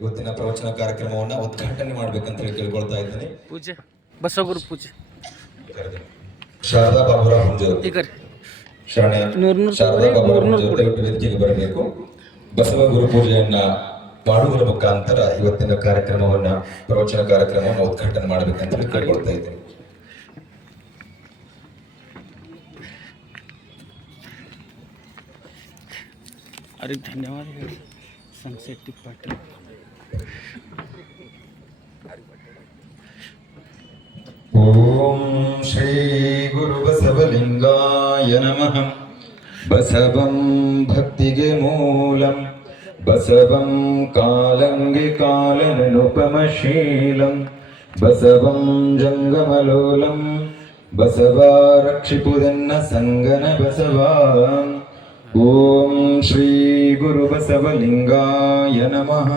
ಇವತ್ತಿನ ಪ್ರವಚನ ಕಾರ್ಯಕ್ರಮವನ್ನು ಉದ್ಘಾಟನೆ ಮಾಡ್ಬೇಕಂತ ಹೇಳಿ ಕೇಳ್ಕೊಳ್ತಾ ಇದ್ದೇನೆ. ಪೂಜೆ ಬಸವಗುರು ಪೂಜೆ ಶಾರದಾ ಬಾಬುರಾವ್ ಹುಂಜೂರು ಶಾಣೆ ಶಾರದಾ ಬಾಬುರಾವ್ ಹುಂಜೂರು ವೇದಿಕೆಗೆ ಬರಬೇಕು. ಬಸವ ಗುರು ಪೂಜೆಯನ್ನ ಮಾಡುವುದರ ಮುಖಾಂತರ ಇವತ್ತಿನ ಕಾರ್ಯಕ್ರಮವನ್ನ ಪ್ರವಚನ ಕಾರ್ಯಕ್ರಮವನ್ನು ಉದ್ಘಾಟನೆ ಮಾಡ್ಬೇಕಂತ ಹೇಳಿ ಕೇಳ್ಕೊಳ್ತಾ ಇದ್ದೇನೆ. अरे धन्यवाद सनसेट पाटिल. ओम श्री गुरु बसवलिंगाय नमः. बसवं भक्तिगे मूलं बसवं कालंगे कालननुपमशीलं बसवं जंगमलोलं बसवा रक्षिपुदन्न संगन बसवा. ಓಂ ಶ್ರೀ ಗುರು ಬಸವಲಿಂಗಾಯ ನಮಃ.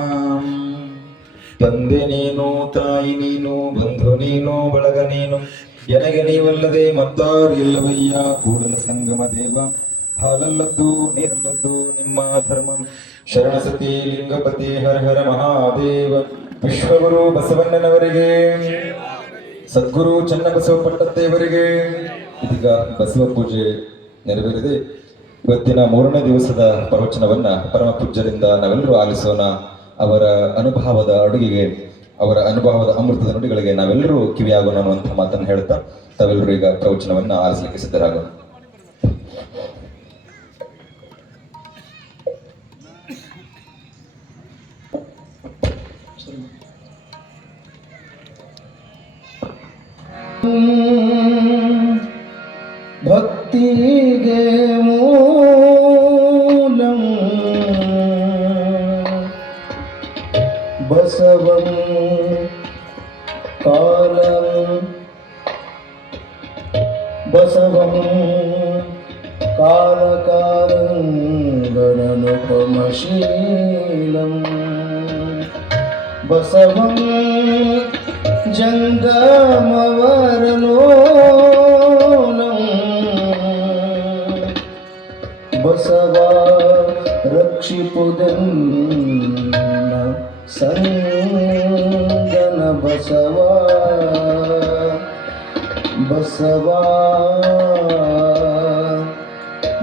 ತಂದೆ ನೀನು, ತಾಯಿ ನೀನು, ಬಂಧು ನೀನು, ಬಳಗ ನೀನು, ಎನಗೆ ನೀವಲ್ಲದೆ ಮತ್ತಾರು ಇಲ್ಲವಯ್ಯ. ಕೂಡಲ ಸಂಗಮ ದೇವ, ಹಾಲಲ್ಲದ್ದು ನೀರಲ್ಲದ್ದು ನಿಮ್ಮ ಧರ್ಮ. ಶರಣ ಸತಿ ಲಿಂಗಪತಿ ಹರ ಹರ ಮಹಾದೇವ. ವಿಶ್ವಗುರು ಬಸವಣ್ಣನವರಿಗೆ, ಸದ್ಗುರು ಚನ್ನಬಸವ ಪಟ್ಟದ್ದೇವರಿಗೆ ಇದೀಗ ಬಸವ ಪೂಜೆ ನೆರವೇರಿದೆ. ಇವತ್ತಿನ 3ನೇ ದಿವಸದ ಪ್ರವಚನವನ್ನ ಪರಮ ಪೂಜ್ಯರಿಂದ ನಾವೆಲ್ಲರೂ ಆಲಿಸೋಣ. ಅವರ ಅನುಭವದ ಅಡುಗೆಗೆ, ಅವರ ಅನುಭವದ ಅಮೃತದ ನುಡಿಗಳಿಗೆ ನಾವೆಲ್ಲರೂ ಕಿವಿಯಾಗೋಣ ಅನ್ನುವಂಥ ಮಾತನ್ನು ಹೇಳ್ತಾ ತಾವೆಲ್ಲರೂ ಈಗ ಪ್ರವಚನವನ್ನ ಆಲಿಸಲಿಕ್ಕೆ ಸಿದ್ಧರಾಗೋಣ. ಭಕ್ತಿಗೆ ಮೂಲಂ ಬಸವಂ ಕಾಲಂ ಬಸವಂ ಕಾಲಕಾಲಂ ಗಣನುಪಮಶೀಲಂ ಬಸವಂ ಜಂಗಮವರಲೋಲಂ ಬಸವ ರಕ್ಷಿಪುದನ್ನ ಸಂಗನ ಬಸವ ಬಸವ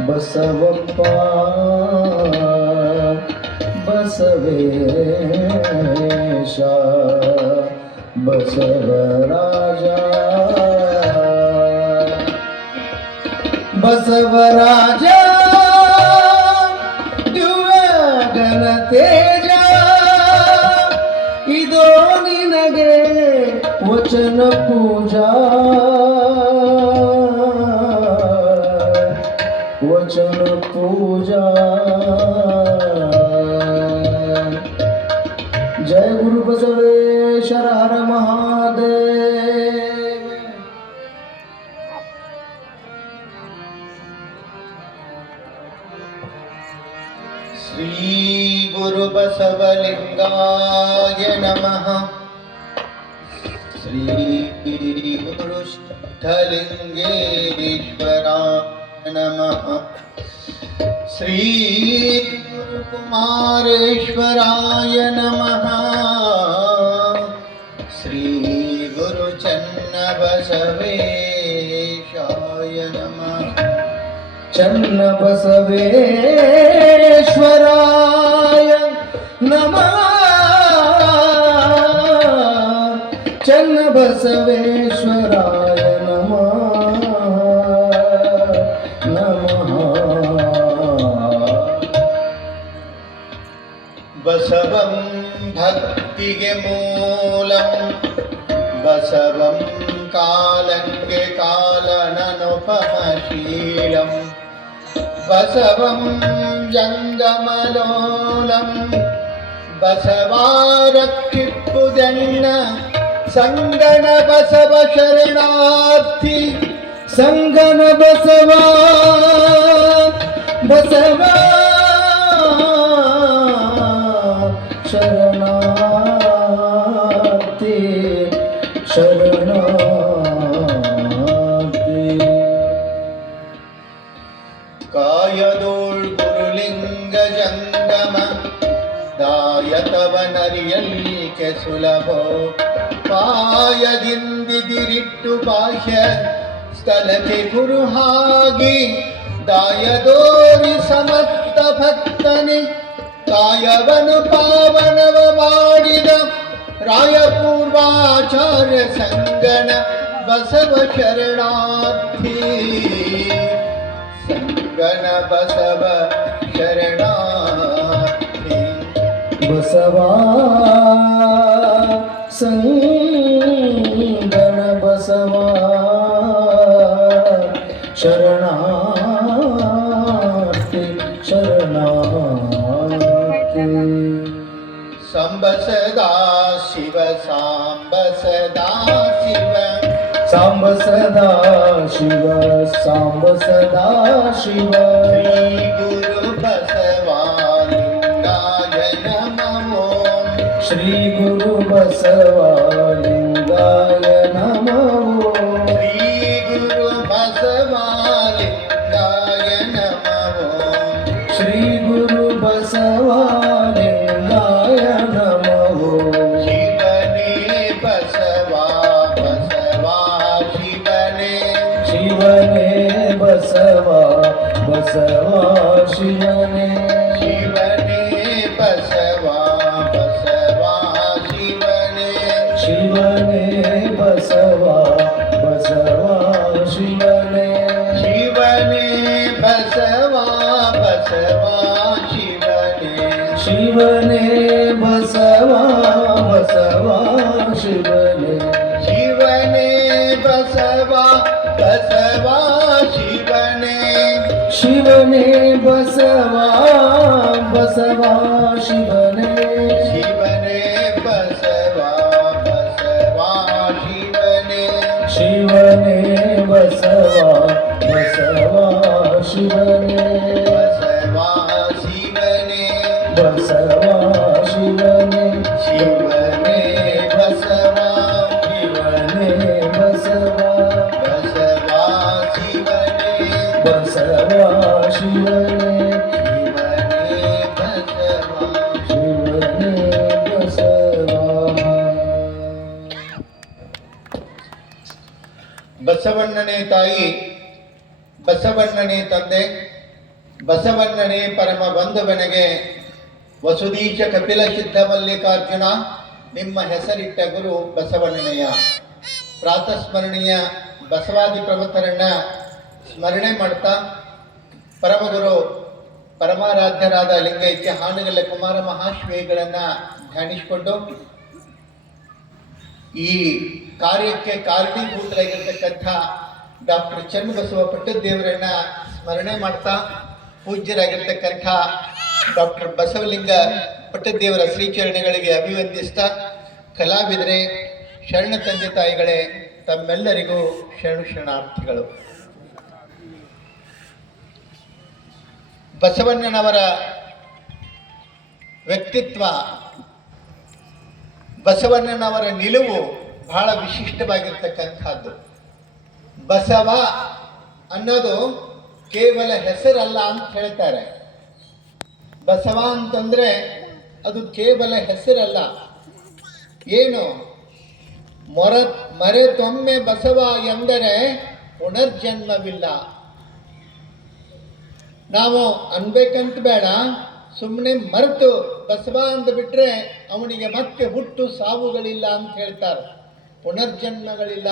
ಬಸವಪ್ಪ ಬಸವೇಶ ಬಸವರಾಜ ಬಸವರಾಜ ತೇಜ ಇದೋ ನಿನಗೆ ವಚನ ಪೂಜಾ ವಚನ ಪೂಜಾ. ಜಯ ಗುರು ಬಸವೇಶ್ವರ ಹರ ಮಹಾದೇವ. ಶ್ರೀ ಗುರು ಬಸವಲಿಂಗಾಯ ನಮಃ. ಶ್ರೀ ಗುರು ಸಿದ್ಧಲಿಂಗೇಶ್ವರಾಯ ನಮಃ. ಶ್ರೀ ಗುರು ಕುಮಾರೇಶ್ವರಾಯ ನಮಃ. ಶ್ರೀ ಗುರು ಚನ್ನಬಸವೇಶಾಯ ನಮಃ. ಚನ್ನಬಸವೇಶ್ವರಾಯ ನಮಃ. ಚನ್ನಬಸವೇಶ್ವರಾಯ ನಮಃ ನಮಃ. ಬಸವಂ ಭಕ್ತಿಗೆ ಮೂಲಂ ಬಸವಂ ಕಾಲಂಗೆ ಕಾಲನನುಪಮಶೀಲಂ ಬಸವಂ ಜಂಗಮಲೋಲಂ ಬಸವಾರಕ್ಷಿಪ್ಪುದನ್ನ ಸಂಗನ ಬಸವ ಶರಣಾರ್ಥಿ ಸಂಗನ ಬಸವ ಬಸವ ಶರಣಾರ್ಥಿ ಶರಣಾರ್ಥಿ. ಕಾಯದೋಳ್ ಗುರುಲಿಂಗ ಜಂಗಮ ದಾಯಕ ಲೋಕವನರಿಯಲಿಕ್ಕೆ ಸುಲಭೋ ಪಾಯದಿಂದಿರಿಟ್ಟು ಬಾಹ್ಯ ಸ್ಥಳಕ್ಕೆ ಗುರುಹಾಗಿ ದಾಯದೋರಿ ಸಮಸ್ತ ಭಕ್ತನಿ ಕಾಯವನು ಪಾವನವ ಮಾಡಿದ ರಾಯಪೂರ್ವಾಚಾರ್ಯ ಸಂಗಣ ಬಸವ ಶರಣಾರ್ಥಿ ಸಂಗಣ ಬಸವ ಶರಣಾರ್ಥಿ ಬಸವಾ ಸಂಗನ ಬಸವಾ ಶರಣಾರ್ಥಿ ಶರಣಾರ್ಥಿ ಸಂಬ ಸದಾ ಶಿವ ಸಾಂಬ ಸದಾ ಶಿವ ಸಾಂಬ ಸದಾ ಶಿವ ಸಾಂಬ ಸದಾ ಶಿವ ಶ್ರೀ ಗುರು ಬಸವಾಲಿಂಗಾಯ ನಮೋ ಶ್ರೀ ಗುರು ಬಸವಲಿಂಗಾಯ ನಮೋ ಶ್ರೀ ಗುರು ಬಸವಾಲಿಂಗಾಯ ನಮೋ ಶ್ರೀ ಗುರು ಬಸವಲಿಂಗಾಯ ನಮೋ ಶಿವನೇ ಬಸವಾ ಬಸವಾ ಶಿವನೇ ಶಿವನೇ ಬಸವ ಬಸವ ಶಿವನೇ ಶಿವನೇ ಬಸವಾ ಬಸವಾ ಶಿವನೇ ಶಿವನೇ ಬಸವ ಬಸವ ಶಿವನೇ ಶಿವನೇ ಬಸವಾ ಬಸವಾ ಶಿವನೇ ಶಿವನೇ ಬಸವ ಬಸವ ಶಿವನೇ ಶಿವನೇ ಬಸವಾ ಬಸವಾ ಶಿವನೇ ಶಿವನೇ ಬಸವ ಬಸವ ಶಿವನೇ ಶಿವನೇ ಬಸವಾ ಬಸವಾ ಶಿವನೇ ಶಿವನೇ ಬಸವ ಬಸವ ಶಿವನೇ ಬಸವಾ ಶಿವನೇ ಬಸವ ಶಿವನೇ ಶಿವನೇ ಬಸವಾ ಶಿವನೇ ಬಸವ ಬಸವಾ ಶಿವನೇ ಬಸವ ಶಿವನೇ ಶಿವನೇ ಬಸವಾ ಶಿವನೇ ಬಸವ ಬಸವಣ್ಣನೇ ತಾಯಿ, ಬಸವಣ್ಣನೇ ತಂದೆ, ಬಸವಣ್ಣನೇ ಪರಮ ಬಂಧುವನಿಗೆ ವಸುದೀಶ ಕಪಿಲ ಸಿದ್ಧ ಮಲ್ಲಿಕಾರ್ಜುನ ನಿಮ್ಮ ಹೆಸರಿಟ್ಟ ಗುರು ಬಸವಣ್ಣನಯ್ಯ. ಪ್ರಾತಸ್ಮರಣೀಯ ಬಸವಾದಿ ಪ್ರಮುಖರನ್ನ ಸ್ಮರಣೆ ಮಾಡ್ತಾ ಪರಮಗುರು ಪರಮಾರಾಧ್ಯರಾದ ಲಿಂಗೈಕ್ಯ ಹಾನಗಲ್ಲ ಕುಮಾರ ಮಹಾಶ್ವೇಗಳನ್ನ ಧ್ಯಾನಿಸಿಕೊಂಡು ಈ ಕಾರ್ಯಕ್ಕೆ ಕಾರಣೀಭೂತರಾಗಿರ್ತಕ್ಕಂಥ ಡಾಕ್ಟರ್ ಚನ್ನಬಸವ ಪಟ್ಟದೇವರನ್ನ ಸ್ಮರಣೆ ಮಾಡ್ತಾ ಪೂಜ್ಯರಾಗಿರ್ತಕ್ಕಂಥ ಡಾಕ್ಟರ್ ಬಸವಲಿಂಗ ಪಟ್ಟದೇವರ ಶ್ರೀಚರಣೆಗಳಿಗೆ ಅಭಿವಂದಿಸ್ತಾ ಕಲಾವಿದರೆ, ಶರಣ ತಂದೆ ತಾಯಿಗಳೇ, ತಮ್ಮೆಲ್ಲರಿಗೂ ಶರಣಾರ್ಥಿಗಳು. ಬಸವಣ್ಣನವರ ವ್ಯಕ್ತಿತ್ವ, ಬಸವಣ್ಣನವರ ನಿಲುವು ಬಹಳ ವಿಶಿಷ್ಟವಾಗಿರ್ತಕ್ಕಂಥದ್ದು. ಬಸವ ಅನ್ನೋದು ಕೇವಲ ಹೆಸರಲ್ಲ ಅಂತ ಹೇಳ್ತಾರೆ. ಬಸವ ಅಂತಂದ್ರೆ ಅದು ಕೇವಲ ಹೆಸರಲ್ಲ. ಏನು ಮರೆತೊಮ್ಮೆ ಬಸವ ಎಂದರೆ ಪುನರ್ಜನ್ಮವಿಲ್ಲ. ನಾವು ಅನ್ಬೇಕಂತ ಬೇಡ, ಸುಮ್ಮನೆ ಮರೆತು ಬಸವ ಅಂದ್ಬಿಟ್ರೆ ಅವನಿಗೆ ಮತ್ತೆ ಹುಟ್ಟು ಸಾವುಗಳಿಲ್ಲ ಅಂತ ಹೇಳ್ತಾರೆ. ಪುನರ್ಜನ್ಮಗಳಿಲ್ಲ.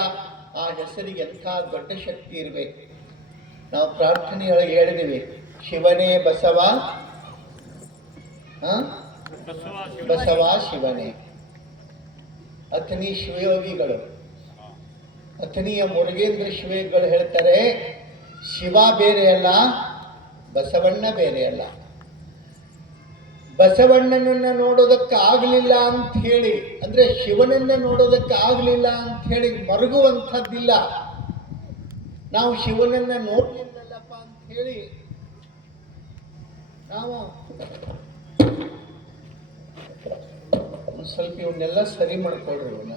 ಆ ಹೆಸರಿಗೆ ಎಂಥ ದೊಡ್ಡ ಶಕ್ತಿ ಇರಬೇಕು. ನಾವು ಪ್ರಾರ್ಥನೆಯೊಳಗೆ ಹೇಳಿದೀವಿ, ಶಿವನೇ ಬಸವ, ಬಸವ ಶಿವನೇ. ಅಥಣಿ ಶಿವಯೋಗಿಗಳು, ಅಥಣಿಯ ಮುರುಗೇಂದ್ರ ಶಿವಯೋಗಿಗಳು ಹೇಳ್ತಾರೆ, ಶಿವ ಬೇರೆ ಅಲ್ಲ, ಬಸವಣ್ಣ ಬೇರೆ ಅಲ್ಲ. ಬಸವಣ್ಣನನ್ನ ನೋಡೋದಕ್ಕೆ ಆಗಲಿಲ್ಲ ಅಂತ ಹೇಳಿ, ಅಂದ್ರೆ ಶಿವನನ್ನ ನೋಡೋದಕ್ಕೆ ಆಗಲಿಲ್ಲ ಅಂತ ಹೇಳಿ ಮರುಗುವಂಥದ್ದಿಲ್ಲ. ನಾವು ಶಿವನನ್ನ ನೋಡ್ಲಿಲ್ಲಲ್ಲಪ್ಪ ಅಂತ ಹೇಳಿ ನಾವು ಸ್ವಲ್ಪ ಇವನ್ನೆಲ್ಲ ಸರಿ ಮಾಡ್ಕೊಳ್ರಿ. ಇವನ್ನ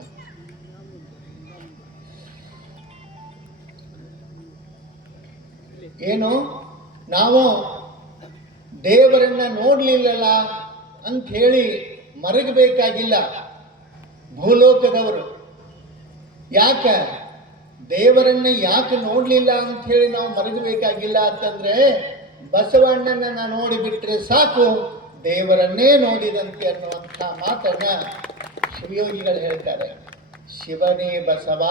ಏನು ನಾವು ದೇವರನ್ನ ನೋಡ್ಲಿಲ್ಲಲ್ಲ ಅಂತ ಹೇಳಿ ಮರಗಬೇಕಾಗಿಲ್ಲ ಭೂಲೋಕದವರು. ಯಾಕ ದೇವರನ್ನ ಯಾಕೆ ನೋಡ್ಲಿಲ್ಲ ಅಂತ ಹೇಳಿ ನಾವು ಮರಗಬೇಕಾಗಿಲ್ಲ ಅಂತಂದ್ರೆ ಬಸವಣ್ಣನನ್ನ ನೋಡಿಬಿಟ್ರೆ ಸಾಕು ದೇವರನ್ನೇ ನೋಡಿದಂತೆ ಅನ್ನುವಂಥ ಮಾತನ್ನ ಶಿವಯೋಗಿಗಳು ಹೇಳ್ತಾರೆ. ಶಿವನೇ ಬಸವ,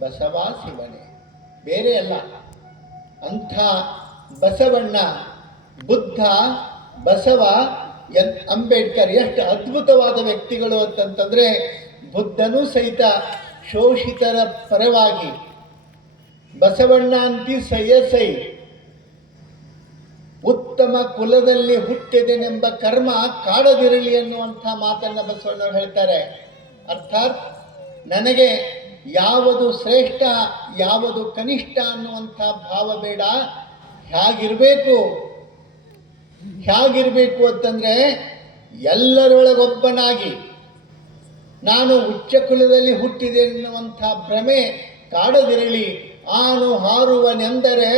ಬಸವ ಶಿವನೇ, ಬೇರೆ ಅಲ್ಲ. ಅಂಥ ಬಸವಣ್ಣ, ಬುದ್ಧ, ಬಸವ, ಅಂಬೇಡ್ಕರ್ ಎಷ್ಟು ಅದ್ಭುತವಾದ ವ್ಯಕ್ತಿಗಳು ಅಂತಂತಂದ್ರೆ, ಬುದ್ಧನೂ ಸಹಿತ ಶೋಷಿತರ ಪರವಾಗಿ ಬಸವಣ್ಣ ಅಂತಿ ಸೈ ಉತ್ತಮ ಕುಲದಲ್ಲಿ ಹುಟ್ಟಿದೆನೆಂಬ ಕರ್ಮ ಕಾಡದಿರಲಿ ಅನ್ನುವಂಥ ಮಾತನ್ನ ಬಸವಣ್ಣವ್ರು ಹೇಳ್ತಾರೆ. ಅರ್ಥಾತ್ ನನಗೆ ಯಾವುದು ಶ್ರೇಷ್ಠ ಯಾವುದು ಕನಿಷ್ಠ ಅನ್ನುವಂಥ ಭಾವ ಬೇಡ. ಹೇಗಿರ್ಬೇಕು ಅಂತಂದ್ರೆ ಎಲ್ಲರೊಳಗೊಬ್ಬನಾಗಿ ನಾನು ಉಚ್ಚ ಕುಲದಲ್ಲಿ ಹುಟ್ಟಿದೆ ಎನ್ನುವಂಥ ಭ್ರಮೆ ಕಾಡದಿರಲಿ. ಆನು ಹಾರುವನೆಂದರೆ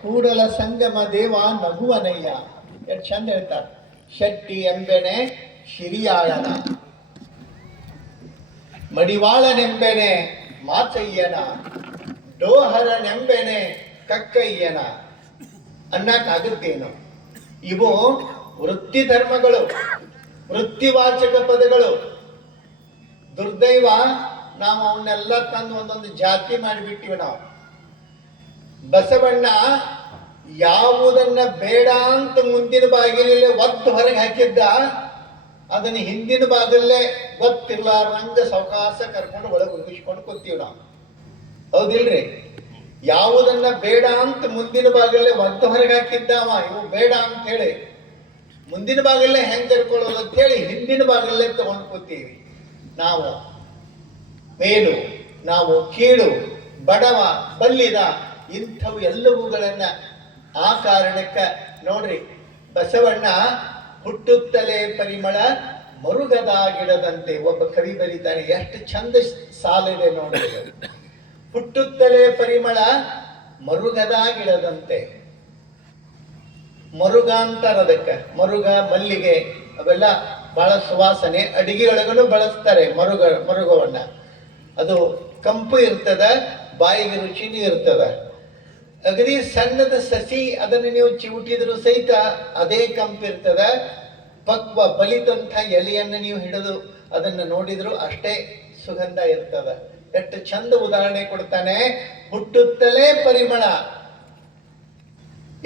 ಕೂಡಲ ಸಂಗಮ ದೇವ ನಗುವನಯ್ಯ. ಎಷ್ಟು ಚಂದ ಹೇಳ್ತಾರೆ. ಶೆಟ್ಟಿ ಎಂಬೆನೆ ಶಿರಿಯಾಳನ, ಮಡಿವಾಳನೆಂಬೆನೆ ಮಾಚಯ್ಯನ, ಡೋಹರನೆಂಬೆನೆ ಕಕ್ಕಯ್ಯನ ಅನ್ನಕ್ಕಾಗುತ್ತೇನು? ಇವು ವೃತ್ತಿ ಧರ್ಮಗಳು, ವೃತ್ತಿವಾಚಕ ಪದಗಳು. ದುರ್ದೈವ ನಾವು ಅವನ್ನೆಲ್ಲ ತಂದು ಒಂದೊಂದು ಜಾತಿ ಮಾಡಿಬಿಟ್ಟಿವಿ ನಾವು. ಬಸವಣ್ಣ ಯಾವುದನ್ನ ಬೇಡ ಅಂತ ಮುಂದಿನ ಬಾಗಿಲಲ್ಲೇ ಒತ್ತು ಹೊರಗೆ ಹಾಕಿದ್ದ, ಅದನ್ನ ಹಿಂದಿನ ಬಾಗಿಲೇ ಗೊತ್ತಿರ್ಲಾರ್ದಂಗ ಸಾವಕಾಶ ಕರ್ಕೊಂಡು ಒಳಗೆ ಉಗಿಸ್ಕೊಂಡು ಕೂತೀವಿ ನಾವು. ಹೌದಿಲ್ರಿ? ಯಾವುದನ್ನ ಬೇಡ ಅಂತ ಮುಂದಿನ ಬಾಗಿಲೇ ಒತ್ತು ಹೊರಗೆ ಹಾಕಿದ್ದಾವ, ಇವು ಬೇಡ ಅಂತ ಹೇಳಿ ಮುಂದಿನ ಬಾಗಿಲೇ ಹೆಂಗ್ ಕರ್ಕೊಳ್ಳೋದು ಅಂತ ಹೇಳಿ ಹಿಂದಿನ ಬಾಗಿಲೇ ತಗೊಂಡು ಕೂತೀವಿ ನಾವು. ಮೇಲು, ನಾವು ಕೀಳು, ಬಡವ, ಬಲ್ಲಿದ, ಇಂಥವು ಎಲ್ಲವುಗಳನ್ನ ಆ ಕಾರಣಕ್ಕ ನೋಡ್ರಿ, ಬಸವಣ್ಣ ಹುಟ್ಟುತ್ತಲೇ ಪರಿಮಳ ಮರುಗದ ಗಿಡದಂತೆ. ಒಬ್ಬ ಕವಿ ಬರೀತಾನೆ, ಎಷ್ಟು ಚಂದ ಸಾಲಿದೆ ನೋಡ್ರಿ. ಹುಟ್ಟುತ್ತಲೇ ಪರಿಮಳ ಮರುಗದ ಗಿಡದಂತೆ. ಮರುಗ ಅಂತಾರ ಅದಕ್ಕೆ. ಮರುಗ, ಮಲ್ಲಿಗೆ ಅವೆಲ್ಲ ಬಹಳ ಸುವಾಸನೆ. ಅಡಿಗೆಯೊಳಗನು ಬಳಸ್ತಾರೆ ಮರುಗವನ್ನ. ಅದು ಕಂಪು ಇರ್ತದ, ಬಾಯಿಗೆ ರುಚಿನೂ ಇರ್ತದ. ಅಗದಿ ಸಣ್ಣದ ಸಸಿ, ಅದನ್ನು ನೀವು ಚಿವುಟಿದ್ರು ಸಹಿತ ಅದೇ ಕಂಪಿರ್ತದ. ಪಕ್ವ ಬಲಿತಂಥ ಎಲೆಯನ್ನು ನೀವು ಹಿಡಿದು ಅದನ್ನು ನೋಡಿದ್ರು ಅಷ್ಟೇ ಸುಗಂಧ ಇರ್ತದ. ಎಷ್ಟು ಚಂದ ಉದಾಹರಣೆ ಕೊಡ್ತಾನೆ. ಹುಟ್ಟುತ್ತಲೇ ಪರಿಮಳ.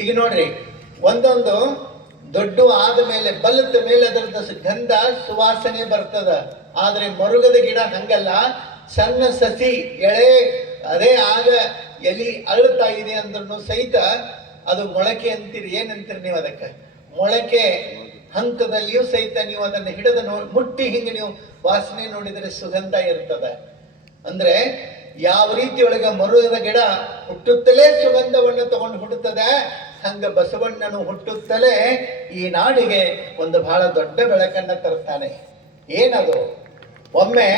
ಈಗ ನೋಡ್ರಿ, ಒಂದೊಂದು ದೊಡ್ಡ ಆದ ಮೇಲೆ, ಬಲ್ಲದ ಮೇಲೆ ಅದರದ ಗಂಧ ಸುವಾಸನೆ ಬರ್ತದ. ಆದ್ರೆ ಮರುಗದ ಗಿಡ ಹಂಗಲ್ಲ. ಸಣ್ಣ ಸಸಿ ಎಳೆ, ಅದೇ ಆಗ ಎಲಿ ಅಳ್ತಾ ಇದೆ ಅಂದ್ರೂ ಸಹಿತ ಅದು ಮೊಳಕೆ ಅಂತೀರಿ. ಏನಂತೀರಿ ನೀವು ಅದಕ್ಕೆ? ಮೊಳಕೆ ಹಂತದಲ್ಲಿಯೂ ಸಹಿತ ನೀವು ಅದನ್ನು ಹಿಡಿದು ಮುಟ್ಟಿ ಹಿಂಗೆ ನೀವು ವಾಸನೆ ನೋಡಿದರೆ ಸುಗಂಧ ಇರ್ತದ. ಅಂದ್ರೆ ಯಾವ ರೀತಿ ಒಳಗ ಮರುಗದ ಗಿಡ ಹುಟ್ಟುತ್ತಲೇ ಸುಗಂಧವನ್ನು ತಗೊಂಡು ಹುಟ್ಟುತ್ತದೆ, ಹಂಗ ಬಸವಣ್ಣನು ಹುಟ್ಟುತ್ತಲೇ ಈ ನಾಡಿಗೆ ಒಂದು ಬಹಳ ದೊಡ್ಡ ಬೆಳಕನ್ನ ತರ್ತಾನೆ. ಏನದು? ಒಮ್ಮೆ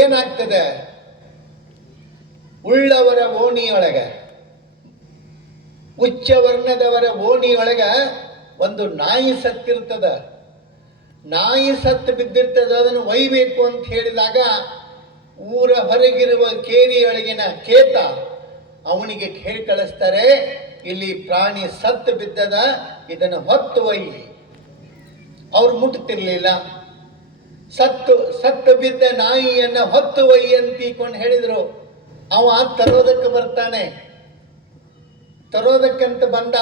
ಏನಾಗ್ತದೆ, ಉಳ್ಳವರ ಓಣಿಯೊಳಗ, ಉಚ್ಚ ವರ್ಣದವರ ಓಣಿಯೊಳಗ ಒಂದು ನಾಯಿ ಸತ್ತಿರ್ತದ. ನಾಯಿ ಸತ್ತು ಬಿದ್ದಿರ್ತದ. ಅದನ್ನು ಒಯ್ಬೇಕು ಅಂತ ಹೇಳಿದಾಗ ಊರ ಹೊರಗಿರುವ ಕೇರಿಯೊಳಗಿನ ಕೇತ ಅವನಿಗೆ ಹೇಳಿ ಕಳಿಸ್ತಾರೆ, ಇಲ್ಲಿ ಪ್ರಾಣಿ ಸತ್ತು ಬಿದ್ದದ, ಇದನ್ನು ಹೊತ್ತು ಒಯ್ಯಿ. ಅವ್ರು ಮುಟ್ಟುತ್ತಿರ್ಲಿಲ್ಲ. ಸತ್ತು ಬಿದ್ದ ನಾಯಿಯನ್ನ ಹೊತ್ತು ಒಯ್ಯಿ ಅಂತೀಕೊಂಡು ಹೇಳಿದ್ರು. ಅವ ತರೋದಕ್ಕೆ ಬರ್ತಾನೆ. ತರೋದಕ್ಕಂತ ಬಂದ.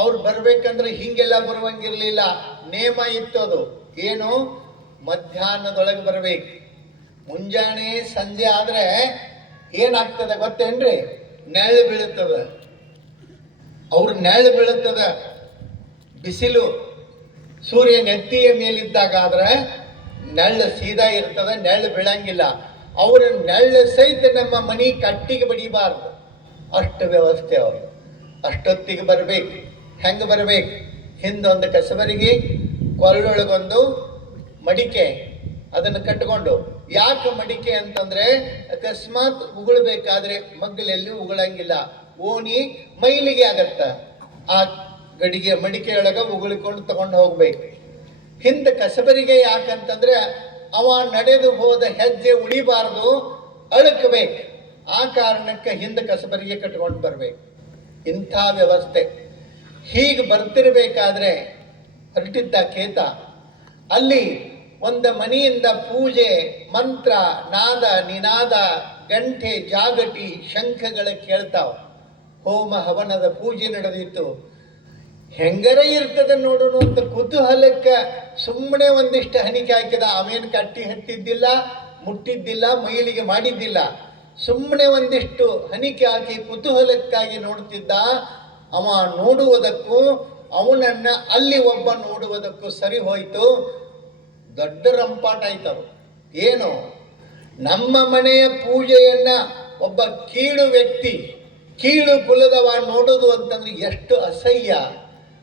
ಅವ್ರು ಬರ್ಬೇಕಂದ್ರೆ ಹಿಂಗೆಲ್ಲ ಬರುವಂಗಿರ್ಲಿಲ್ಲ. ನೇಮ ಇತ್ತು ಅದು. ಏನು? ಮಧ್ಯಾಹ್ನದೊಳಗೆ ಬರ್ಬೇಕು. ಮುಂಜಾನೆ ಸಂಜೆ ಆದ್ರೆ ಏನಾಗ್ತದೆ ಗೊತ್ತೇನ್ರಿ? ನೆರಳು ಬೀಳುತ್ತದ. ಅವ್ರ ನೆರಳು ಬೀಳುತ್ತದ. ಬಿಸಿಲು ಸೂರ್ಯ ನೆತ್ತಿಯ ಮೇಲಿದ್ದಾಗ ಆದ್ರೆ ನೆರಳು ಸೀದಾ ಇರ್ತದ, ನೆರಳು ಬೀಳಂಗಿಲ್ಲ. ಅವ್ರ ನೆರಳು ಸಹಿತ ನಮ್ಮ ಮನೆ ಕಟ್ಟಿಗೆ ಬಡಿಬಾರ್ದು, ಅಷ್ಟು ವ್ಯವಸ್ಥೆ ಅವರು. ಅಷ್ಟೊತ್ತಿಗೆ ಬರ್ಬೇಕು. ಹೆಂಗೆ ಬರ್ಬೇಕು? ಹಿಂದೊಂದು ಕಸಬರಿಗೆ, ಕೊರಳೊಳಗೊಂದು ಮಡಿಕೆ, ಅದನ್ನು ಕಟ್ಕೊಂಡು. ಯಾಕೆ ಮಡಿಕೆ ಅಂತಂದ್ರೆ ಅಕಸ್ಮಾತ್ ಉಗುಳ್ಬೇಕಾದ್ರೆ ಮಗ್ಗಲೆಲ್ಲಿ ಉಗುಳಂಗಿಲ್ಲ, ಓಣಿ ಮೈಲಿಗೆ ಆಗತ್ತ. ಆ ಗಡಿಗೆ ಮಡಿಕೆಯೊಳಗ ಉಗುಳಿಕೊಂಡು ತಗೊಂಡು ಹೋಗ್ಬೇಕು. ಹಿಂದೆ ಕಸಬರಿಗೆ ಯಾಕಂತಂದ್ರೆ ಅವ ನಡೆದು ಹೋದ ಹೆಜ್ಜೆ ಉಳಿಬಾರ್ದು, ಅಳುಕಬೇಕು. ಆ ಕಾರಣಕ್ಕೆ ಹಿಂದೆ ಕಸಬರಿಗೆ ಕಟ್ಕೊಂಡು ಬರಬೇಕು. ಇಂಥ ವ್ಯವಸ್ಥೆ. ಹೀಗೆ ಬರ್ತಿರ್ಬೇಕಾದ್ರೆ ಹೊರಟಿದ್ದ ಕೇತ ಅಲ್ಲಿ ಒಂದು ಮನೆಯಿಂದ ಪೂಜೆ, ಮಂತ್ರ, ನಾದ, ನಿನಾದ, ಗಂಟೆ, ಜಾಗಟಿ, ಶಂಖಗಳ ಕೇಳ್ತಾವ. ಹೋಮ ಹವನದ ಪೂಜೆ ನಡೆದಿತ್ತು. ಹೆಂಗರ ಇರ್ತದ ನೋಡೋಣ ಅಂತ ಕುತೂಹಲಕ್ಕೆ ಸುಮ್ಮನೆ ಒಂದಿಷ್ಟು ಹನಿಕೆ ಹಾಕಿದ. ಅವೇನು ಕಟ್ಟಿ ಹತ್ತಿದ್ದಿಲ್ಲ, ಮುಟ್ಟಿದ್ದಿಲ್ಲ, ಮೈಲಿಗೆ ಮಾಡಿದ್ದಿಲ್ಲ. ಸುಮ್ಮನೆ ಒಂದಿಷ್ಟು ಹನಿಕೆ ಹಾಕಿ ಕುತೂಹಲಕ್ಕಾಗಿ ನೋಡ್ತಿದ್ದ. ಅವ ನೋಡುವುದಕ್ಕೂ ಅವನನ್ನ ಅಲ್ಲಿ ಒಬ್ಬ ನೋಡುವುದಕ್ಕೂ ಸರಿ ಹೋಯ್ತು. ದೊಡ್ಡ ರಂಪಾಟ ಆಯ್ತವು. ಏನು, ನಮ್ಮ ಮನೆಯ ಪೂಜೆಯನ್ನ ಒಬ್ಬ ಕೀಳು ವ್ಯಕ್ತಿ, ಕೀಳು ಕುಲದವ ನೋಡೋದು ಅಂತಂದ್ರೆ ಎಷ್ಟು ಅಸಹ್ಯ,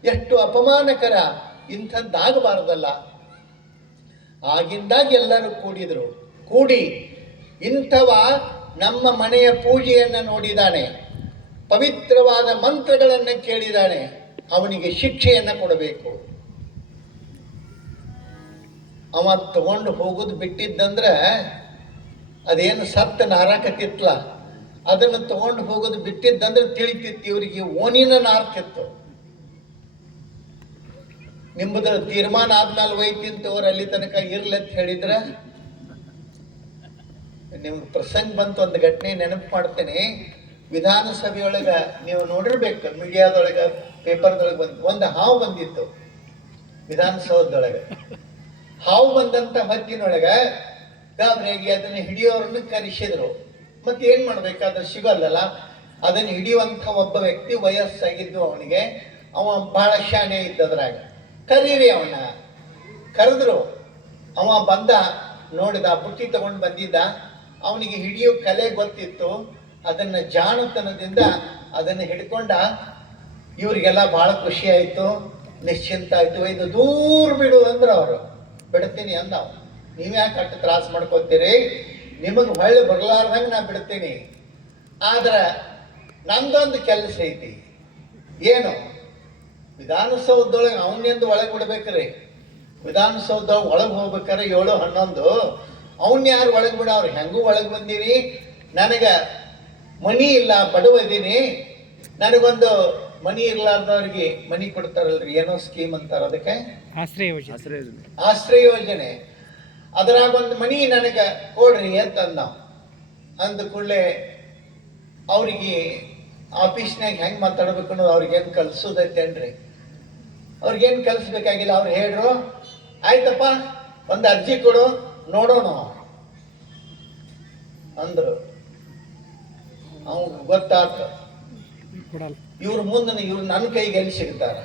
ಎಷ್ಟು ಅಪಮಾನಕರ. ಇಂಥದ್ದಾಗಬಾರ್ದಲ್ಲ. ಆಗಿಂದಾಗ ಎಲ್ಲರೂ ಕೂಡಿದ್ರು. ಕೂಡಿ ಇಂಥವ ನಮ್ಮ ಮನೆಯ ಪೂಜೆಯನ್ನು ನೋಡಿದಾನೆ, ಪವಿತ್ರವಾದ ಮಂತ್ರಗಳನ್ನು ಕೇಳಿದಾನೆ, ಅವನಿಗೆ ಶಿಕ್ಷೆಯನ್ನು ಕೊಡಬೇಕು. ಅವ ತಗೊಂಡು ಹೋಗೋದು ಬಿಟ್ಟಿದ್ದಂದ್ರೆ ಅದೇನು ಸತ್ತ ನಾರಾಕತ್ತಿತ್ಲ, ಅದನ್ನು ತಗೊಂಡು ಹೋಗೋದು ಬಿಟ್ಟಿದ್ದಂದ್ರೆ ತಿಳಿತಿತ್ತು ಇವರಿಗೆ ಓನಿನ ನಾರ್ತಿತ್ತು. ನಿಮ್ಮದ ತೀರ್ಮಾನ ಆದ್ಮೇಲೆ ಒಯ್ತಿಂತವ್ರು ಅಲ್ಲಿ ತನಕ ಇರ್ಲಂತ ಹೇಳಿದ್ರ ನಿಮ್ಗೆ ಪ್ರಸಂಗ ಬಂತು. ಒಂದು ಘಟನೆ ನೆನಪು ಮಾಡ್ತೇನೆ. ವಿಧಾನಸಭೆಯೊಳಗೆ ನೀವು ನೋಡಿರ್ಬೇಕು, ಮೀಡಿಯಾದೊಳಗೆ, ಪೇಪರ್ದೊಳಗೆ ಒಂದು ಹಾವು ಬಂದಿತ್ತು ವಿಧಾನಸೌಧದೊಳಗೆ. ಹಾವು ಬಂದಂತ ಹೊತ್ತಿನೊಳಗೆ ಗಾಬರಿಯಾಗಿ ಅದನ್ನು ಹಿಡಿಯೋರನ್ನು ಕರೆಸಿದ್ರು. ಮತ್ತೆ ಏನ್ ಮಾಡ್ಬೇಕಾದ್ರೆ ಸಿಗಲ್ಲಲ್ಲ. ಅದನ್ನು ಹಿಡಿಯುವಂಥ ಒಬ್ಬ ವ್ಯಕ್ತಿ ವಯಸ್ಸಾಗಿದ್ದು ಅವನಿಗೆ, ಅವ ಬಹಳ ಶಾಣೆ ಇದ್ದದ್ರಾಗ. ಕರೀರಿ ಅವನ. ಕರೆದ್ರು. ಅವ ಬಂದ, ನೋಡಿದ, ಬುಟ್ಟಿ ತಗೊಂಡು ಬಂದಿದ್ದ. ಅವನಿಗೆ ಹಿಡಿಯೋ ಕಲೆ ಗೊತ್ತಿತ್ತು. ಅದನ್ನ ಜಾಣತನದಿಂದ ಅದನ್ನು ಹಿಡ್ಕೊಂಡ. ಇವ್ರಿಗೆಲ್ಲ ಬಹಳ ಖುಷಿ ಆಯ್ತು, ನಿಶ್ಚಿಂತ ಆಯ್ತು. ಇದು ದೂರ ಬಿಡು ಅಂದ್ರೆ ಅವರು ಬಿಡ್ತೀನಿ ಅಂದ. ನೀವ್ಯಾಕೆ ಅಷ್ಟು ತ್ರಾಸ ಮಾಡ್ಕೋತೀರಿ, ನಿಮಗೆ ಹೊಳ್ಳಿ ಬರಲಾರ್ದಂಗೆ ನಾ ಬಿಡ್ತೀನಿ. ಆದ್ರೆ ನಂದೊಂದು ಕೆಲಸ ಐತಿ. ಏನು, ವಿಧಾನಸೌಧದೊಳಗೆ ಅವನ್ನೆಂದು ಒಳಗೆ ಬಿಡ್ಬೇಕ್ರಿ. ವಿಧಾನಸೌಧದೊಳಗೆ ಒಳಗೆ ಹೋಗ್ಬೇಕಾರೆ 7-11 ಅವನ್ ಯಾರು ಒಳಗೆ ಬಿಡ? ಅವ್ರು ಹೆಂಗೂ ಒಳಗೆ ಬಂದೀನಿ, ನನಗೆ ಮನಿ ಇಲ್ಲ, ಬಡವದೀನಿ, ನನಗೊಂದು ಮನಿ ಇರ್ಲಾರ್ದವ್ರಿಗೆ ಮನಿ ಕೊಡ್ತಾರಲ್ರಿ, ಏನೋ ಸ್ಕೀಮ್ ಅಂತಾರ ಅದಕ್ಕೆ, ಆಶ್ರಯ ಯೋಜನೆ. ಅದರಾಗ ಒಂದು ಮನಿ ನನಗೆ ಕೊಡ್ರಿ ಅಂತಂದ. ಅಂದ ಕೂಡಲೇ ಅವ್ರಿಗೆ ಆಫೀಸ್ನಾಗ ಹೆಂಗೆ ಮಾತಾಡ್ಬೇಕು ಅನ್ನೋದು ಅವ್ರಿಗೇನು ಕಲ್ಸೋದೈತೇನ್ರಿ? ಅವ್ರಿಗೇನು ಕಲಿಸ್ಬೇಕಾಗಿಲ್ಲ. ಅವ್ರು ಹೇಳ್ರು, ಆಯ್ತಪ್ಪ ಒಂದು ಅರ್ಜಿ ಕೊಡು ನೋಡೋಣ ಅಂದ್ರು. ಅವ್ನು ಗೊತ್ತಾತ ಇವ್ರ ಮುಂದೆ ಇವ್ರು ನನ್ನ ಕೈಗೆ ಎಲ್ಲಿ ಸಿಗ್ತಾರ.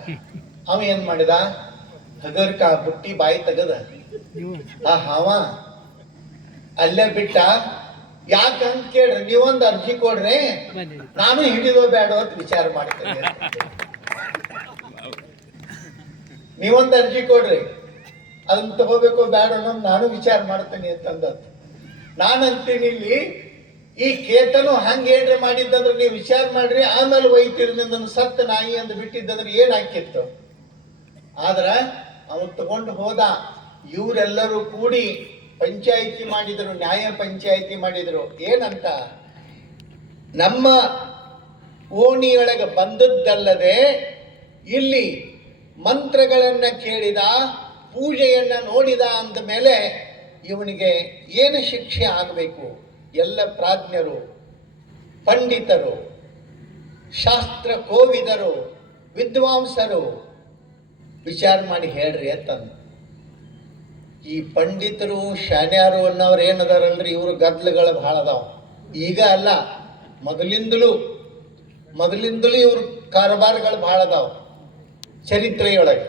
ಅವ ಏನ್ ಮಾಡಿದ, ಹಗರ್ಕ ಬುಟ್ಟಿ ಬಾಯಿ ತೆಗದ ಆ ಹಾವ ಅಲ್ಲೇ ಬಿಟ್ಟ. ಯಾಕಂತ ಕೇಳ್ರಿ, ನೀವೊಂದು ಅರ್ಜಿ ಕೊಡ್ರಿ, ನಾನು ಹಿಡಿದೋ ಬೇಡೋ ಅಂತ ವಿಚಾರ ಮಾಡ್ತೇನೆ. ನೀವೊಂದು ಅರ್ಜಿ ಕೊಡ್ರಿ, ಅದನ್ನ ತಗೋಬೇಕೋ ಬೇಡ ಅನ್ನೋದು ನಾನು ವಿಚಾರ ಮಾಡ್ತೇನೆ ಅಂತಂದದ್ದು. ನಾನಂತೀನಿ ಇಲ್ಲಿ ಈ ಕೇತನು ಹಂಗೆ ಏನ್ರಿ ಮಾಡಿದ್ದಂದ್ರೆ ನೀವು ವಿಚಾರ ಮಾಡ್ರಿ, ಆಮೇಲೆ ಒಯ್ತೀರಿ. ನಿಂದನ್ನು ಸತ್ತ ನಾಯಿ ಅಂದು ಬಿಟ್ಟಿದ್ದಂದ್ರೆ ಏನಾಕಿತ್ತು? ಆದ್ರ ಅವನು ತಗೊಂಡು ಹೋದ. ಇವರೆಲ್ಲರೂ ಕೂಡಿ ಪಂಚಾಯಿತಿ ಮಾಡಿದ್ರು, ನ್ಯಾಯ ಪಂಚಾಯಿತಿ ಮಾಡಿದ್ರು. ಏನಂತ, ನಮ್ಮ ಓಣಿಯೊಳಗೆ ಬಂದದ್ದಲ್ಲದೆ ಇಲ್ಲಿ ಮಂತ್ರಗಳನ್ನ ಕೇಳಿದ, ಪೂಜೆಯನ್ನ ನೋಡಿದ ಅಂದ ಮೇಲೆ ಇವನಿಗೆ ಏನು ಶಿಕ್ಷೆ ಆಗಬೇಕು? ಎಲ್ಲ ಪ್ರಾಜ್ಞರು, ಪಂಡಿತರು, ಶಾಸ್ತ್ರ ಕೋವಿದರು, ವಿದ್ವಾಂಸರು ವಿಚಾರ ಮಾಡಿ ಹೇಳ್ರಿ ಅಂತಂದು. ಈ ಪಂಡಿತರು, ಶಾನ್ಯಾರು ಅನ್ನೋರು ಏನದಾರಲ್ರಿ, ಇವರು ಗದ್ಲಗಳು ಭಾಳ ಅದಾವ. ಈಗ ಅಲ್ಲ, ಮೊದಲಿಂದಲೂ ಇವ್ರ ಕಾರಬಾರಗಳು ಭಾಳ ಅದಾವ ಚರಿತ್ರೆಯೊಳಗೆ.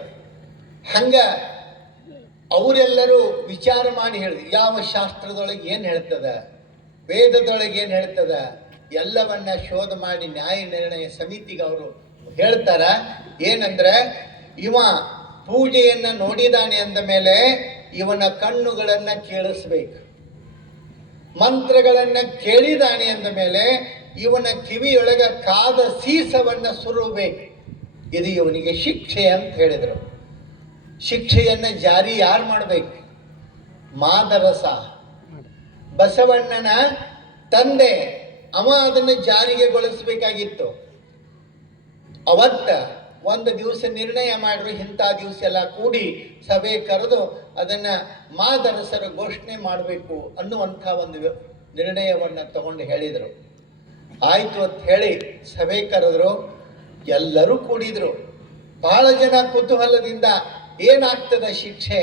ಹಂಗ ಅವರೆಲ್ಲರೂ ವಿಚಾರ ಮಾಡಿ ಹೇಳಿದ್ರು, ಯಾವ ಶಾಸ್ತ್ರದೊಳಗೆ ಏನು ಹೇಳ್ತದ, ವೇದದೊಳಗೆ ಏನು ಹೇಳ್ತದ, ಎಲ್ಲವನ್ನ ಶೋಧ ಮಾಡಿ ನ್ಯಾಯ ನಿರ್ಣಯ ಸಮಿತಿಗೆ ಅವರು ಹೇಳ್ತಾರ. ಏನಂದ್ರೆ, ಇವ ಪೂಜೆಯನ್ನ ನೋಡಿದಾನೆ ಅಂದ ಮೇಲೆ ಇವನ ಕಣ್ಣುಗಳನ್ನ ಕೇಳಿಸ್ಬೇಕು, ಮಂತ್ರಗಳನ್ನ ಕೇಳಿದಾನೆ ಅಂದ ಮೇಲೆ ಇವನ ಕಿವಿಯೊಳಗ ಕಾದ ಸೀಸವನ್ನ ಸುರಬೇಕು. ಇದು ಇವನಿಗೆ ಶಿಕ್ಷೆ ಅಂತ ಹೇಳಿದರು. ಶಿಕ್ಷೆಯನ್ನು ಜಾರಿ ಯಾರು ಮಾಡಬೇಕು? ಮಾದರಸ, ಬಸವಣ್ಣನ ತಂದೆ, ಅವ ಅದನ್ನು ಜಾರಿಗೆಗೊಳಿಸಬೇಕಾಗಿತ್ತು. ಅವತ್ತ ಒಂದು ದಿವಸ ನಿರ್ಣಯ ಮಾಡ್ರು, ಇಂಥ ದಿವಸ ಎಲ್ಲ ಕೂಡಿ ಸಭೆ ಕರೆದು ಅದನ್ನು ಮಾದರಸರ ಘೋಷಣೆ ಮಾಡಬೇಕು ಅನ್ನುವಂಥ ಒಂದು ನಿರ್ಣಯವನ್ನು ತಗೊಂಡು ಹೇಳಿದರು. ಆಯಿತು ಅಂತ ಹೇಳಿ ಸಭೆ ಕರೆದ್ರು, ಎಲ್ಲರೂ ಕೂಡಿದ್ರು. ಬಹಳ ಜನ ಕುತೂಹಲದಿಂದ ಏನಾಗ್ತದೆ ಶಿಕ್ಷೆ,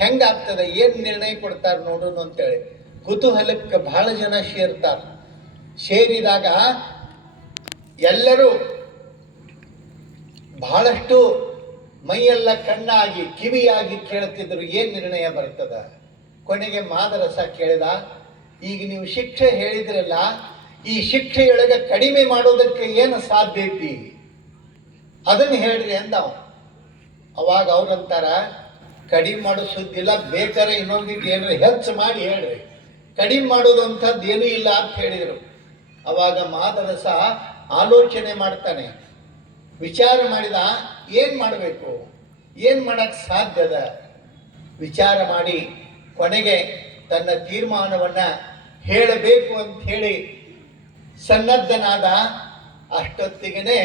ಹೆಂಗಾಗ್ತದೆ, ಏನು ನಿರ್ಣಯ ಕೊಡ್ತಾರೆ ನೋಡೋಣ ಅಂತೇಳಿ ಕುತೂಹಲಕ್ಕೆ ಬಹಳ ಜನ ಸೇರ್ತಾರೆ. ಸೇರಿದಾಗ ಎಲ್ಲರೂ ಬಹಳಷ್ಟು ಮೈಯೆಲ್ಲ ಕಣ್ಣಾಗಿ ಕಿವಿಯಾಗಿ ಕೇಳ್ತಿದ್ರು, ಏನು ನಿರ್ಣಯ ಬರ್ತದ. ಕೊನೆಗೆ ಮಾದರಸ ಕೇಳಿದ, ಈಗ ನೀವು ಶಿಕ್ಷೆ ಹೇಳಿದ್ರಲ್ಲ, ಈ ಶಿಕ್ಷೆಯೊಳಗೆ ಕಡಿಮೆ ಮಾಡೋದಕ್ಕೆ ಏನು ಸಾಧ್ಯ ಐತಿ ಅದನ್ನು ಹೇಳ್ರಿ ಅಂದವ. ಅವಾಗ ಅವ್ರಂತಾರ, ಕಡಿಮೆ ಮಾಡೋ ಸುದ್ದಿ ಇಲ್ಲ, ಬೇಕಾರೆ ಇನ್ನೊಂದಿಟ್ಟು ಏನಾರ ಹೆಚ್ಚು ಮಾಡಿ ಹೇಳ್ರಿ, ಕಡಿಮೆ ಮಾಡೋದು ಅಂಥದ್ದು ಏನೂ ಇಲ್ಲ ಅಂತ ಹೇಳಿದರು. ಅವಾಗ ಮಾದರಸ ಆಲೋಚನೆ ಮಾಡ್ತಾನೆ, ವಿಚಾರ ಮಾಡಿದ, ಏನು ಮಾಡಬೇಕು, ಏನು ಮಾಡಕ್ಕೆ ಸಾಧ್ಯದ. ವಿಚಾರ ಮಾಡಿ ಕೊನೆಗೆ ತನ್ನ ತೀರ್ಮಾನವನ್ನು ಹೇಳಬೇಕು ಅಂತ ಹೇಳಿ ಸನ್ನದ್ಧನಾದ. ಅಷ್ಟೊತ್ತಿಗೆ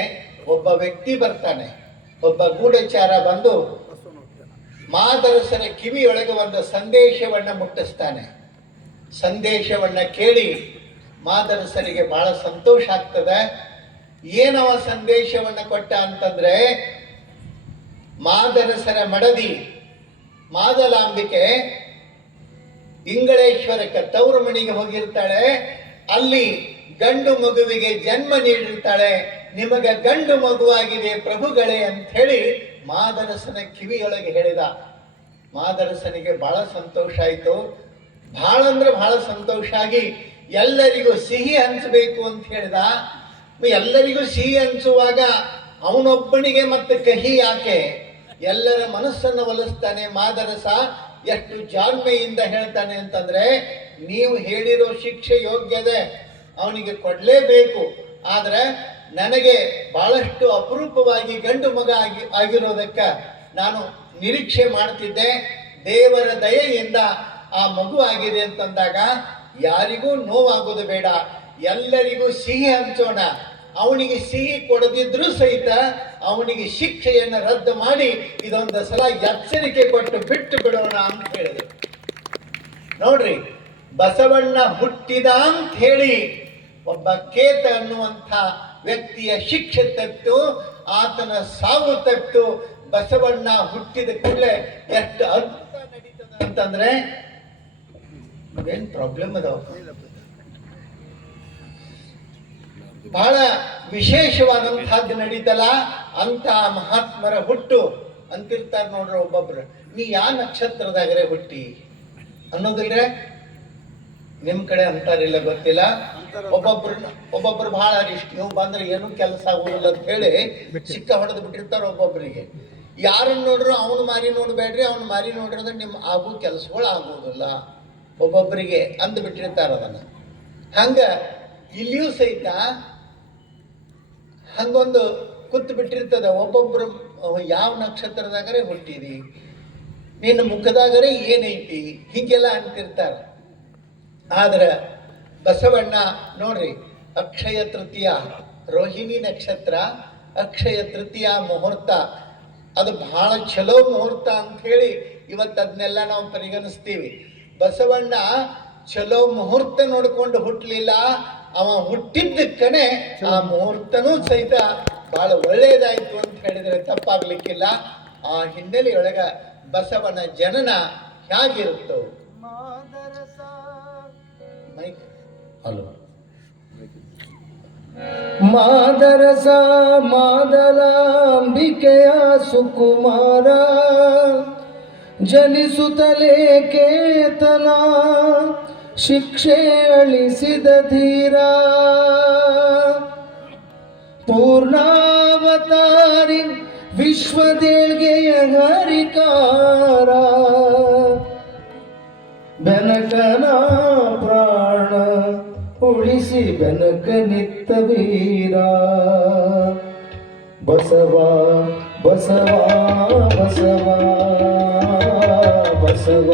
ಒಬ್ಬ ವ್ಯಕ್ತಿ ಬರ್ತಾನೆ, ಒಬ್ಬ ಗೂಢಚಾರ ಬಂದು ಮಾದರಸರ ಕಿವಿಯೊಳಗೆ ಒಂದು ಸಂದೇಶವನ್ನು ಮುಟ್ಟಿಸ್ತಾನೆ. ಸಂದೇಶವನ್ನು ಕೇಳಿ ಮಾದರಸರಿಗೆ ಬಹಳ ಸಂತೋಷ ಆಗ್ತದೆ. ಏನವ ಸಂದೇಶವನ್ನು ಕೊಟ್ಟ ಅಂತಂದ್ರೆ, ಮಾದರಸರ ಮಡದಿ ಮಾದಲಾಂಬಿಕೆ ಇಂಗಳೇಶ್ವರಕ್ಕೆ ತವರು ಮನೆಗೆ ಹೋಗಿರ್ತಾಳೆ. ಅಲ್ಲಿ ಗಂಡು ಮಗುವಿಗೆ ಜನ್ಮ ನೀಡಿರ್ತಾಳೆ. ನಿಮಗೆ ಗಂಡು ಮಗುವಾಗಿದೆ ಪ್ರಭುಗಳೇ ಅಂತ ಹೇಳಿ ಮಾದರಸನ ಕಿವಿಯೊಳಗೆ ಹೇಳಿದ. ಮಾದರಸನಿಗೆ ಬಹಳ ಸಂತೋಷ ಆಯಿತು. ಬಹಳ ಅಂದ್ರೆ ಬಹಳ ಸಂತೋಷ ಆಗಿ ಎಲ್ಲರಿಗೂ ಸಿಹಿ ಹಂಚಬೇಕು ಅಂತ ಹೇಳಿದ. ಎಲ್ಲರಿಗೂ ಸಿಹಿ ಹಂಚುವಾಗ ಅವನೊಬ್ಬನಿಗೆ ಮತ್ತೆ ಕಹಿ ಯಾಕೆ? ಎಲ್ಲರ ಮನಸ್ಸನ್ನು ಒಲಿಸ್ತಾನೆ ಮಾದರಸ. ಎಷ್ಟು ಜಾಣ್ಮೆಯಿಂದ ಹೇಳ್ತಾನೆ ಅಂತಂದ್ರೆ, ನೀವು ಹೇಳಿರೋ ಶಿಕ್ಷೆ ಯೋಗ್ಯದೆ, ಅವನಿಗೆ ಕೊಡಲೇಬೇಕು. ಆದರೆ ನನಗೆ ಬಹಳಷ್ಟು ಅಪರೂಪವಾಗಿ ಗಂಡು ಮಗ ಆಗಿರೋದಕ್ಕೆ ನಾನು ನಿರೀಕ್ಷೆ ಮಾಡ್ತಿದ್ದೆ. ದೇವರ ದಯೆಯಿಂದ ಆ ಮಗು ಆಗಿದೆ ಅಂತಂದಾಗ ಯಾರಿಗೂ ನೋವಾಗೋದು ಬೇಡ, ಎಲ್ಲರಿಗೂ ಸಿಹಿ ಹಂಚೋಣ. ಅವನಿಗೆ ಸಿಹಿ ಕೊಡದಿದ್ರೂ ಸಹಿತ ಅವನಿಗೆ ಶಿಕ್ಷೆಯನ್ನು ರದ್ದು ಮಾಡಿ ಇದೊಂದು ಸಲ ಎಚ್ಚರಿಕೆ ಕೊಟ್ಟು ಬಿಟ್ಟು ಬಿಡೋಣ ಅಂತ ಹೇಳಿದ್ರು. ನೋಡ್ರಿ, ಬಸವಣ್ಣ ಹುಟ್ಟಿದ ಅಂತ ಹೇಳಿ ಒಬ್ಬ ಕೇತ ಅನ್ನುವಂಥ ವ್ಯಕ್ತಿಯ ಶಿಕ್ಷೆ ತಪ್ಪಿತು, ಆತನ ಸಾವು ತಪ್ಪಿತು. ಬಸವಣ್ಣ ಹುಟ್ಟಿದ ಕೂಡಲೇ ಎಷ್ಟು ಅದ್ಭುತ ನಡೀತದ ಅಂತಂದ್ರೆ, ಏನ್ ಪ್ರಾಬ್ಲಮ್ ಅದಾವ, ಬಹಳ ವಿಶೇಷವಾದಂತಹದ್ದು ನಡೀತಲ್ಲ. ಅಂತ ಮಹಾತ್ಮರ ಹುಟ್ಟು ಅಂತಿರ್ತಾರೆ ನೋಡ್ರಿ. ಒಬ್ಬೊಬ್ರು, ನೀ ಯಾವ ನಕ್ಷತ್ರದಾಗರೆ ಹುಟ್ಟಿ ಅನ್ನೋದಿಲ್ರೆ, ನಿಮ್ ಕಡೆ ಅಂತಾರಿಲ್ಲ ಗೊತ್ತಿಲ್ಲ. ಒಬ್ಬೊಬ್ರು ಬಹಳ ಇಷ್ಟ, ನೀವು ಬಂದ್ರೆ ಏನು ಕೆಲಸ ಆಗುದಿಲ್ಲ ಅಂತ ಹೇಳಿ ಸಿಕ್ಕ ಹೊಡೆದು ಬಿಟ್ಟಿರ್ತಾರೆ ಒಬ್ಬೊಬ್ಬರಿಗೆ. ಯಾರನ್ನ ನೋಡ್ರು ಅವನು ಮಾರಿ ನೋಡ್ಬೇಡ್ರಿ, ಅವನು ಮಾರಿ ನೋಡ್ರಿ ನಿಮ್ ಆಗೋ ಕೆಲಸಗಳು ಆಗುವುದಿಲ್ಲ ಒಬ್ಬೊಬ್ಬರಿಗೆ ಅಂದು ಬಿಟ್ಟಿರ್ತಾರ ಅದನ್ನ. ಹಂಗ ಇಲ್ಲಿಯೂ ಸಹಿತ ಹಂಗೊಂದು ಕೂತು ಬಿಟ್ಟಿರ್ತದ. ಒಬ್ಬೊಬ್ರು ಯಾವ ನಕ್ಷತ್ರದಾಗರೆ ಹುಟ್ಟಿದಿ, ನಿನ್ನ ಮುಖದಾಗರೆ ಏನೈತಿ, ಹೀಗೆಲ್ಲ ಅಂತಿರ್ತಾರ. ಆದ್ರೆ ಬಸವಣ್ಣ ನೋಡ್ರಿ, ಅಕ್ಷಯ ತೃತೀಯ ರೋಹಿಣಿ ನಕ್ಷತ್ರ, ಅಕ್ಷಯ ತೃತೀಯ ಮುಹೂರ್ತ, ಅದು ಬಹಳ ಚಲೋ ಮುಹೂರ್ತ ಅಂತ ಹೇಳಿ ಇವತ್ತು ಅದನ್ನೆಲ್ಲ ನಾವು ಪರಿಗಣಿಸ್ತೀವಿ. ಬಸವಣ್ಣ ಚಲೋ ಮುಹೂರ್ತ ನೋಡ್ಕೊಂಡು ಹುಟ್ಟಲಿಲ್ಲ, ಅವ ಹುಟ್ಟಿದ್ದಕ್ಕನೆ ಆ ಮುಹೂರ್ತನೂ ಸಹಿತ ಬಹಳ ಒಳ್ಳೆಯದಾಯ್ತು ಅಂತ ಹೇಳಿದ್ರೆ ತಪ್ಪಾಗ್ಲಿಕ್ಕಿಲ್ಲ. ಆ ಹಿನ್ನೆಲೆಯೊಳಗ ಬಸವನ ಜನನ ಹೇಗಿರುತ್ತೋ. ಹಲೋ, ಮಾದರಸ ಮಾದಲಾಂಬಿಕೆಯ ಸುಕುಮಾರ ಜನಿಸುತ್ತಲೇ ಕೇತನ ಶಿಕ್ಷೆ ಅಳಿಸಿದ ಧೀರ ಪೂರ್ಣಾವತಾರಿ ವಿಶ್ವದೇಳ್ಗೆಯ ಹರಿಕಾರ ಬೆನಕನ ಪ್ರಾಣ ಉಳಿಸಿ ಬೆನಕ ನಿತ್ತ ವೀರ ಬಸವ ಬಸವ ಬಸವ ಬಸವ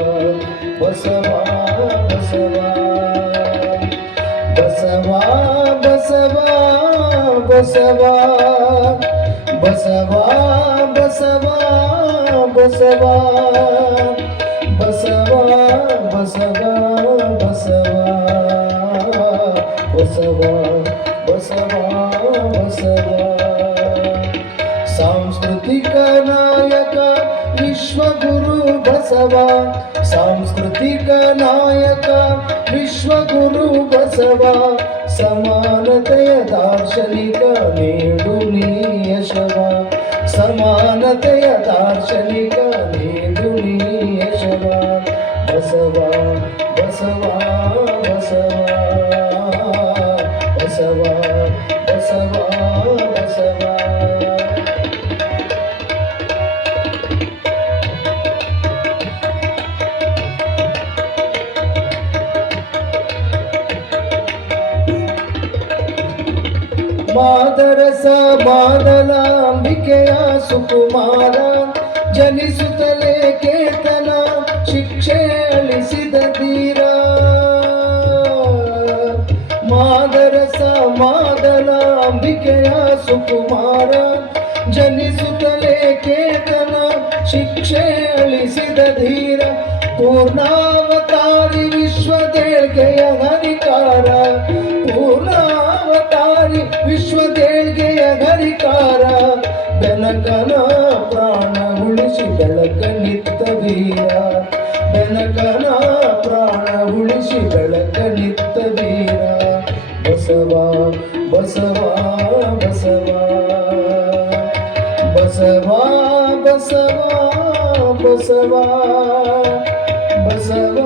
ಬಸವ ಬಸವ ಬಸವ ಬಸವ ಬಸವ ಬಸವ ಬಸವ ಬಸವ ಬಸವ ಬಸವ ಬಸವ ಬಸವ ಬಸವ ಬಸವ ಸಾಂಸ್ಕೃತಿಕ ನಾಯಕ ವಿಶ್ವಗುರು ಬಸವ ಸಾಂಸ್ಕೃತಿಕ ನಾಯಕ ವಿಶ್ವಗುರು ಬಸವ ಸಮಾನತೆಯ ದಾರ್ಶನಿಕ ನೀಡು ನೀ ಯಶವ ಸಮಾನತೆಯ ದಾರ್ಶನಿಕ ನೀಡು ನೀ ಯಶವ ಬಸವ ಬಸವ ಬಸವ ಬಸವ ಬಸವ ಬಸವ ಮಾದರಸ ಮಾದಲಾಂಬಿಕೆಯ ಸುಕುಮಾರ ಜನಿಸುತ್ತಲೇ ಕೇತನ ಶಿಕ್ಷೆ ಅಳಿಸಿದ ಧೀರ ಮಾದರಸ ಮಾದಲಾಂಬಿಕೆಯ ಸುಕುಮಾರ ಜನಿಸುತ್ತಲೇ ಕೇತನ ಶಿಕ್ಷೆ ಅಳಿಸಿದ ಧೀರ ಪೂರ್ಣಾವತಾರಿ ವಿಶ್ವದೇಳ್ಗೆಯ ಹರಿಕಾರ ಪೂರ್ಣಾವತಾರಿ ವಿಶ್ವದೇಳ್ಗೆಯ ಹರಿಕಾರ ಬೆನಕನ ಪ್ರಾಣ ಉಳಿಸಿ ಬೆಳಕನಿತ್ತ ವೀರ ಬೆನಕನ ಪ್ರಾಣ ಉಳಿಸಿ ಬೆಳಕನಿತ್ತ ವೀರ ಬಸವ ಬಸವ ಬಸವ ಬಸವ ಬಸವ ಬಸವ ಬಸವ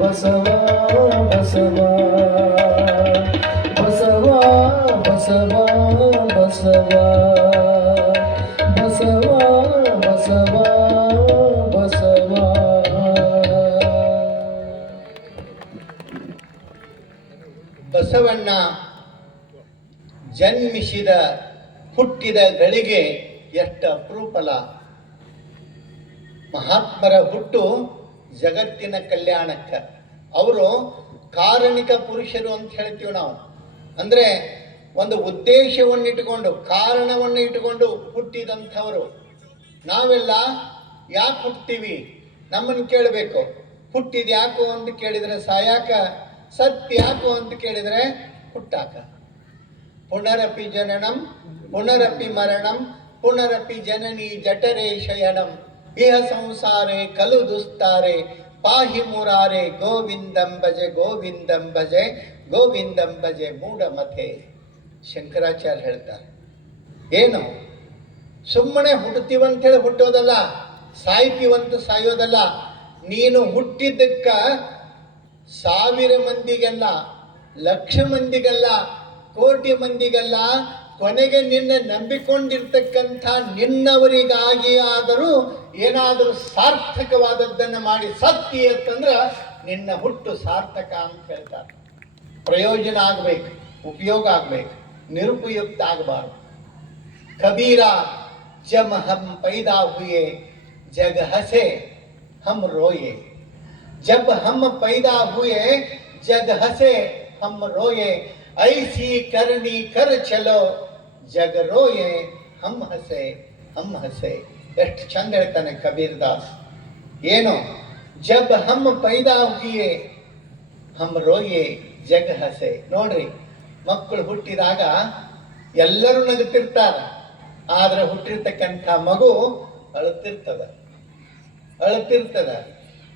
ಬಸವ ಬಸವ ಬಸವ ಬಸವ ಬಸವ ಬಸವ ಬಸವ ಬಸವ ಬಸವಣ್ಣ ಜನ್ಮಿಸಿದ ಹುಟ್ಟಿದ ಗಳಿಗೆ ಎಷ್ಟು ಅಪರೂಪಲ. ಮಹಾತ್ಮರ ಹುಟ್ಟು ಜಗತ್ತಿನ ಕಲ್ಯಾಣಕ್ಕೆ. ಅವರು ಕಾರಣಿಕ ಪುರುಷರು ಅಂತ ಹೇಳ್ತೀವಿ ನಾವು. ಅಂದರೆ ಒಂದು ಉದ್ದೇಶವನ್ನು ಇಟ್ಟುಕೊಂಡು ಕಾರಣವನ್ನು ಇಟ್ಟುಕೊಂಡು ಹುಟ್ಟಿದಂಥವರು. ನಾವೆಲ್ಲ ಯಾಕೆ ಹುಟ್ತೀವಿ ನಮ್ಮನ್ನು ಕೇಳಬೇಕು. ಹುಟ್ಟಿದ ಯಾಕೋ ಅಂತ ಕೇಳಿದರೆ ಸಾಯಾಕ, ಸತ್ಯ ಯಾಕೋ ಅಂತ ಕೇಳಿದರೆ ಹುಟ್ಟಾಕ. ಪುನರಪಿ ಜನನಂ ಪುನರಪಿ ಮರಣಂ ಪುನರಪಿ ಜನನಿ ಜಠರೇ ಶಯನಂ ಇಹ ಸಂಸಾರೇ ಕಲು ದುಸ್ತಾರೆ ಪಾಹಿ ಮುರಾರೆ ಗೋವಿಂದಂ ಭಜೆ ಗೋವಿಂದಂ ಭಜೆ ಗೋವಿಂದಂ ಭಜೆ ಮೂಢಮತೆ. ಶಂಕರಾಚಾರ್ಯ ಹೇಳ್ತಾರೆ. ಏನು ಸುಮ್ಮನೆ ಹುಟ್ಟುತ್ತೀವಂತೇಳಿ ಹುಟ್ಟೋದಲ್ಲ, ಸಾಯ್ತೀವಂತ ಸಾಯೋದಲ್ಲ. ನೀನು ಹುಟ್ಟಿದ್ದಕ್ಕ 1000 ಮಂದಿಗೆಲ್ಲ, ಲಕ್ಷ ಮಂದಿಗೆಲ್ಲ, ಕೋಟಿ ಮಂದಿಗೆಲ್ಲ, ಕೊನೆಗೆ ನಿನ್ನ ನಂಬಿಕೊಂಡಿರ್ತಕ್ಕಂಥ ನಿನ್ನವರಿಗಾಗಿ ಆದರೂ ಏನಾದರೂ ಸಾರ್ಥಕವಾದದ್ದನ್ನು ಮಾಡಿ ಸತ್ತಿ ಅಂತಂದ್ರೆ ನಿನ್ನ ಹುಟ್ಟು ಸಾರ್ಥಕ ಅಂತ ಹೇಳ್ತಾರೆ. ಪ್ರಯೋಜನ ಆಗಬೇಕು, ಉಪಯೋಗ ಆಗಬೇಕು, ನಿರುಪಯುಕ್ತ ಆಗಬಾರ್ದು. ಕಬೀರ ಜब हम पैदा हुए जग हंसे हम रोए जब हम पैदा हुए जग हंसे हम रोए ऐसी करनी कर चलो जग रोए हम हंसे हम हंसे. ಎಷ್ಟು ಚಂದ ಹೇಳ್ತಾನೆ ಕಬೀರ್ ದಾಸ್. ಏನು ಜಬ್ ಹಮ್ ಪೈದಾ ಹುಯೆ ಹಮ್ ರೋಯೆ ಜಗ್ ಹಸೆ. ನೋಡ್ರಿ, ಮಕ್ಕಳು ಹುಟ್ಟಿದಾಗ ಎಲ್ಲರೂ ನಗುತ್ತಿರ್ತಾರೆ, ಆದ್ರೆ ಹುಟ್ಟಿರ್ತಕ್ಕಂಥ ಮಗು ಅಳುತ್ತಿರ್ತದ.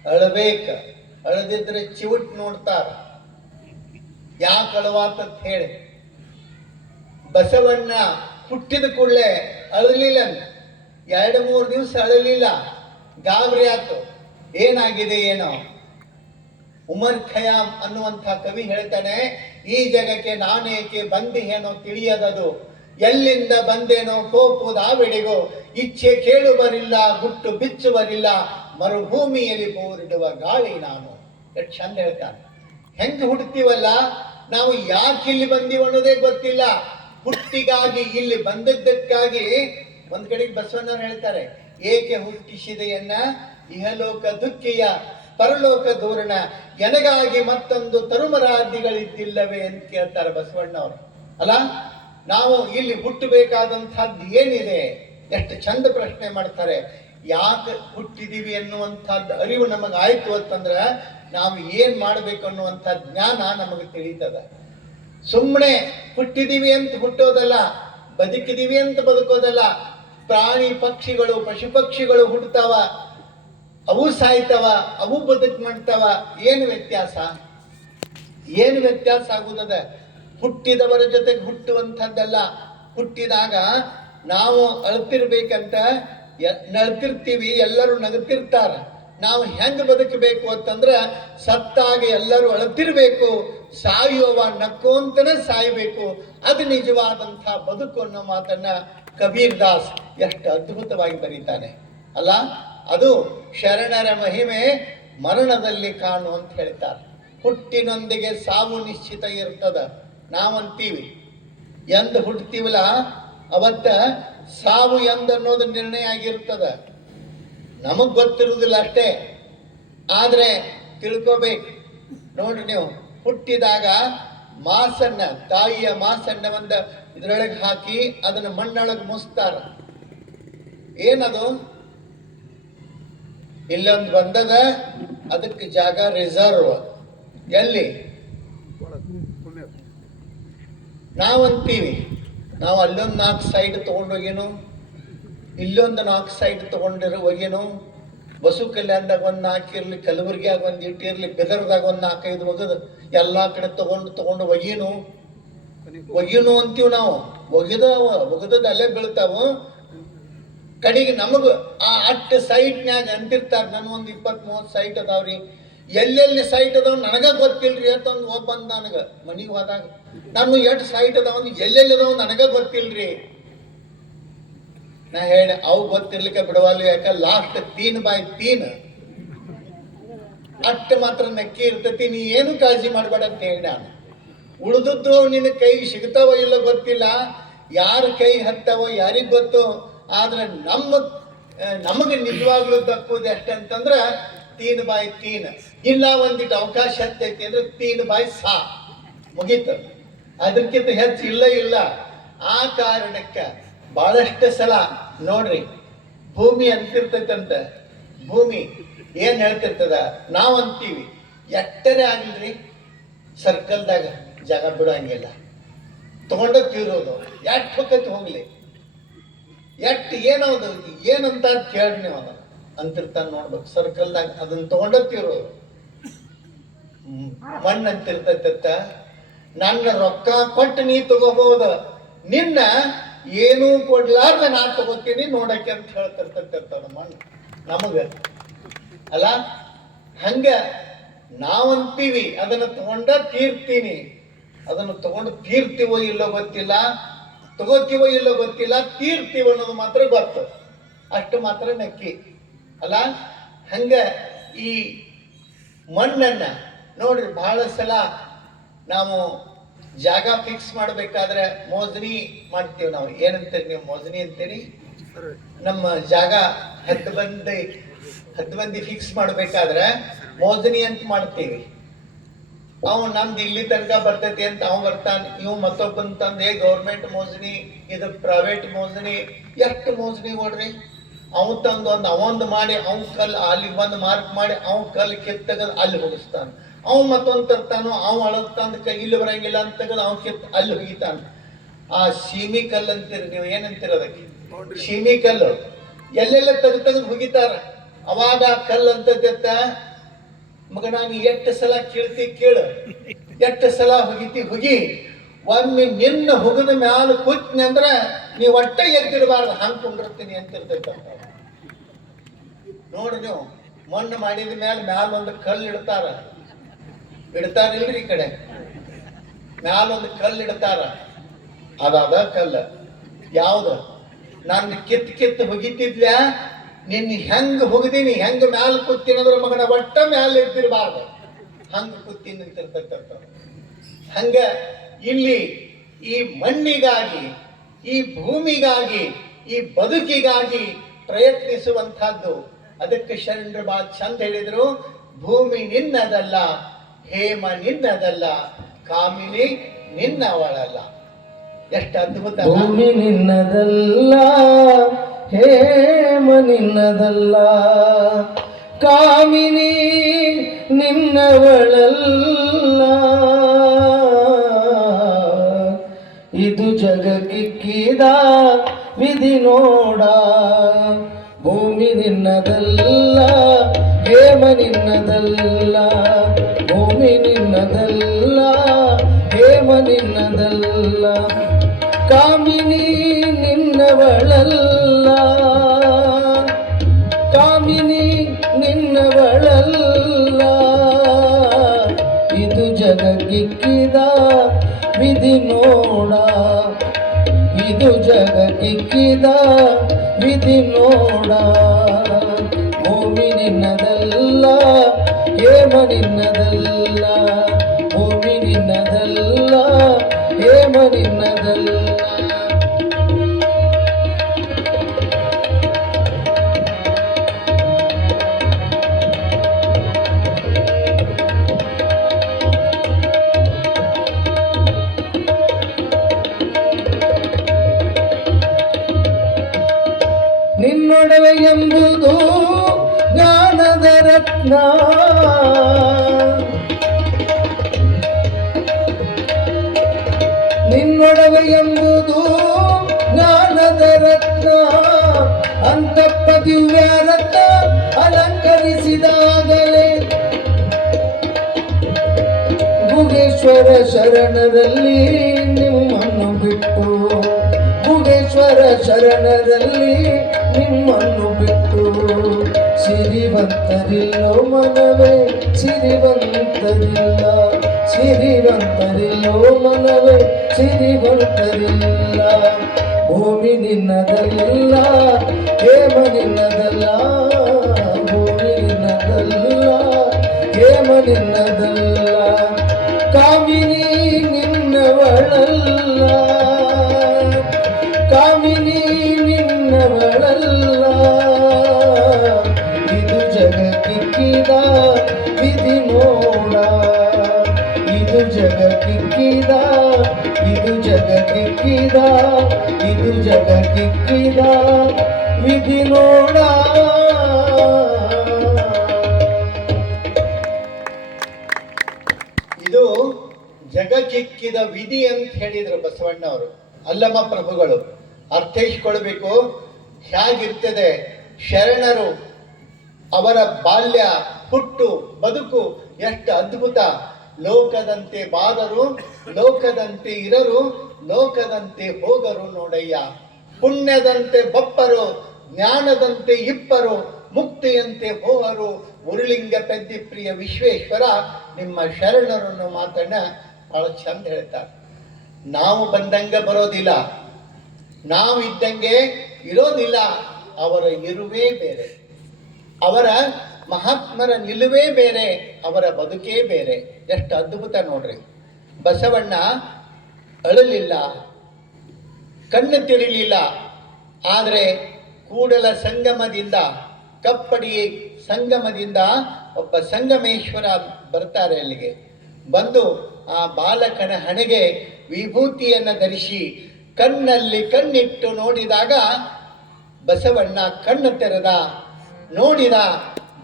ಅಳಬೇಕ, ಅಳದಿದ್ರೆ ಚಿವುಟ್ ನೋಡ್ತಾರ, ಯಾಕೆ ಅಳವಾತಂತ ಹೇಳಿ. ಬಸವಣ್ಣ ಹುಟ್ಟಿದ ಕೂಡಲೇ ಅಳಲಿಲ್ಲ, 2-3 ದಿವಸ ಅಳಲಿಲ್ಲ, ಗಾಬರಿ ಆತು. ಏನಾಗಿದೆ ಏನೋ. ಉಮರ್ ಖಯಾಮ್ ಅನ್ನುವಂಥ ಕವಿ ಹೇಳ್ತಾನೆ, ಈ ಜಗಕ್ಕೆ ನಾನೇಕೆ ಬಂದಿಹೇನೋ ತಿಳಿಯದದು, ಎಲ್ಲಿಂದ ಬಂದೇನೋ ಕೋಪುದಾವೆಡೆಗೋ, ಇಚ್ಛೆ ಕೇಳುವರಿಲ್ಲ ಗುಟ್ಟು ಬಿಚ್ಚುವರಿಲ್ಲ, ಮರುಭೂಮಿಯಲ್ಲಿ ಬೋರಿಡುವ ಗಾಳಿ ನಾನು. ಎಷ್ಟು ಚಂದ ಹೇಳ್ತಾನೆ. ಹೆಂಗೆ ಹುಡ್ತೀವಲ್ಲ, ನಾವು ಯಾಕೆ ಇಲ್ಲಿ ಬಂದೀವಿ ಅನ್ನೋದೇ ಗೊತ್ತಿಲ್ಲ. ಹುಟ್ಟಿಗಾಗಿ ಇಲ್ಲಿ ಬಂದದ್ದಕ್ಕಾಗಿ ಒಂದ್ ಕಡೆಗೆ ಬಸವಣ್ಣವ್ರು ಹೇಳ್ತಾರೆ, ಏಕೆ ಹುಟ್ಟಿಸಿದೆಯನ್ನ ಇಹಲೋಕ ದುಃಖಿಯ ಪರಲೋಕ ದೂರಣ, ಎನಗಾಗಿ ಮತ್ತೊಂದು ತರುಮರಾದಿಗಳಿದ್ದಿಲ್ಲವೇ ಅಂತ ಕೇಳ್ತಾರೆ ಬಸವಣ್ಣವ್ರು. ಅಲ್ಲ, ನಾವು ಇಲ್ಲಿ ಹುಟ್ಟಬೇಕಾದಂತಹದ್ದು ಏನಿದೆ? ಎಷ್ಟು ಚಂದ ಪ್ರಶ್ನೆ ಮಾಡ್ತಾರೆ. ಯಾಕೆ ಹುಟ್ಟಿದೀವಿ ಅನ್ನುವಂಥದ್ದು ಅರಿವು ನಮಗಾಯ್ತು ಅಂತಂದ್ರೆ ನಾವು ಏನ್ ಮಾಡ್ಬೇಕು ಅನ್ನುವಂಥ ಜ್ಞಾನ ನಮಗೆ ತಿಳಿತದ. ಸುಮ್ಮನೆ ಹುಟ್ಟಿದೀವಿ ಅಂತ ಹುಟ್ಟೋದಲ್ಲ, ಬದುಕಿದೀವಿ ಅಂತ ಬದುಕೋದಲ್ಲ. ಪ್ರಾಣಿ ಪಕ್ಷಿಗಳು, ಪಶು ಪಕ್ಷಿಗಳು ಹುಟ್ಟತಾವ, ಅವು ಸಾಯ್ತವ, ಅವು ಬದುಕು ಮಾಡ್ತಾವ. ಏನು ವ್ಯತ್ಯಾಸ? ಏನು ವ್ಯತ್ಯಾಸ ಆಗುವುದದ? ಹುಟ್ಟಿದವರ ಜೊತೆಗೆ ಹುಟ್ಟುವಂಥದ್ದಲ್ಲ. ಹುಟ್ಟಿದಾಗ ನಾವು ಅಳ್ತಿರ್ಬೇಕಂತ ನಳ್ತಿರ್ತೀವಿ, ಎಲ್ಲರೂ ನಗತಿರ್ತಾರ. ನಾವು ಹೆಂಗ್ ಬದುಕಬೇಕು ಅಂತಂದ್ರ ಸತ್ತಾಗ ಎಲ್ಲರೂ ಅಳ್ತಿರ್ಬೇಕು, ಸಾಯುವ ನಕ್ಕೋಂತನೇ ಸಾಯ್ಬೇಕು. ಅದು ನಿಜವಾದಂಥ ಬದುಕು ಅನ್ನೋ ಮಾತನ್ನ ಕಬೀರ್ ದಾಸ್ ಎಷ್ಟು ಅದ್ಭುತವಾಗಿ ಬರೀತಾನೆ ಅಲ್ಲ. ಅದು ಶರಣರ ಮಹಿಮೆ ಮರಣದಲ್ಲಿ ಕಾಣು ಅಂತ ಹೇಳ್ತಾರೆ. ಹುಟ್ಟಿನೊಂದಿಗೆ ಸಾವು ನಿಶ್ಚಿತ ಇರ್ತದ. ನಾವಂತೀವಿ ಎಂದು ಹುಟ್ಟತೀವಲ್ಲ ಅವತ್ತ ಸಾವು ಎಂದನ್ನೋದು ನಿರ್ಣಯ ಆಗಿರ್ತದ. ನಮಗ್ ಗೊತ್ತಿರುವುದಿಲ್ಲ ಅಷ್ಟೇ, ಆದ್ರೆ ತಿಳ್ಕೋಬೇಕು. ನೋಡ್ರಿ, ನೀವು ಹುಟ್ಟಿದಾಗ ಮಾಸನ್ನ, ತಾಯಿಯ ಮಾಸನ್ನ ಒಂದು ಇದ್ರೊಳಗೆ ಹಾಕಿ ಅದನ್ನ ಮಣ್ಣೊಳಗೆ ಮುಸ್ತಾರ. ಏನದು? ಇಲ್ಲೊಂದು ಬಂದದ, ಅದಕ್ಕೆ ಜಾಗ ರಿಸರ್ವ್. ಎಲ್ಲಿ? ನಾವಂತೀವಿ ನಾವು ಅಲ್ಲೊಂದು 4 ಸೈಡ್ ತಗೊಂಡೋಗೇನು, ಇಲ್ಲೊಂದು 4 ಸೈಡ್ ತಗೊಂಡಿರೋ ಹೋಗೇನು, ಬಸು ಕಲ್ಯಾಣದಾಗ ಒಂದು 4 ಇರ್ಲಿ, ಕಲಬುರ್ಗಿಯಾಗ ಒಂದು 8 ಇರ್ಲಿ, ಬೆದರ್ದಾಗ ಒಂದು 4-5 ಒಗದು ಎಲ್ಲಾ ಕಡೆ ತಗೊಂಡು ಒಗೀನು ಅಂತೀವಿ ನಾವು. ಒಗದದ ಅಲ್ಲೇ ಬೀಳ್ತಾವ. ಕಡೆಗೆ ನಮಗ ಆ ಅಟ್ಟ ಸೈಟ್ನ್ಯಾಗ ಅಂತಿರ್ತಾರ, ನನಗೊಂದು 20-30 ಸೈಟ್ ಅದಾವ್ರಿ, ಎಲ್ಲೆಲ್ಲಿ ಸೈಟ್ ಅದಾವ ನನಗ ಗೊತ್ತಿಲ್ರಿ ಅಂತಂದು ಬಂದ ನನಗ ಮನಿಗೆ ಹೋದಾಗ. ನಾನು ಎಷ್ಟು ಸೈಟ್ ಅದಾವ ಎಲ್ಲೆಲ್ಲಿ ಅದಾವ ನನಗ ಗೊತ್ತಿಲ್ರಿ. ನಾ ಹೇಳಿ ಅವು ಗೊತ್ತಿರ್ಲಿಕ್ಕೆ ಬಿಡವಲ್ಲ, ಯಾಕ ಲಾಸ್ಟ್ 3/3 ಅಟ್ಟ ಮಾತ್ರ ನಕ್ಕಿ ಇರ್ತೈತಿ. ನೀ ಏನು ಕಾಳಜಿ ಮಾಡಬೇಡ ಅಂತ ಹೇಳಿ ನಾನು. ಉಳಿದದ್ದು ನಿನ್ನ ಕೈಗೆ ಸಿಗ್ತಾವೋ ಇಲ್ಲೋ ಗೊತ್ತಿಲ್ಲ, ಯಾರ ಕೈ ಹತ್ತಾವೋ ಯಾರಿಗ್ ಗೊತ್ತು. ಆದ್ರೆ ನಮಗೆ ನಿಜವಾಗ್ಲೂ ದಕ್ಕುದು ಎಷ್ಟಂತಂದ್ರ 3/3. ಇಲ್ಲ ಒಂದಿಟ್ಟು ಅವಕಾಶ ಹತ್ತೈತಿ ಅಂದ್ರೆ 3/6 ಮುಗೀತು. ಅದಕ್ಕಿಂತ ಹೆಚ್ಚು ಇಲ್ಲ. ಆ ಕಾರಣಕ್ಕ ಬಹಳಷ್ಟು ಸಲ ನೋಡ್ರಿ, ಭೂಮಿ ಅಂತಿರ್ತೈತಂತ. ಭೂಮಿ ಏನ್ ಹೇಳ್ತಿರ್ತದ? ನಾವಂತೀವಿ ಎಟ್ಟರೆ ಆಗ್ಲಿ ಸರ್ಕಲ್ದಾಗ ಜಾಗ ಬಿಡೋಂಗಿಲ್ಲ, ತಗೊಂಡ ತೀರೋದು. ಎಟ್ ಹೊಕ್ಕೈತಿ ಹೋಗ್ಲಿ, ಎಟ್ ಏನದು ಏನಂತ ಕೇಳ್ರಿ ನೀವು. ಅದನ್ನ ಅಂತಿರ್ತಾನ ನೋಡ್ಬೇಕು ಸರ್ಕಲ್ದಾಗ, ಅದನ್ನ ತಗೊಂಡ ತೀರೋದು. ಮಣ್ಣು ಅಂತಿರ್ತೈತ, ನನ್ನ ರೊಕ್ಕ ಕೊಟ್ಟು ನೀ ತಗೋಬಹುದು, ನಿನ್ನ ಏನೂ ಕೊಡ್ಲಾರ್ದ ನಾ ತಗೋತೀನಿ ನೋಡಕ್ಕೆ ಅಂತ ಹೇಳ್ತಿರ್ತೈತದ ಮಣ್ಣು ನಮಗ. ಅಲ್ಲ, ಹಂಗ ನಾವಂತೀವಿ ಅದನ್ನ ತಗೊಂಡ ತೀರ್ತೀನಿ. ಅದನ್ನು ತಗೊಂಡು ತೀರ್ತೀವೋ ಇಲ್ಲೋ ಗೊತ್ತಿಲ್ಲ, ತಗೋತೀವೋ ಇಲ್ಲೋ ಗೊತ್ತಿಲ್ಲ, ತೀರ್ತೀವೋ ಅನ್ನೋದು ಮಾತ್ರ ಗೊತ್ತು. ಅಷ್ಟು ಮಾತ್ರ ನಕ್ಕಿ ಅಲ್ಲ. ಹಂಗ ಈ ಮಣ್ಣನ್ನ ನೋಡ್ರಿ, ಬಹಳ ಸಲ ನಾವು ಜಾಗ ಫಿಕ್ಸ್ ಮಾಡ್ಬೇಕಾದ್ರೆ ಮೋಜನಿ ಮಾಡ್ತೀವಿ. ನಾವು ಏನಂತೀರಿ ನೀವು? ಮೋಜನಿ ಅಂತೀರಿ. ನಮ್ಮ ಜಾಗ ಹತ್ತು ಮಂದಿ ಫಿಕ್ಸ್ ಮಾಡ್ಬೇಕಾದ್ರೆ ಮೋಜನಿ ಅಂತ ಮಾಡ್ತೀವಿ. ಅವ್ ನಮ್ದು ಇಲ್ಲಿ ತನಕ ಬರ್ತೈತಿ ಅಂತ ಅವ್ ಬರ್ತಾನ, ಇವ್ ಮತ್ತೊಬ್ಬಂತಂದೆ ಗೌರ್ಮೆಂಟ್ ಮೋಜನಿ, ಇದು ಪ್ರೈವೇಟ್ ಮೋಜನಿ. ಎಷ್ಟು ಮೋಜನಿ ನೋಡ್ರಿ. ಅವ್ ತಂದು ಅವಂದು ಮಾಡಿ ಅವ್ ಕಲ್ ಅಲ್ಲಿ ಬಂದು ಮಾರ್ಕ್ ಮಾಡಿ ಅವ್ ಕಲ್ ಕಿತ್ತಗದ್ ಅಲ್ಲಿ ಹೋಗಿಸ್ತಾನ. ಅವ್ ಮತ್ತೊಂದು ತರ್ತಾನು, ಅವ್ ಅಳದ್ ತಂದ ಇಲ್ಲಿ ಬರಂಗಿಲ್ಲ ಅಂತ ತೆಗೆದು ಅವ್ ಕಿತ್ ಅಲ್ಲಿ ಹೋಗಿತಾನ. ಆ ಸೀಮಿ ಕಲ್ಲು ಅಂತೀರಿ ನೀವು, ಏನಂತೀರ ಅದಕ್ಕೆ? ಸೀಮಿ ಕಲ್ಲು ಎಲ್ಲೆಲ್ಲ ತೆಗೆದು ಹೋಗಿತಾರ. ಅವಾಗ ಕಲ್ಲು ಅಂತತ್ತ ಮಗ, ನಾನು ಎಷ್ಟು ಸಲ ಕೇಳ್ತಿ ಕೇಳು, ಎಷ್ಟು ಸಲ ಹೋಗಿ ಒಮ್ಮೆ ನಿನ್ನ ಹುಗದ ಮ್ಯಾಲ ಕೂತ್ನಿ ಅಂದ್ರ ನೀವು ಒಟ್ಟ ಎದ್ದಿರಬಾರ್ದು, ಹಂಗ ಕುಂಡಿರ್ತೀನಿ ಅಂತಿರ್ತೈತ. ನೋಡ್ರಿ, ನೀವು ಮಣ್ಣು ಮಾಡಿದ ಮ್ಯಾಲ ಒಂದು ಕಲ್ಲು ಇಡ್ತಾರಿಲ್ರಿ. ಈ ಕಡೆ ಮ್ಯಾಲ ಒಂದು ಕಲ್ಲು ಇಡ್ತಾರ. ಅದಾದ ಕಲ್ಲು ಯಾವ್ದು? ನಾನು ಕಿತ್ತು ಹೋಗಿತಿದ್ಲ, ನಿನ್ನ ಹೆಂಗ ಹೋಗಿದೀನಿ, ಹೆಂಗ ಮ್ಯಾಲ ಕೂತೀನಿ ಅಂದ್ರೆ ಮಗನ ಒಟ್ಟ ಮ್ಯಾಲ ಎದ್ದಿರಬಾರ್ದು, ಹಂಗ ಕೂತೀನಿ ಅಂತಿರ್ತೈತ. ಹಂಗ ಇಲ್ಲಿ ಈ ಮಣ್ಣಿಗಾಗಿ, ಈ ಭೂಮಿಗಾಗಿ, ಈ ಬದುಕಿಗಾಗಿ ಪ್ರಯತ್ನಿಸುವಂತಹದ್ದು. ಅದಕ್ಕೆ ಶರಣರು ಬಹಳ ಚಂದ ಹೇಳಿದ್ರು, ಭೂಮಿ ನಿನ್ನದಲ್ಲ, ಹೇಮ ನಿನ್ನದಲ್ಲ, ಕಾಮಿನಿ ನಿನ್ನವಳಲ್ಲ. ಎಷ್ಟು ಅದ್ಭುತ ಅಲ್ಲ? ಭೂಮಿ ನಿನ್ನದಲ್ಲ, ಹೇಮ ನಿನ್ನದಲ್ಲ, ಕಾಮಿನಿ ನಿನ್ನವಳಲ್ಲ. ಇದು ಜಗಕ್ಕಿಕ್ಕಿದ ವಿಧಿ ನೋಡ. ಭೂಮಿ ನಿನ್ನದಲ್ಲ, ಹೇಮ ನಿನ್ನದಲ್ಲ, ಭೂಮಿ ನಿನ್ನದಲ್ಲ, ಹೇಮ ನಿನ್ನದಲ್ಲ, ಕಾಮಿನಿ ನಿನ್ನವಳಲ್ಲ, ಕಾಮಿನಿ ನಿನ್ನವಳಲ್ಲ. ಇದು ಜಗಕ್ಕಿಕ್ಕಿದ ವಿಧಿ ನೋಡ, ಇದು ಜಗಕ್ಕಿಕ್ಕಿದ ವಿಧಿ ನೋಡ. ಭೂಮಿ ನಿನ್ನದಲ್ಲ, ಹೇಮ ನಿನ್ನದಲ್ಲ, ಭೂಮಿ ನಿನ್ನದಲ್ಲ, ಹೇಮ ನಿನ್ನದಲ್ಲ. ನಿನ್ನೊಡವೆ ಎಂಬುದು ಜ್ಞಾನದ ರತ್ನ, ನಿನ್ನೊಡವೆ ಎಂಬುದು ಜ್ಞಾನದ ರತ್ನ. ಅಂತಪ್ಪ ದಿವ್ಯ ರತ್ನ ಅಲಂಕರಿಸಿದಾಗಲೇ ಗುಗೇಶ್ವರ ಶರಣರಲ್ಲಿ ನಿಮ್ಮನ್ನು ಬಿಟ್ಟು, ಗುಗೇಶ್ವರ ಶರಣರಲ್ಲಿ ನಿಮ್ಮನ್ನು ಬಿಟ್ಟು ಸಿರಿವಂತರಿಲ್ಲೋ ಮನವೇ, ಸಿರಿವಂತರಿಲ್ಲ, ಸಿರಿವಂತರಿಲ್ಲೋ ಮನವೇ, ಸಿರಿವಂತರಿಲ್ಲ. ಭೂಮಿ ನಿನ್ನದಲ್ಲ, ಹೇಮ ನಿನ್ನದಲ್ಲ, ಭೂಮಿ ನಿನ್ನದಲ್ಲ, ಹೇಮ ನಿನ್ನದಲ್ಲ, ಕಾಮಿನಿ ನಿನ್ನವಳಲ್ಲ, ಕಾಮಿನಿ ನಿನ್ನವಳಲ್ಲ. ಇದು ಜಗಕ್ಕಿಕ್ಕಿದ ವಿಧಿ ನೋಡ, ಇದು ಜಗಕ್ಕಿಕ್ಕಿದ, ಇದು ಜಗಕ್ಕಿಕ್ಕಿದ, ಇದು ಜಗಕ್ಕಿಕ್ಕಿದ ವಿಧಿ ನೋಡ. ಇದು ಜಗಕ್ಕಿಕ್ಕಿದ ವಿಧಿ ಅಂತ ಹೇಳಿದ್ರು ಬಸವಣ್ಣವರು, ಅಲ್ಲಮ ಪ್ರಭುಗಳು. ಅರ್ಥೈಸ್ಕೊಳ್ಬೇಕು ಹೇಗಿರ್ತದೆ. ಶರಣರು ಅವರ ಬಾಲ್ಯ, ಹುಟ್ಟು, ಬದುಕು ಎಷ್ಟು ಅದ್ಭುತ. ಲೋಕದಂತೆ ಬಾದರು, ಲೋಕದಂತೆ ಇರರು, ಲೋಕದಂತೆ ಹೋಗರು ನೋಡಯ್ಯ. ಪುಣ್ಯದಂತೆ ಬಪ್ಪರು, ಜ್ಞಾನದಂತೆ ಇಪ್ಪರು, ಮುಕ್ತಿಯಂತೆ ಹೋಹರು. ಉರುಳಿಂಗ ಪೆದ್ದಿ ಪ್ರಿಯ ವಿಶ್ವೇಶ್ವರ ನಿಮ್ಮ ಶರಣರನ್ನು ಮಾತನ್ನ ಬಹಳ ಚಂದ ಹೇಳ್ತಾರೆ. ನಾವು ಬಂದಂಗ ಬರೋದಿಲ್ಲ, ನಾವು ಇದ್ದಂಗೆ ಇರೋದಿಲ್ಲ. ಅವರ ಇರುವೇ ಬೇರೆ, ಅವರ ಮಹಾತ್ಮರ ನಿಲುವೇ ಬೇರೆ, ಅವರ ಬದುಕೇ ಬೇರೆ. ಎಷ್ಟು ಅದ್ಭುತ ನೋಡ್ರಿ. ಬಸವಣ್ಣ ಅಳಲಿಲ್ಲ, ಕಣ್ಣು ತೆರಿಲಿಲ್ಲ. ಆದರೆ ಕೂಡಲ ಸಂಗಮದಿಂದ, ಕಪ್ಪಡಿ ಸಂಗಮದಿಂದ ಒಬ್ಬ ಸಂಗಮೇಶ್ವರ ಬರ್ತಾರೆ ಅಲ್ಲಿಗೆ. ಬಂದು ಆ ಬಾಲಕನ ಹಣೆಗೆ ವಿಭೂತಿಯನ್ನು ಧರಿಸಿ ಕಣ್ಣಲ್ಲಿ ಕಣ್ಣಿಟ್ಟು ನೋಡಿದಾಗ ಬಸವಣ್ಣ ಕಣ್ಣು ತೆರೆದ. ನೋಡಿದ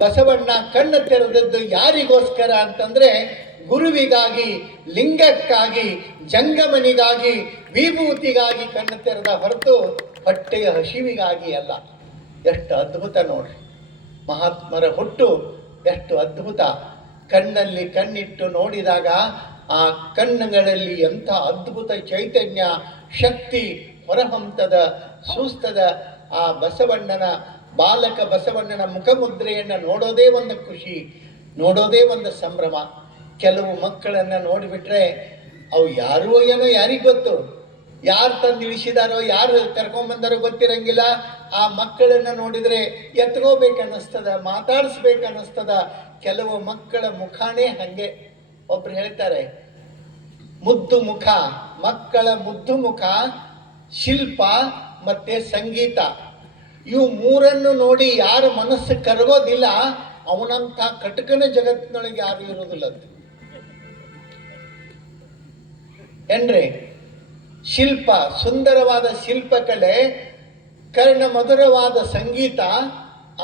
ಬಸವಣ್ಣ ಕಣ್ಣು ತೆರೆದದ್ದು ಯಾರಿಗೋಸ್ಕರ ಅಂತಂದ್ರೆ ಗುರುವಿಗಾಗಿ, ಲಿಂಗಕ್ಕಾಗಿ, ಜಂಗಮನಿಗಾಗಿ, ವಿಭೂತಿಗಾಗಿ ಕಣ್ಣು ತೆರೆದ ಹೊರತು ಹೊಟ್ಟೆಯ ಹಸಿವಿಗಾಗಿ ಅಲ್ಲ. ಎಷ್ಟು ಅದ್ಭುತ ನೋಡ್ರಿ. ಮಹಾತ್ಮರ ಹುಟ್ಟು ಎಷ್ಟು ಅದ್ಭುತ. ಕಣ್ಣಲ್ಲಿ ಕಣ್ಣಿಟ್ಟು ನೋಡಿದಾಗ ಆ ಕಣ್ಣುಗಳಲ್ಲಿ ಎಂಥ ಅದ್ಭುತ ಚೈತನ್ಯ, ಶಕ್ತಿ ಹೊರಹೊಮ್ಮತದ, ಸೂಸ್ತದ. ಆ ಬಸವಣ್ಣನ, ಬಾಲಕ ಬಸವಣ್ಣನ ಮುಖಮುದ್ರೆಯನ್ನು ನೋಡೋದೇ ಒಂದು ಖುಷಿ, ನೋಡೋದೇ ಒಂದು ಸಂಭ್ರಮ. ಕೆಲವು ಮಕ್ಕಳನ್ನು ನೋಡಿಬಿಟ್ರೆ ಅವು ಯಾರೋ ಏನೋ ಯಾರಿಗೆ ಗೊತ್ತು, ಯಾರು ತಂದು ಇಳಿಸಿದಾರೋ, ಯಾರು ಕರ್ಕೊಂಬಂದಾರೋ ಗೊತ್ತಿರಂಗಿಲ್ಲ. ಆ ಮಕ್ಕಳನ್ನು ನೋಡಿದರೆ ಎತ್ಕೋಬೇಕನ್ನಿಸ್ತದ, ಮಾತಾಡಿಸ್ಬೇಕನ್ನಿಸ್ತದ. ಕೆಲವು ಮಕ್ಕಳ ಮುಖಾನೇ ಹಾಗೆ. ಒಬ್ರು ಹೇಳ್ತಾರೆ, ಮುದ್ದು ಮುಖ, ಮಕ್ಕಳ ಮುದ್ದು ಮುಖ ಶಿಲ್ಪ ಮತ್ತೆ ಸಂಗೀತ. ಇವು ಮೂರನ್ನು ನೋಡಿ ಯಾರ ಮನಸ್ಸು ಕರಗೋದಿಲ್ಲ ಅವನಂಥ ಕಟಕನ ಜಗತ್ತಿನೊಳಗೆ ಯಾರು ಇರೋದಿಲ್ಲ. ಏನ್ರಿ? ಶಿಲ್ಪ, ಸುಂದರವಾದ ಶಿಲ್ಪಕಲೆ, ಕರ್ಣ ಮಧುರವಾದ ಸಂಗೀತ,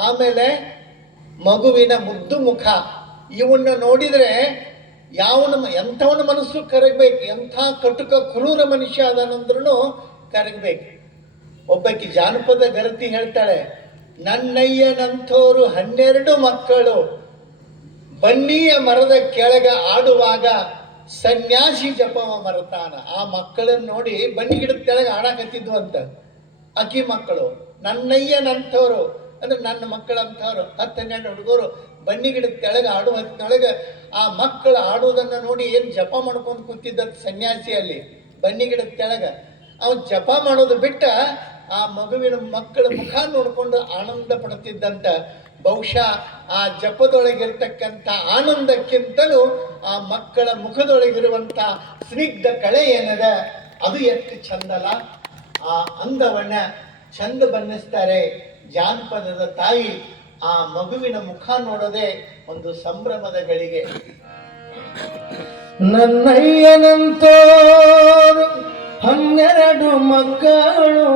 ಆಮೇಲೆ ಮಗುವಿನ ಮುದ್ದು ಮುಖ. ಇವನ್ನ ನೋಡಿದ್ರೆ ಎಂಥವನ ಮನಸ್ಸು ಕರಗಬೇಕು. ಎಂಥ ಕಟುಕ ಕ್ರೂರ ಮನುಷ್ಯ ಅದನಂದ್ರೂ ಕರಗಬೇಕು. ಒಬ್ಬಾಕಿ ಜಾನಪದ ಗರತಿ ಹೇಳ್ತಾಳೆ, ನನ್ನಯ್ಯನಂಥೋರು 12 ಮಕ್ಕಳು ಬನ್ನಿಯ ಮರದ ಕೆಳಗ ಆಡುವಾಗ ಸನ್ಯಾಸಿ ಜಪವ ಮರತಾನ. ಆ ಮಕ್ಕಳನ್ನ ನೋಡಿ ಬನ್ನಿ ಗಿಡದ ಕೆಳಗೆ ಆಡಾಕತ್ತಿದ್ವು ಅಂತ. ಅಕ್ಕಿ ಮಕ್ಕಳು ನನ್ನಯ್ಯನಂಥವ್ರು ಅಂದ್ರೆ ನನ್ನ ಮಕ್ಕಳಂಥವ್ರು 10-12 ಹುಡುಗರು ಬನ್ನಿ ಗಿಡದ ಕೆಳಗೆ ಆಡುವ ಹೊತ್ತಿನೊಳಗೆ ಆ ಮಕ್ಕಳು ಆಡುವುದನ್ನು ನೋಡಿ ಏನು ಜಪ ಮಾಡ್ಕೊಂಡು ಕೂತಿದ್ದ ಸನ್ಯಾಸಿಯಲ್ಲಿ ಬನ್ನಿ ಗಿಡದ ಕೆಳಗೆ. ಅವನು ಜಪ ಮಾಡೋದು ಬಿಟ್ಟ ಆ ಮಗುವಿನ ಮಕ್ಕಳ ಮುಖ ನೋಡಿಕೊಂಡು ಆನಂದ ಪಡ್ತಿದ್ದಂತ. ಬಹುಶಃ ಆ ಜಪದೊಳಗಿರ್ತಕ್ಕಂಥ ಆನಂದಕ್ಕಿಂತಲೂ ಆ ಮಕ್ಕಳ ಮುಖದೊಳಗಿರುವಂಥ ಸ್ನಿಗ್ಧ ಕಳೆ ಏನದ ಅದು ಎಷ್ಟು ಚಂದಲ್ಲ. ಆ ಅಂದವನ್ನ ಚಂದ ಬಣ್ಣಿಸ್ತಾರೆ ಜಾನಪದದ ತಾಯಿ. ಆ ಮಗುವಿನ ಮುಖ ನೋಡೋದೇ ಒಂದು ಸಂಭ್ರಮದ ಗಳಿಗೆ. ನನ್ನಯ್ಯನಂತೋರು 12 ಮಕ್ಕಳು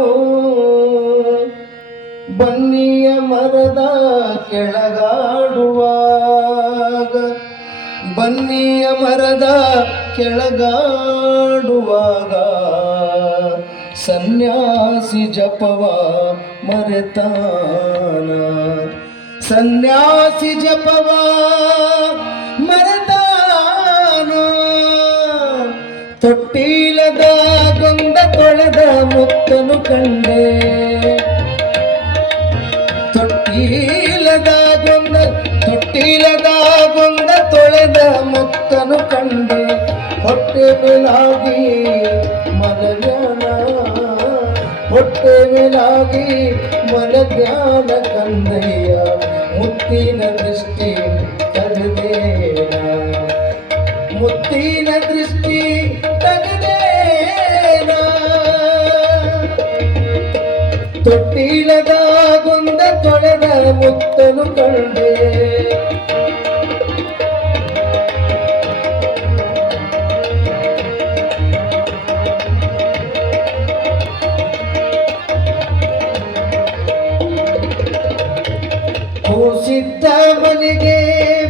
ಬನ್ನಿಯ ಮರದ ಕೆಳಗಾಡುವಾಗ, ಬನ್ನಿಯ ಮರದ ಕೆಳಗಾಡುವಾಗ ಸನ್ಯಾಸಿ ಜಪವ ಮರೆತಾನ, ಸನ್ಯಾಸಿ ಜಪವ ಮರೆತಾನ. ತೊಟ್ಟಿಲದ ಗೊಂದ ತೊಳೆದ ಮುತ್ತನು ಕಂಡೆ, ತೊಟ್ಟಿಲದ ಗೊಂದ ತೊಳೆದ ಮುತ್ತನು ಕಂಡೆ. ಹೊಟ್ಟೆ ಮೇಲಾಗಿ ಮಲಜ್ಞಾನ, ಹೊಟ್ಟೆ ಮೇಲಾಗಿ ಮಲಜ್ಞಾನ ಕಂದಯ್ಯ. ಮುತ್ತಿನ ದೃಷ್ಟಿ ತಗದೇನ, ಮುತ್ತಿನ ದೃಷ್ಟಿ ತಗದೇನ. ತೊಟ್ಟಿಲದ ಗೊಂದ ತೊಳೆದ ಮುತ್ತನು ಕಂಡೆ. ಕೂಸಿದ್ದ ಮನೆಗೆ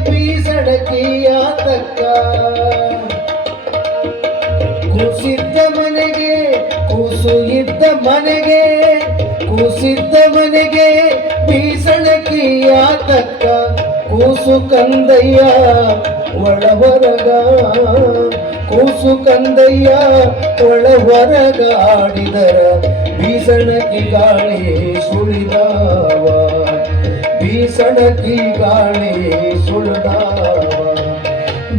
ಬೀಸಡಕಿಯ ತಕ್ಕ, ಕೂಸಿದ್ದ ಮನೆಗೆ ಕೂಸು ಇದ್ದ ಮನೆಗೆ, ಕೂಸಿದ್ದ ಮನೆಗೆ ಬೀಸಡಕಿಯ ತಕ್ಕ. ಕೂಸು ಕಂದಯ್ಯ ಒಳ ಹೊರಗ, ಕೂಸು ಕಂದಯ್ಯ ಒಳ ಹೊರಗ ಆಡಿದರ ಬೀಸಣಕಿ ಗಾಳಿ ಸುಳಿದಾವ, ಬೀಸಣಕಿ ಗಾಳಿ ಸುಳಿದಾವ,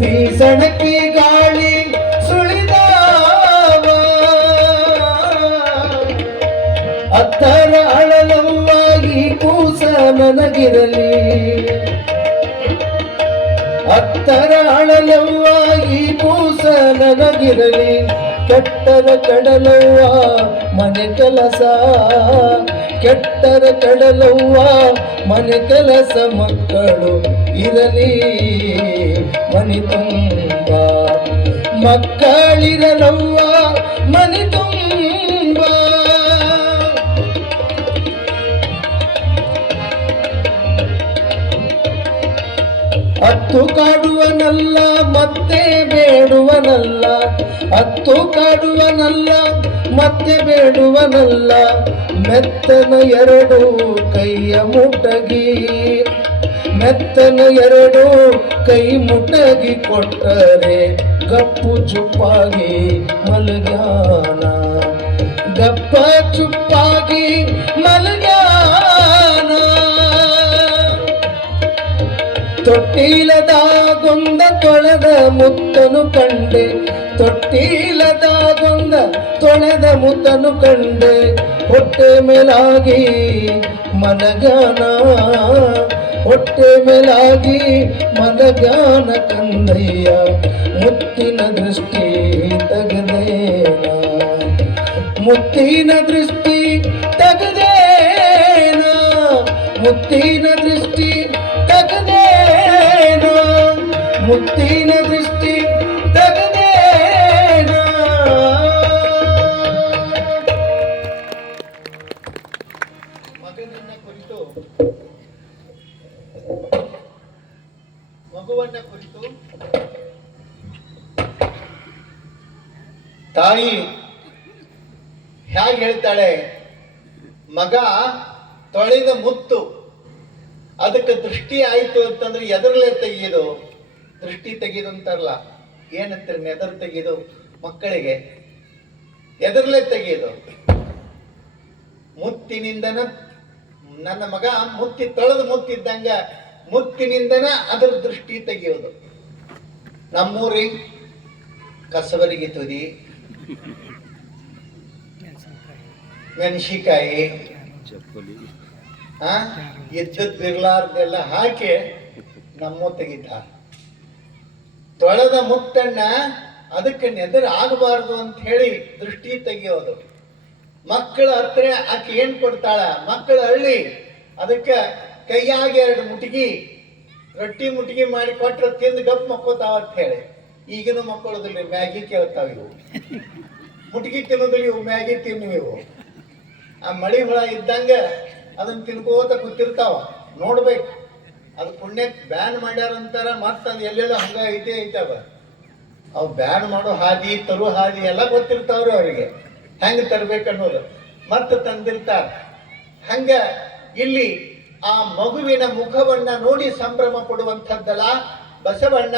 ಬೀಸಣಕಿ ಗಾಳಿ ಸುಳಿದಾವ. ಅತ್ತರ ಅಳಲವ್ವಾಗಿ ಕೂಸ ನನಗಿರಲಿ, ಅತ್ತರ ಅಳಲವ್ವಾಗಿ ಕೂಸ ನನಗಿರಲಿ. ಕೆಟ್ಟರ ಕಡಲವ್ವ ಮನೆ ಕೆಲಸ, ಕೆಟ್ಟರ ಕಡಲವ್ವ ಮನೆ ಕೆಲಸ. ಮಕ್ಕಳು ಇರಲಿ ಮನೆ ತುಂಬ, ಮಕ್ಕಳಿರಲವ್ವ ಮನೆ ತುಂಬ. ಹತ್ತು ಕಾಡುವನಲ್ಲ ಮತ್ತೆ ಬೇಡುವನಲ್ಲ, ಹತ್ತು ಕಾಡುವನಲ್ಲ ಮತ್ತೆ ಬೇಡುವನಲ್ಲ. ಮೆತ್ತನ 2 ಕೈಯ ಮುಟಗಿ, ಮೆತ್ತನ 2 ಕೈ ಮುಟಗಿ ಕೊಟ್ಟರೆ ಗಪ್ಪು ಚುಪ್ಪಾಗಿ ಮಲಗ್ಯಾನ, ಗಪ್ಪ ಚುಪ್ಪಾಗಿ ಮಲಗ್ಯಾನ. ತೊಟ್ಟಿಲದ ಗೊಂದ ತೊಳೆದ ಮುತ್ತನು ಕಂಡೆ, ತೊಟ್ಟಿಲದ ಗೊಂದ ತೊಳೆದ ಮುತ್ತನು ಕಂಡೆ. ಹೊಟ್ಟೆ ಮೇಲಾಗಿ ಮಲಗ್ಯಾನ, ಹೊಟ್ಟೆ ಮೇಲಾಗಿ ಮಲಗ್ಯಾನ ಕಂದಯ್ಯ. ಮುತ್ತಿನ ದೃಷ್ಟಿ ತಗದೇನ, ಮುತ್ತಿನ ದೃಷ್ಟಿ ತಗದೇನ, ಮುತ್ತಿನ ದೃಷ್ಟಿ ತಗದೇನ, ಮುತ್ತಿನ ದೃಷ್ಟಿ ತಗದೇನ. ಮಗನನ್ನ ಕುರಿತು, ಮಗುವನ್ನ ಕುರಿತು ತಾಯಿ ಹೇಗೆ ಹೇಳ್ತಾಳೆ, ಮಗ ತೊಳೆದ ಮುತ್ತು, ಅದಕ್ಕೆ ದೃಷ್ಟಿ ಆಯಿತು ಅಂತಂದ್ರೆ ಎದರಲ್ಲೇ ತೆಗೆಯೋದು, ದೃಷ್ಟಿ ತೆಗೆಯೋದು ಅಂತಾರಲ್ಲ, ಏನಂತಾರೆ ನೆದರ್ ತೆಗೆಯೋದು ಮಕ್ಕಳಿಗೆ, ಎದರಲ್ಲೇ ತೆಗೆಯೋದು, ಮುತ್ತಿನಿಂದನ. ನನ್ನ ಮಗ ತೊಳೆದ ಮುತ್ತಿದ್ದಂಗ ಮುತ್ತಿನಿಂದನ ಅದರ ದೃಷ್ಟಿ ತೆಗೆಯೋದು. ನಮ್ಮೂರಿ ಕಸಬರಿಗೆ ತುದಿ, ಮೆಣಸಿಕಾಯಿ, ಇದ್ದದ್ದಿರ್ಲಾರ್ದೆಲ್ಲ ಹಾಕಿ ನಮ್ಮ ತೆಗಿತಾರೆ. ತೊಳೆದ ಮುತ್ತನ್ನ ಅದಕ್ಕೆ ನೆದರ್ ಆಗಬಾರ್ದು ಅಂತ ಹೇಳಿ ದೃಷ್ಟಿ ತೆಗೆಯೋದು. ಮಕ್ಕಳ ಹತ್ರ ಆಕೆ ಏನ್ ಕೊಡ್ತಾಳ, ಮಕ್ಕಳ ಹಳ್ಳಿ ಅದಕ್ಕೆ ಕೈಯಾಗಿ 2 ಮುಟಿಗಿ ರೊಟ್ಟಿ ಮುಟಿಗಿ ಮಾಡಿ ಕೊಟ್ರೆ ತಿಂದು ಗಪ್ ಮಕ್ಕೋತಾವ ಅಂತ ಹೇಳಿ. ಈಗಿನ ಮಕ್ಕಳದಲ್ಲಿ ಮ್ಯಾಗಿ ಕೇಳ್ತಾವ, ಇವು ಮುಟಿಗಿ ತಿನ್ನೋದಿಲ್ಲ, ಇವು ಮ್ಯಾಗಿ ತಿನ್ನು. ಇವು ಆ ಮಳಿ ಹುಳ ಇದ್ದಂಗ ಅದನ್ನ ತಿನ್ಕೋತ ಕೂತಿರ್ತಾವ. ನೋಡ್ಬೇಕು, ಅದು ಪುಣ್ಯಕ್ಕೆ ಬ್ಯಾನ್ ಮಾಡ್ಯಾರಂತಾರ, ಮತ್ತೆ ಅದು ಎಲ್ಲೆಲ್ಲ ಹಂಗ ಐತವ. ಅವು ಬ್ಯಾನ್ ಮಾಡೋ ಹಾದಿ ತರೋ ಹಾದಿ ಎಲ್ಲ ಗೊತ್ತಿರ್ತಾವ್ರಿ ಅವರಿಗೆ, ಹೆಂಗೆ ತರ್ಬೇಕನ್ನೋದು. ಮತ್ತೆ ತಂದಿರ್ತಾರ. ಹಂಗ ಇಲ್ಲಿ ಆ ಮಗುವಿನ ಮುಖವನ್ನ ನೋಡಿ ಸಂಭ್ರಮ ಪಡುವಂಥದ್ದಲ್ಲ ಬಸವಣ್ಣ.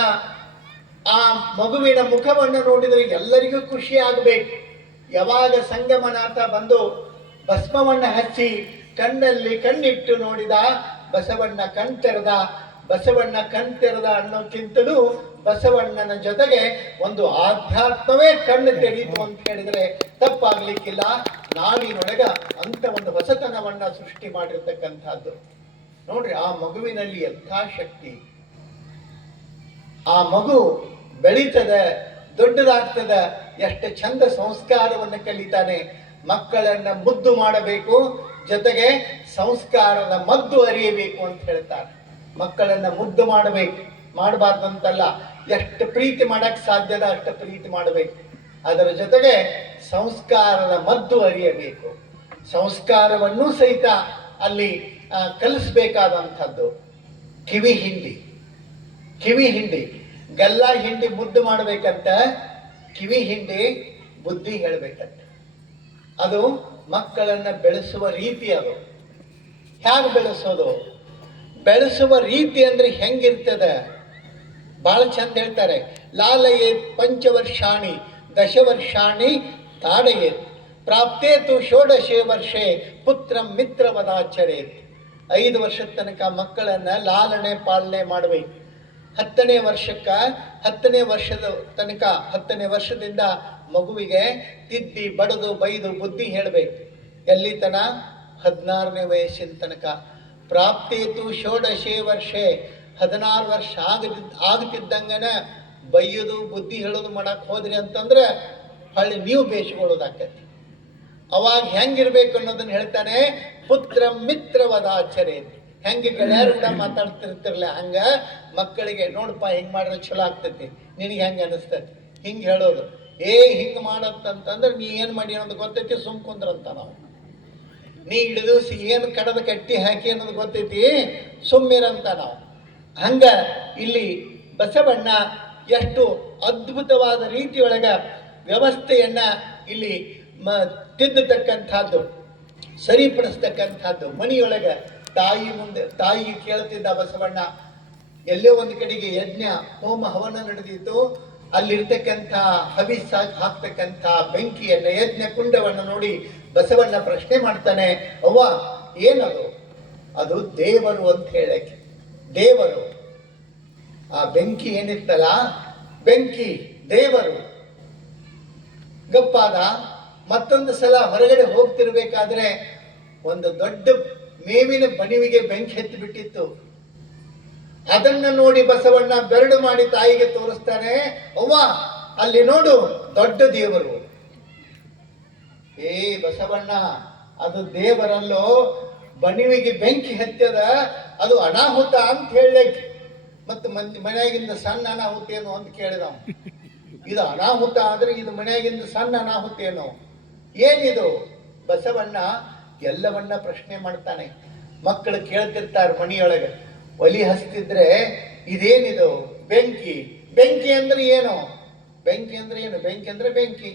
ಆ ಮಗುವಿನ ಮುಖವನ್ನ ನೋಡಿದ್ರೆ ಎಲ್ಲರಿಗೂ ಖುಷಿ ಆಗಬೇಕು. ಯಾವಾಗ ಸಂಗಮನಾಥ ಬಂದು ಭಸ್ಮವನ್ನ ಹಚ್ಚಿ ಕಣ್ಣಲ್ಲಿ ಕಣ್ಣಿಟ್ಟು ನೋಡಿದ, ಬಸವಣ್ಣ ಕಣ್ತೆರೆದ. ಬಸವಣ್ಣ ಕಣ್ತೆರೆದ ಅನ್ನೋಕ್ಕಿಂತಲೂ ಬಸವಣ್ಣನ ಜೊತೆಗೆ ಒಂದು ಆಧ್ಯಾತ್ಮವೇ ಕಣ್ಣು ತೆರೀತು ಅಂತ ಹೇಳಿದ್ರೆ ತಪ್ಪಾಗ್ಲಿಕ್ಕಿಲ್ಲ. ನಾಡಿನೊಳಗ ಅಂತ ಒಂದು ಹೊಸತನವನ್ನ ಸೃಷ್ಟಿ ಮಾಡಿರ್ತಕ್ಕಂಥದ್ದು ನೋಡ್ರಿ. ಆ ಮಗುವಿನಲ್ಲಿ ಎಂಥ ಶಕ್ತಿ. ಆ ಮಗು ಬೆಳೀತದ, ದೊಡ್ಡದಾಗ್ತದ, ಎಷ್ಟು ಚಂದ ಸಂಸ್ಕಾರವನ್ನು ಕಲಿತಾನೆ. ಮಕ್ಕಳನ್ನ ಮುದ್ದು ಮಾಡಬೇಕು, ಜೊತೆಗೆ ಸಂಸ್ಕಾರದ ಮದ್ದು ಅರಿಯಬೇಕು ಅಂತ ಹೇಳ್ತಾರೆ. ಮಕ್ಕಳನ್ನ ಮುದ್ದು ಮಾಡಬೇಕು, ಮಾಡಬಾರ್ದಂತಲ್ಲ. ಎಷ್ಟು ಪ್ರೀತಿ ಮಾಡಕ್ ಸಾಧ್ಯದ ಅಷ್ಟು ಪ್ರೀತಿ ಮಾಡಬೇಕು. ಅದರ ಜೊತೆಗೆ ಸಂಸ್ಕಾರದ ಮದ್ದು ಅರಿಯಬೇಕು. ಸಂಸ್ಕಾರವನ್ನು ಸಹಿತ ಅಲ್ಲಿ ಕಲಿಸ್ಬೇಕಾದಂಥದ್ದು. ಕಿವಿ ಹಿಂಡಿ ಗಲ್ಲ ಹಿಂಡಿ ಮುದ್ದು ಮಾಡಬೇಕಂತ, ಕಿವಿ ಹಿಂಡಿ ಬುದ್ಧಿ ಹೇಳ್ಬೇಕಂತ. ಅದು ಮಕ್ಕಳನ್ನ ಬೆಳೆಸುವ ರೀತಿ. ಅದು ಹೇಗೆ ಬೆಳೆಸೋದು, ಬೆಳೆಸುವ ರೀತಿ ಅಂದ್ರೆ ಹೆಂಗಿರ್ತದೆ ಬಹಳ ಚಂದ ಹೇಳ್ತಾರೆ. ಲಾಲಯೇತ್ ಪಂಚವರ್ಷಾಣಿ ದಶವರ್ಷಾಣಿ ತಾಡಯೇತ್ ಪ್ರಾಪ್ತೇತು ಷೋಡಶೇ ವರ್ಷೆ ಪುತ್ರಂ ಮಿತ್ರವದಾಚರೇತ್. 5 ವರ್ಷದ ತನಕ ಮಕ್ಕಳನ್ನ ಲಾಲನೆ ಪಾಲನೆ ಮಾಡಬೇಕು. 10ನೇ ವರ್ಷಕ್ಕೆ 10ನೇ ವರ್ಷದ ತನಕ 10ನೇ ವರ್ಷದಿಂದ ಮಗುವಿಗೆ ತಿದ್ದಿ ಬಡದು ಬೈದು ಬುದ್ಧಿ ಹೇಳಬೇಕು. ಎಲ್ಲಿ ತನ 16ನೇ ವಯಸ್ಸಿನ ತನಕ. ಪ್ರಾಪ್ತೇತು ಷೋಡಶೇ ವರ್ಷೆ 16 ವರ್ಷ ಆಗತಿದ್ದಂಗನ ಬೈಯೋದು ಬುದ್ಧಿ ಹೇಳೋದು ಮಾಡಕ್ ಹೋದ್ರಿ ಅಂತಂದ್ರೆ ಹಳ್ಳಿ ನೀವು ಬೇಯಿಸ್ಕೊಳ್ಳೋದಾಕತಿ. ಅವಾಗ ಹೆಂಗಿರ್ಬೇಕು ಅನ್ನೋದನ್ನ ಹೇಳ್ತಾನೆ. ಪುತ್ರ ಮಿತ್ರವದಾಚರೆ, ಹೆಂಗೆ ಗೆಳೆಯರು ಕೂಡ ಮಾತಾಡ್ತಿರ್ತಿರ್ಲ ಹಂಗ ಮಕ್ಕಳಿಗೆ ನೋಡಪ್ಪ ಹಿಂಗ್ ಮಾಡಿದ್ರೆ ಚಲೋ ಆಗ್ತೈತಿ, ನಿನಗೆ ಹೆಂಗೆ ಅನಿಸ್ತೈತಿ ಹಿಂಗೆ ಹೇಳೋದು. ಹಿಂಗೆ ಮಾಡತ್ತಂತಂದ್ರೆ ನೀ ಏನು ಮಾಡಿ ಅನ್ನೋದು ಗೊತ್ತೈತಿ, ಸುಮ್ ಕುಂದ್ರಂತ ನಾವು. ನೀ ಹಿಡಿದು ಏನು ಕಡದ ಕಟ್ಟಿ ಹಾಕಿ ಅನ್ನೋದು ಗೊತ್ತೈತಿ, ಸುಮ್ಮಿರಂತ ನಾವು. ಹಂಗ ಇಲ್ಲಿ ಬಸವಣ್ಣ ಎಷ್ಟು ಅದ್ಭುತವಾದ ರೀತಿಯೊಳಗ ವ್ಯವಸ್ಥೆಯನ್ನ ಇಲ್ಲಿ ತಿದ್ದತಕ್ಕಂಥದ್ದು, ಸರಿಪಡಿಸ್ತಕ್ಕಂಥದ್ದು. ಮನೆಯೊಳಗ ತಾಯಿ ಕೇಳ್ತಿದ್ದ ಬಸವಣ್ಣ. ಎಲ್ಲೋ ಒಂದು ಕಡೆಗೆ ಯಜ್ಞ ಹೋಮ ಹವನ ನಡೆದಿತ್ತು. ಅಲ್ಲಿರ್ತಕ್ಕಂಥ ಹವಿಸ್ ಹಾಕ್ತಕ್ಕಂಥ ಬೆಂಕಿಯನ್ನ, ಯಜ್ಞ ಕುಂಡವನ್ನು ನೋಡಿ ಬಸವಣ್ಣ ಪ್ರಶ್ನೆ ಮಾಡ್ತಾನೆ, ಅವ್ವ ಏನದು? ಅದು ದೇವರು ಅಂತ ಹೇಳಕ್ಕೆ. ದೇವರು, ಆ ಬೆಂಕಿ ಏನಿತ್ತಲ್ಲ, ಬೆಂಕಿ ದೇವರು. ಗಪ್ಪಾದ. ಮತ್ತೊಂದು ಸಲ ಹೊರಗಡೆ ಹೋಗ್ತಿರ್ಬೇಕಾದ್ರೆ ಒಂದು ದೊಡ್ಡ ಮೇವಿನ ಬಣಿವಿಗೆ ಬೆಂಕಿ ಎತ್ತಿ ಬಿಟ್ಟಿತ್ತು. ಅದನ್ನ ನೋಡಿ ಬಸವಣ್ಣ ಬೆರಡು ಮಾಡಿ ತಾಯಿಗೆ ತೋರಿಸ್ತಾನೆ, ಅವ್ವ ಅಲ್ಲಿ ನೋಡು ದೊಡ್ಡ ದೇವರು. ಏ ಬಸವಣ್ಣ, ಅದು ದೇವರಲ್ಲೋ, ಬಣಿವಿಗೆ ಬೆಂಕಿ ಹತ್ಯದ, ಅದು ಅನಾಹುತ ಅಂತ ಹೇಳಕ್ಕೆ. ಮತ್ತು ಮನೆಯಾಗಿಂದ ಸಣ್ಣ ಅನಾಹುತ ಏನು ಅಂತ ಕೇಳಿದ. ಇದು ಅನಾಹುತ ಆದ್ರೆ ಇದು ಮನೆಯಾಗಿಂದ ಸಣ್ಣ ಅನಾಹುತ ಏನು? ಏನಿದು? ಬಸವಣ್ಣ ಎಲ್ಲವನ್ನ ಪ್ರಶ್ನೆ ಮಾಡ್ತಾನೆ. ಮಕ್ಕಳು ಕೇಳ್ತಿರ್ತಾರೆ ಮನೆಯೊಳಗೆ, ಒಲಿ ಹಚ್ತಿದ್ರೆ ಇದೇನಿದು? ಬೆಂಕಿ. ಬೆಂಕಿ ಅಂದ್ರೆ ಏನು? ಬೆಂಕಿ ಅಂದ್ರೆ ಏನು? ಬೆಂಕಿ ಅಂದ್ರೆ ಬೆಂಕಿ.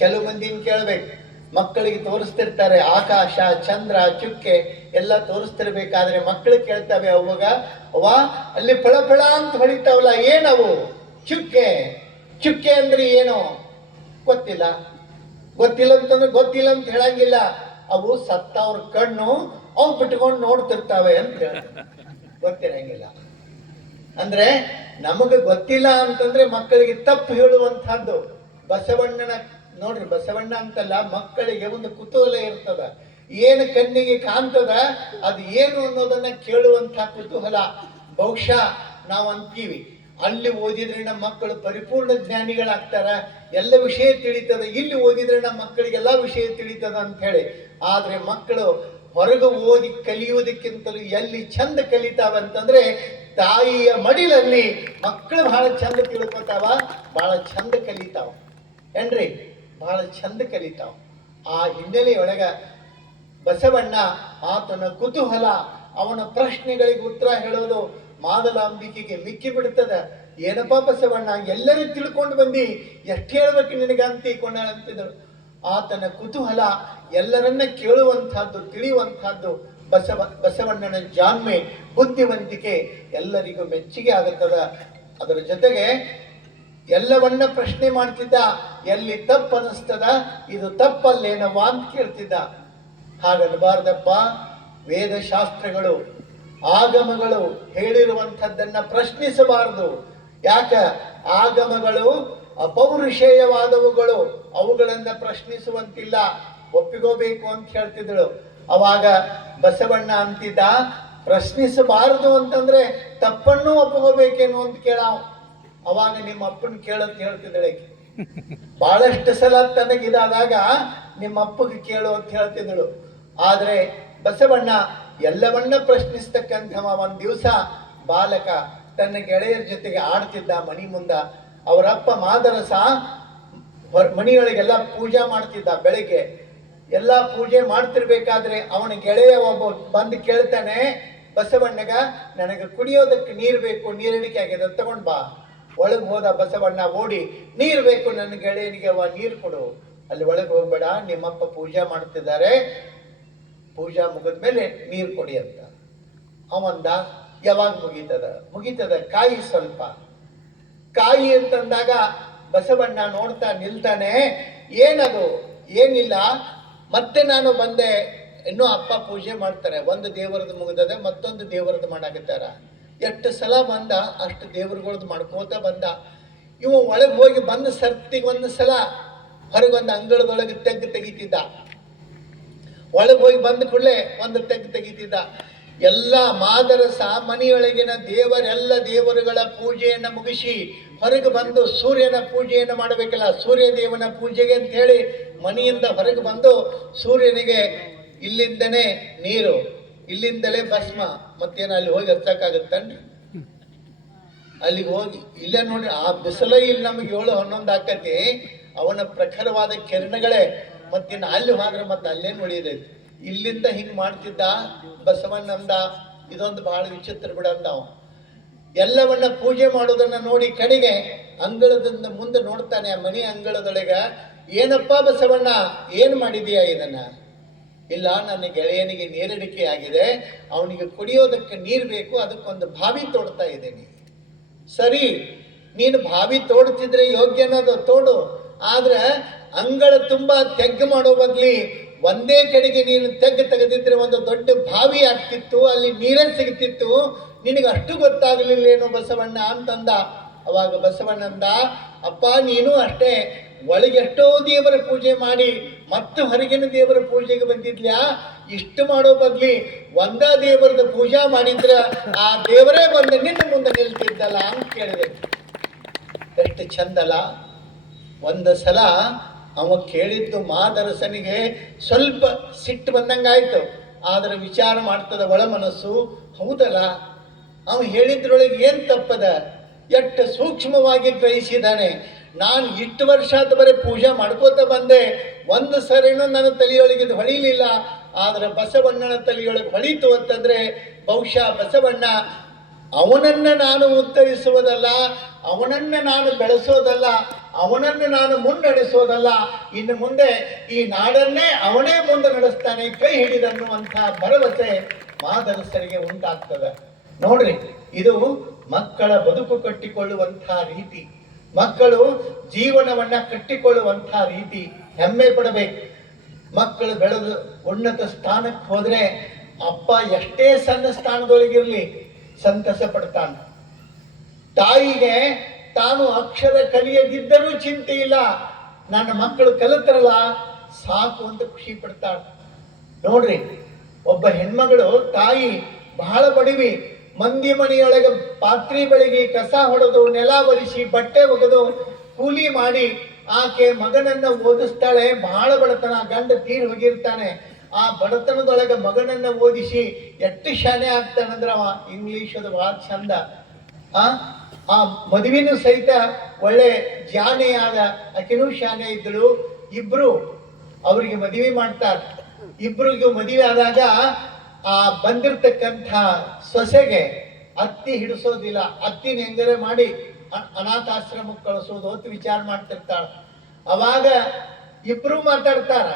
ಕೆಲವು ಮಂದಿನ ಕೇಳ್ಬೇಕು, ಮಕ್ಕಳಿಗೆ ತೋರಿಸ್ತಿರ್ತಾರೆ ಆಕಾಶ, ಚಂದ್ರ, ಚುಕ್ಕೆ ಎಲ್ಲ ತೋರಿಸ್ತಿರ್ಬೇಕಾದ್ರೆ ಮಕ್ಕಳು ಕೇಳ್ತವೆ ಅವಾಗ, ಅವ ಅಲ್ಲಿ ಫಳ ಫಳ ಅಂತ ಹೊಳಿತಾವಲ್ಲ, ಏನವು? ಚುಕ್ಕೆ. ಚುಕ್ಕೆ ಅಂದ್ರೆ ಏನು? ಗೊತ್ತಿಲ್ಲ. ಗೊತ್ತಿಲ್ಲ ಅಂತಂದ್ರೆ ಗೊತ್ತಿಲ್ಲ ಅಂತ ಹೇಳಂಗಿಲ್ಲ. ಅವು ಸತ್ತವ್ರ ಕಣ್ಣು ಅವು ಬಿಟ್ಕೊಂಡು ನೋಡ್ತಿರ್ತಾವೆ ಅಂತ ಹೇಳ್ತಾರೆ. ಗೊತ್ತಿರಂಗಿಲ್ಲ ಅಂದ್ರೆ ನಮಗೆ ಗೊತ್ತಿಲ್ಲ ಅಂತಂದ್ರೆ ಮಕ್ಕಳಿಗೆ ತಪ್ಪು ಹೇಳುವಂತಹದ್ದು. ಬಸವಣ್ಣನ ನೋಡ್ರಿ, ಬಸವಣ್ಣ ಅಂತಲ್ಲ, ಮಕ್ಕಳಿಗೆ ಒಂದು ಕುತೂಹಲ ಇರ್ತದ. ಏನು ಕಣ್ಣಿಗೆ ಕಾಣ್ತದ ಅದು ಏನು ಅನ್ನೋದನ್ನ ಕೇಳುವಂತಹ ಕುತೂಹಲ. ಬಹುಶಃ ನಾವು ಅಂತೀವಿ ಅಲ್ಲಿ ಓದಿದ್ರೆ ನಮ್ಮ ಮಕ್ಕಳು ಪರಿಪೂರ್ಣ ಜ್ಞಾನಿಗಳಾಗ್ತಾರ, ಎಲ್ಲ ವಿಷಯ ತಿಳಿತದ, ಇಲ್ಲಿ ಓದಿದ್ರೆ ನಮ್ಮ ಮಕ್ಕಳಿಗೆಲ್ಲ ವಿಷಯ ತಿಳಿತದ ಅಂತ ಹೇಳಿ. ಆದ್ರೆ ಮಕ್ಕಳು ಹೊರಗೆ ಓದಿ ಕಲಿಯುವುದಕ್ಕಿಂತಲೂ ಎಲ್ಲಿ ಚಂದ ಕಲಿತಾವಂತಂದ್ರೆ ತಾಯಿಯ ಮಡಿಲಲ್ಲಿ ಮಕ್ಕಳು ಬಹಳ ಚಂದ ತಿಳ್ಕೊತಾವ, ಬಹಳ ಚಂದ ಕಲಿತಾವ ಏನ್ರಿ, ಬಹಳ ಚಂದ ಕಲಿತಾವ. ಆ ಹಿನ್ನೆಲೆಯೊಳಗ ಬಸವಣ್ಣ ಆತನ ಕುತೂಹಲ, ಅವನ ಪ್ರಶ್ನೆಗಳಿಗೆ ಉತ್ತರ ಹೇಳೋದು ಮಾದಲಾಂಬಿಕೆಗೆ ಮಿಕ್ಕಿ ಬಿಡ್ತದ. ಏನಪ್ಪಾ ಬಸವಣ್ಣ, ಎಲ್ಲರೂ ತಿಳ್ಕೊಂಡು ಬಂದಿ, ಎಷ್ಟು ಹೇಳ್ಬೇಕು ನಿನಗಂತ ಕೊಂಡಂತಿದ್ರು. ಆತನ ಕುತೂಹಲ ಎಲ್ಲರನ್ನ ಕೇಳುವಂತಹದ್ದು, ತಿಳಿಯುವಂತಹದ್ದು. ಬಸವಣ್ಣನ ಜಾಣ್ಮೆ, ಬುದ್ಧಿವಂತಿಕೆ ಎಲ್ಲರಿಗೂ ಮೆಚ್ಚುಗೆ ಆಗುತ್ತದ. ಅದರ ಜೊತೆಗೆ ಎಲ್ಲವನ್ನ ಪ್ರಶ್ನೆ ಮಾಡ್ತಿದ್ದ. ಎಲ್ಲಿ ತಪ್ಪು ಅನಿಸ್ತದ, ಇದು ತಪ್ಪಲ್ಲೇನವ್ವ ಅಂತ ಕೇಳ್ತಿದ್ದ. ಹಾಗನ್ನಬಾರ್ದಪ್ಪ. ವೇದಶಾಸ್ತ್ರಗಳು, ಆಗಮಗಳು ಹೇಳಿರುವಂಥದ್ದನ್ನ ಪ್ರಶ್ನಿಸಬಾರದು. ಯಾಕ? ಆಗಮಗಳು ಅಪೌರುಷೇಯವಾದವುಗಳು, ಅವುಗಳನ್ನ ಪ್ರಶ್ನಿಸುವಂತಿಲ್ಲ, ಒಪ್ಪಿಕೋಬೇಕು ಅಂತ ಹೇಳ್ತಿದ್ದಳು. ಅವಾಗ ಬಸವಣ್ಣ ಅಂತಿದ್ದ, ಪ್ರಶ್ನಿಸಬಾರದು ಅಂತಂದ್ರೆ ತಪ್ಪನ್ನು ಒಪ್ಪಿಕೋಬೇಕೇನು ಅಂತ ಕೇಳಾವ್. ಅವಾಗ ನಿಮ್ಮ ಅಪ್ಪನ ಕೇಳಂತ ಹೇಳ್ತಿದ್ದಳೆ. ಬಹಳಷ್ಟು ಸಲ ತನಗಿದಾದಾಗ ನಿಮ್ಮ ಅಪ್ಪಗೆ ಕೇಳು ಅಂತ ಹೇಳ್ತಿದ್ದಳು. ಆದ್ರೆ ಬಸವಣ್ಣ ಎಲ್ಲವನ್ನ ಪ್ರಶ್ನಿಸ್ತಕ್ಕಂಥವ. ಒಂದ್ ದಿವಸ ಬಾಲಕ ತನ್ನ ಗೆಳೆಯರ ಜೊತೆಗೆ ಆಡ್ತಿದ್ದ ಮನಿ ಮುಂದ. ಅವರಪ್ಪ ಮಾದರಸ ಮನಿಯೊಳಗೆಲ್ಲ ಪೂಜಾ ಮಾಡ್ತಿದ್ದ. ಬೆಳಿಗ್ಗೆ ಎಲ್ಲ ಪೂಜೆ ಮಾಡ್ತಿರ್ಬೇಕಾದ್ರೆ ಅವನ ಗೆಳೆಯ ಒಬ್ಬ ಬಂದು ಕೇಳ್ತಾನೆ ಬಸವಣ್ಣಗ, ನನಗೆ ಕುಡಿಯೋದಕ್ಕೆ ನೀರು ಬೇಕು, ನೀರಿಡಿಕೆ ಆಗಿದೆ, ತಗೊಂಡ್ ಬಾ. ಒಳಗೆ ಹೋದ ಬಸವಣ್ಣ, ಓಡಿ ನೀರು ಬೇಕು ನನ್ನ ಗೆಳೆಯನಿಗೆ, ನೀರು ಕೊಡು. ಅಲ್ಲಿ ಒಳಗೆ ಹೋಗ್ಬೇಡ, ನಿಮ್ಮಪ್ಪ ಪೂಜಾ ಮಾಡ್ತಿದ್ದಾರೆ, ಪೂಜಾ ಮುಗಿದ್ಮೇಲೆ ನೀರು ಕೊಡಿ ಅಂತ. ಅವಂದ, ಯಾವಾಗ ಮುಗೀತದ, ಕಾಯಿ ಸ್ವಲ್ಪ. ಕಾಯಿ ಅಂತಂದಾಗ ಬಸವಣ್ಣ ನೋಡ್ತಾ ನಿಲ್ತಾನೆ. ಏನದು? ಏನಿಲ್ಲ, ಮತ್ತೆ ನಾನು ಬಂದೆ, ಇನ್ನೂ ಅಪ್ಪ ಪೂಜೆ ಮಾಡ್ತಾರೆ. ಒಂದು ದೇವರದ್ದು ಮುಗಿದದ, ಮತ್ತೊಂದು ದೇವರದ್ದು ಮಾಡಾಕತ್ತಾರ. ಎಷ್ಟು ಸಲ ಬಂದ, ಅಷ್ಟು ದೇವರುಗಳದ್ದು ಮಾಡ್ಕೋತ ಬಂದ. ಇವ ಒಳಗೆ ಹೋಗಿ ಬಂದ ಸರ್ತಿಗೆ ಒಂದು ಸಲ ಹೊರಗೊಂದು ಅಂಗಳದೊಳಗೆ ತೆಗಿತಿದ್ದ. ಒಳಗೆ ಹೋಗಿ ಬಂದ ಕೂಡಲೇ ಒಂದು ತೆಗಿತಿದ್ದ. ಎಲ್ಲ ಮಾದರಸ ಮನೆಯೊಳಗಿನ ದೇವರೆಲ್ಲ ದೇವರುಗಳ ಪೂಜೆಯನ್ನು ಮುಗಿಸಿ ಹೊರಗೆ ಬಂದು ಸೂರ್ಯನ ಪೂಜೆಯನ್ನು ಮಾಡಬೇಕಲ್ಲ, ಸೂರ್ಯ ದೇವನ ಪೂಜೆಗೆ ಅಂತ ಹೇಳಿ ಮನೆಯಿಂದ ಹೊರಗೆ ಬಂದು ಸೂರ್ಯನಿಗೆ ಇಲ್ಲಿಂದನೇ ನೀರು, ಇಲ್ಲಿಂದಲೇ ಭಸ್ಮ, ಮತ್ತೇನು ಅಲ್ಲಿ ಹೋಗಿ ಹಚ್ಚಕ್ಕಾಗತ್ತನ್ರಿ? ಅಲ್ಲಿಗೆ ಹೋಗಿ ಇಲ್ಲೇ ನೋಡಿ, ಆ ಬಿಸಿಲ ಇಲ್ಲಿ ನಮಗೆ 7-11 ಆಕತಿ, ಅವನ ಪ್ರಖರವಾದ ಕಿರಣಗಳೇ. ಮತ್ತಿನ್ನು ಅಲ್ಲಿ ಹೋದ್ರೆ ಮತ್ತೆ ಅಲ್ಲೇನು ಹೊಡಿಯೋದೈತಿ. ಇಲ್ಲಿಂದ ಹಿಂಗೆ ಮಾಡ್ತಿದ್ದ ಬಸವಣ್ಣಂದ. ಇದೊಂದು ಬಹಳ ವಿಚಿತ್ರ ಬಿಡಂದ. ಎಲ್ಲವನ್ನ ಪೂಜೆ ಮಾಡೋದನ್ನ ನೋಡಿ ಕಡೆಗೆ ಅಂಗಳದಿಂದ ಮುಂದೆ ನೋಡ್ತಾನೆ. ಆ ಮನೆ ಅಂಗಳದೊಳಗ, ಏನಪ್ಪ ಬಸವಣ್ಣ, ಏನು ಮಾಡಿದೀಯಾ ಇದನ್ನ? ಇಲ್ಲ, ನನ್ನ ಗೆಳೆಯನಿಗೆ ನೀರಡಿಕೆ ಆಗಿದೆ, ಅವನಿಗೆ ಕುಡಿಯೋದಕ್ಕೆ ನೀರು ಬೇಕು, ಅದಕ್ಕೊಂದು ಬಾವಿ ತೋಡ್ತಾ ಇದ್ದೇನೆ. ಸರಿ, ನೀನು ಬಾವಿ ತೋಡ್ತಿದ್ರೆ ಯೋಗ್ಯ ಅನ್ನೋದು ತೋಡು, ಆದ್ರೆ ಅಂಗಳ ತುಂಬಾ ತೆಗ್ಗು ಮಾಡೋ ಬದ್ಲಿ ಒಂದೇ ಕಡೆಗೆ ನೀನು ತೆಗೆದಿದ್ರೆ ಒಂದು ದೊಡ್ಡ ಬಾವಿ ಆಗ್ತಿತ್ತು, ಅಲ್ಲಿ ನೀರೇ ಸಿಗ್ತಿತ್ತು, ನಿನಗೆ ಅಷ್ಟು ಗೊತ್ತಾಗಲಿಲ್ಲೇನೋ ಬಸವಣ್ಣ ಅಂತಂದ. ಅವಾಗ ಬಸವಣ್ಣಂದ, ಅಪ್ಪ ನೀನು ಅಷ್ಟೇ, ಒಳಗೆಷ್ಟೋ ದೇವರ ಪೂಜೆ ಮಾಡಿ ಮತ್ತು ಹೊರಗಿನ ದೇವರ ಪೂಜೆಗೆ ಬಂದಿದ್ಲ್ಯಾ, ಇಷ್ಟು ಮಾಡೋ ಬದ್ಲಿ ಒಂದ ದೇವರದ ಪೂಜಾ ಮಾಡಿದ್ರ ಆ ದೇವರೇ ಬಂದು ನಿನ್ನ ಮುಂದೆ ನಿಲ್ತಿದ್ದಲ್ಲ ಅಂತ ಕೇಳಿದೆ. ಎಷ್ಟು ಚಂದಲ್ಲ. ಒಂದು ಸಲ ಅವ ಕೇಳಿದ್ದು ಮಾದರಸನಿಗೆ ಸ್ವಲ್ಪ ಸಿಟ್ಟು ಬಂದಂಗಾಯ್ತು. ಆದ್ರೆ ವಿಚಾರ ಮಾಡ್ತದ ಒಳ ಮನಸ್ಸು, ಹೌದಲ್ಲ ಅವ ಹೇಳಿದ್ರೊಳಗೆ ಏನ್ ತಪ್ಪದ, ಎಷ್ಟು ಸೂಕ್ಷ್ಮವಾಗಿ ಗ್ರಹಿಸಿದ್ದಾನೆ. ನಾನು ಇಷ್ಟು ವರ್ಷ ಆದ ಬರೀ ಪೂಜೆ ಮಾಡ್ಕೋತ ಬಂದೆ, ಒಂದು ಸರಿನೂ ನನ್ನ ತಲೆಯೊಳಗಿದು ಹೊಳಿಲಿಲ್ಲ. ಆದ್ರೆ ಬಸವಣ್ಣನ ತಲೆಯೊಳಗೆ ಹೊಳಿತು ಅಂತಂದ್ರೆ ಬಹುಶಃ ಬಸವಣ್ಣ ಅವನನ್ನ ನಾನು ಉತ್ತರಿಸುವುದಲ್ಲ, ಅವನನ್ನ ನಾನು ಬೆಳೆಸೋದಲ್ಲ, ಅವನನ್ನು ನಾನು ಮುನ್ನಡೆಸೋದಲ್ಲ, ಇನ್ನು ಮುಂದೆ ಈ ನಾಡನ್ನೇ ಅವನೇ ಮುಂದೆ ನಡೆಸ್ತಾನೆ, ಕೈ ಹಿಡಿದನ್ನುವಂಥ ಭರವಸೆ ಮಾದರಸರಿಗೆ ಉಂಟಾಗ್ತದೆ. ನೋಡ್ರಿ, ಇದು ಮಕ್ಕಳ ಬದುಕು ಕಟ್ಟಿಕೊಳ್ಳುವಂತಹ ರೀತಿ, ಮಕ್ಕಳು ಜೀವನವನ್ನ ಕಟ್ಟಿಕೊಳ್ಳುವಂತಹ ರೀತಿ. ಹೆಮ್ಮೆ ಪಡಬೇಕು. ಮಕ್ಕಳು ಬೆಳೆದು ಉನ್ನತ ಸ್ಥಾನಕ್ಕೆ ಹೋದ್ರೆ ಅಪ್ಪ ಎಷ್ಟೇ ಸಣ್ಣ ಸ್ಥಾನದೊಳಗಿರ್ಲಿ ಸಂತಸ ಪಡ್ತಾನೆ. ತಾಯಿಗೆ ತಾನು ಅಕ್ಷರ ಕಲಿಯದಿದ್ದರೂ ಚಿಂತೆ ಇಲ್ಲ, ನನ್ನ ಮಕ್ಕಳು ಕಲಿತರಲ್ಲ ಸಾಕು ಅಂತ ಖುಷಿ ಪಡ್ತಾಳೆ. ನೋಡ್ರಿ, ಒಬ್ಬ ಹೆಣ್ಮಗಳು ತಾಯಿ ಬಹಳ ಬಡವಿ, ಮಂದಿ ಮನೆಯೊಳಗೆ ಪಾತ್ರೆ ಬೆಳಗಿ, ಕಸ ಹೊಡೆದು, ನೆಲ ಒರೆಸಿ, ಬಟ್ಟೆ ಒಗೆದು ಕೂಲಿ ಮಾಡಿ ಆಕೆ ಮಗನನ್ನ ಓದಿಸ್ತಾಳೆ. ಬಹಳ ಬಡತನ, ಗಂಡ ತೀರ್ ಹೋಗಿರ್ತಾನೆ. ಆ ಬಡತನದೊಳಗೆ ಮಗನನ್ನ ಓದಿಸಿ ಎಷ್ಟು ಶಾಣೆ ಆಗ್ತಾನಂದ್ರ ಅವ ಇಂಗ್ಲಿಷ್ ಅದು ಬಹಳ ಚಂದ. ಆ ಮದುವೆನೂ ಸಹಿತ ಒಳ್ಳೆ ಜಾನೆಯಾದ, ಆಕೆನೂ ಶಾನೆ ಇದ್ದಳು. ಇಬ್ರು ಅವ್ರಿಗೆ ಮದುವೆ ಮಾಡ್ತಾರೆ. ಇಬ್ರಿಗೂ ಮದುವೆ ಆದಾಗ ಆ ಬಂದಿರ್ತಕ್ಕಂಥ ಸೊಸೆಗೆ ಅತ್ತಿ ಹಿಡಿಸೋದಿಲ್ಲ, ಅತ್ತಿನ ಹೆಂಗರೆ ಮಾಡಿ ಅನಾಥಾಶ್ರಮಕ್ಕೆ ಕಳಿಸೋದು ಅಂತ ವಿಚಾರ ಮಾಡ್ತಿರ್ತಾಳ. ಅವಾಗ ಇಬ್ರು ಮಾತಾಡ್ತಾರ.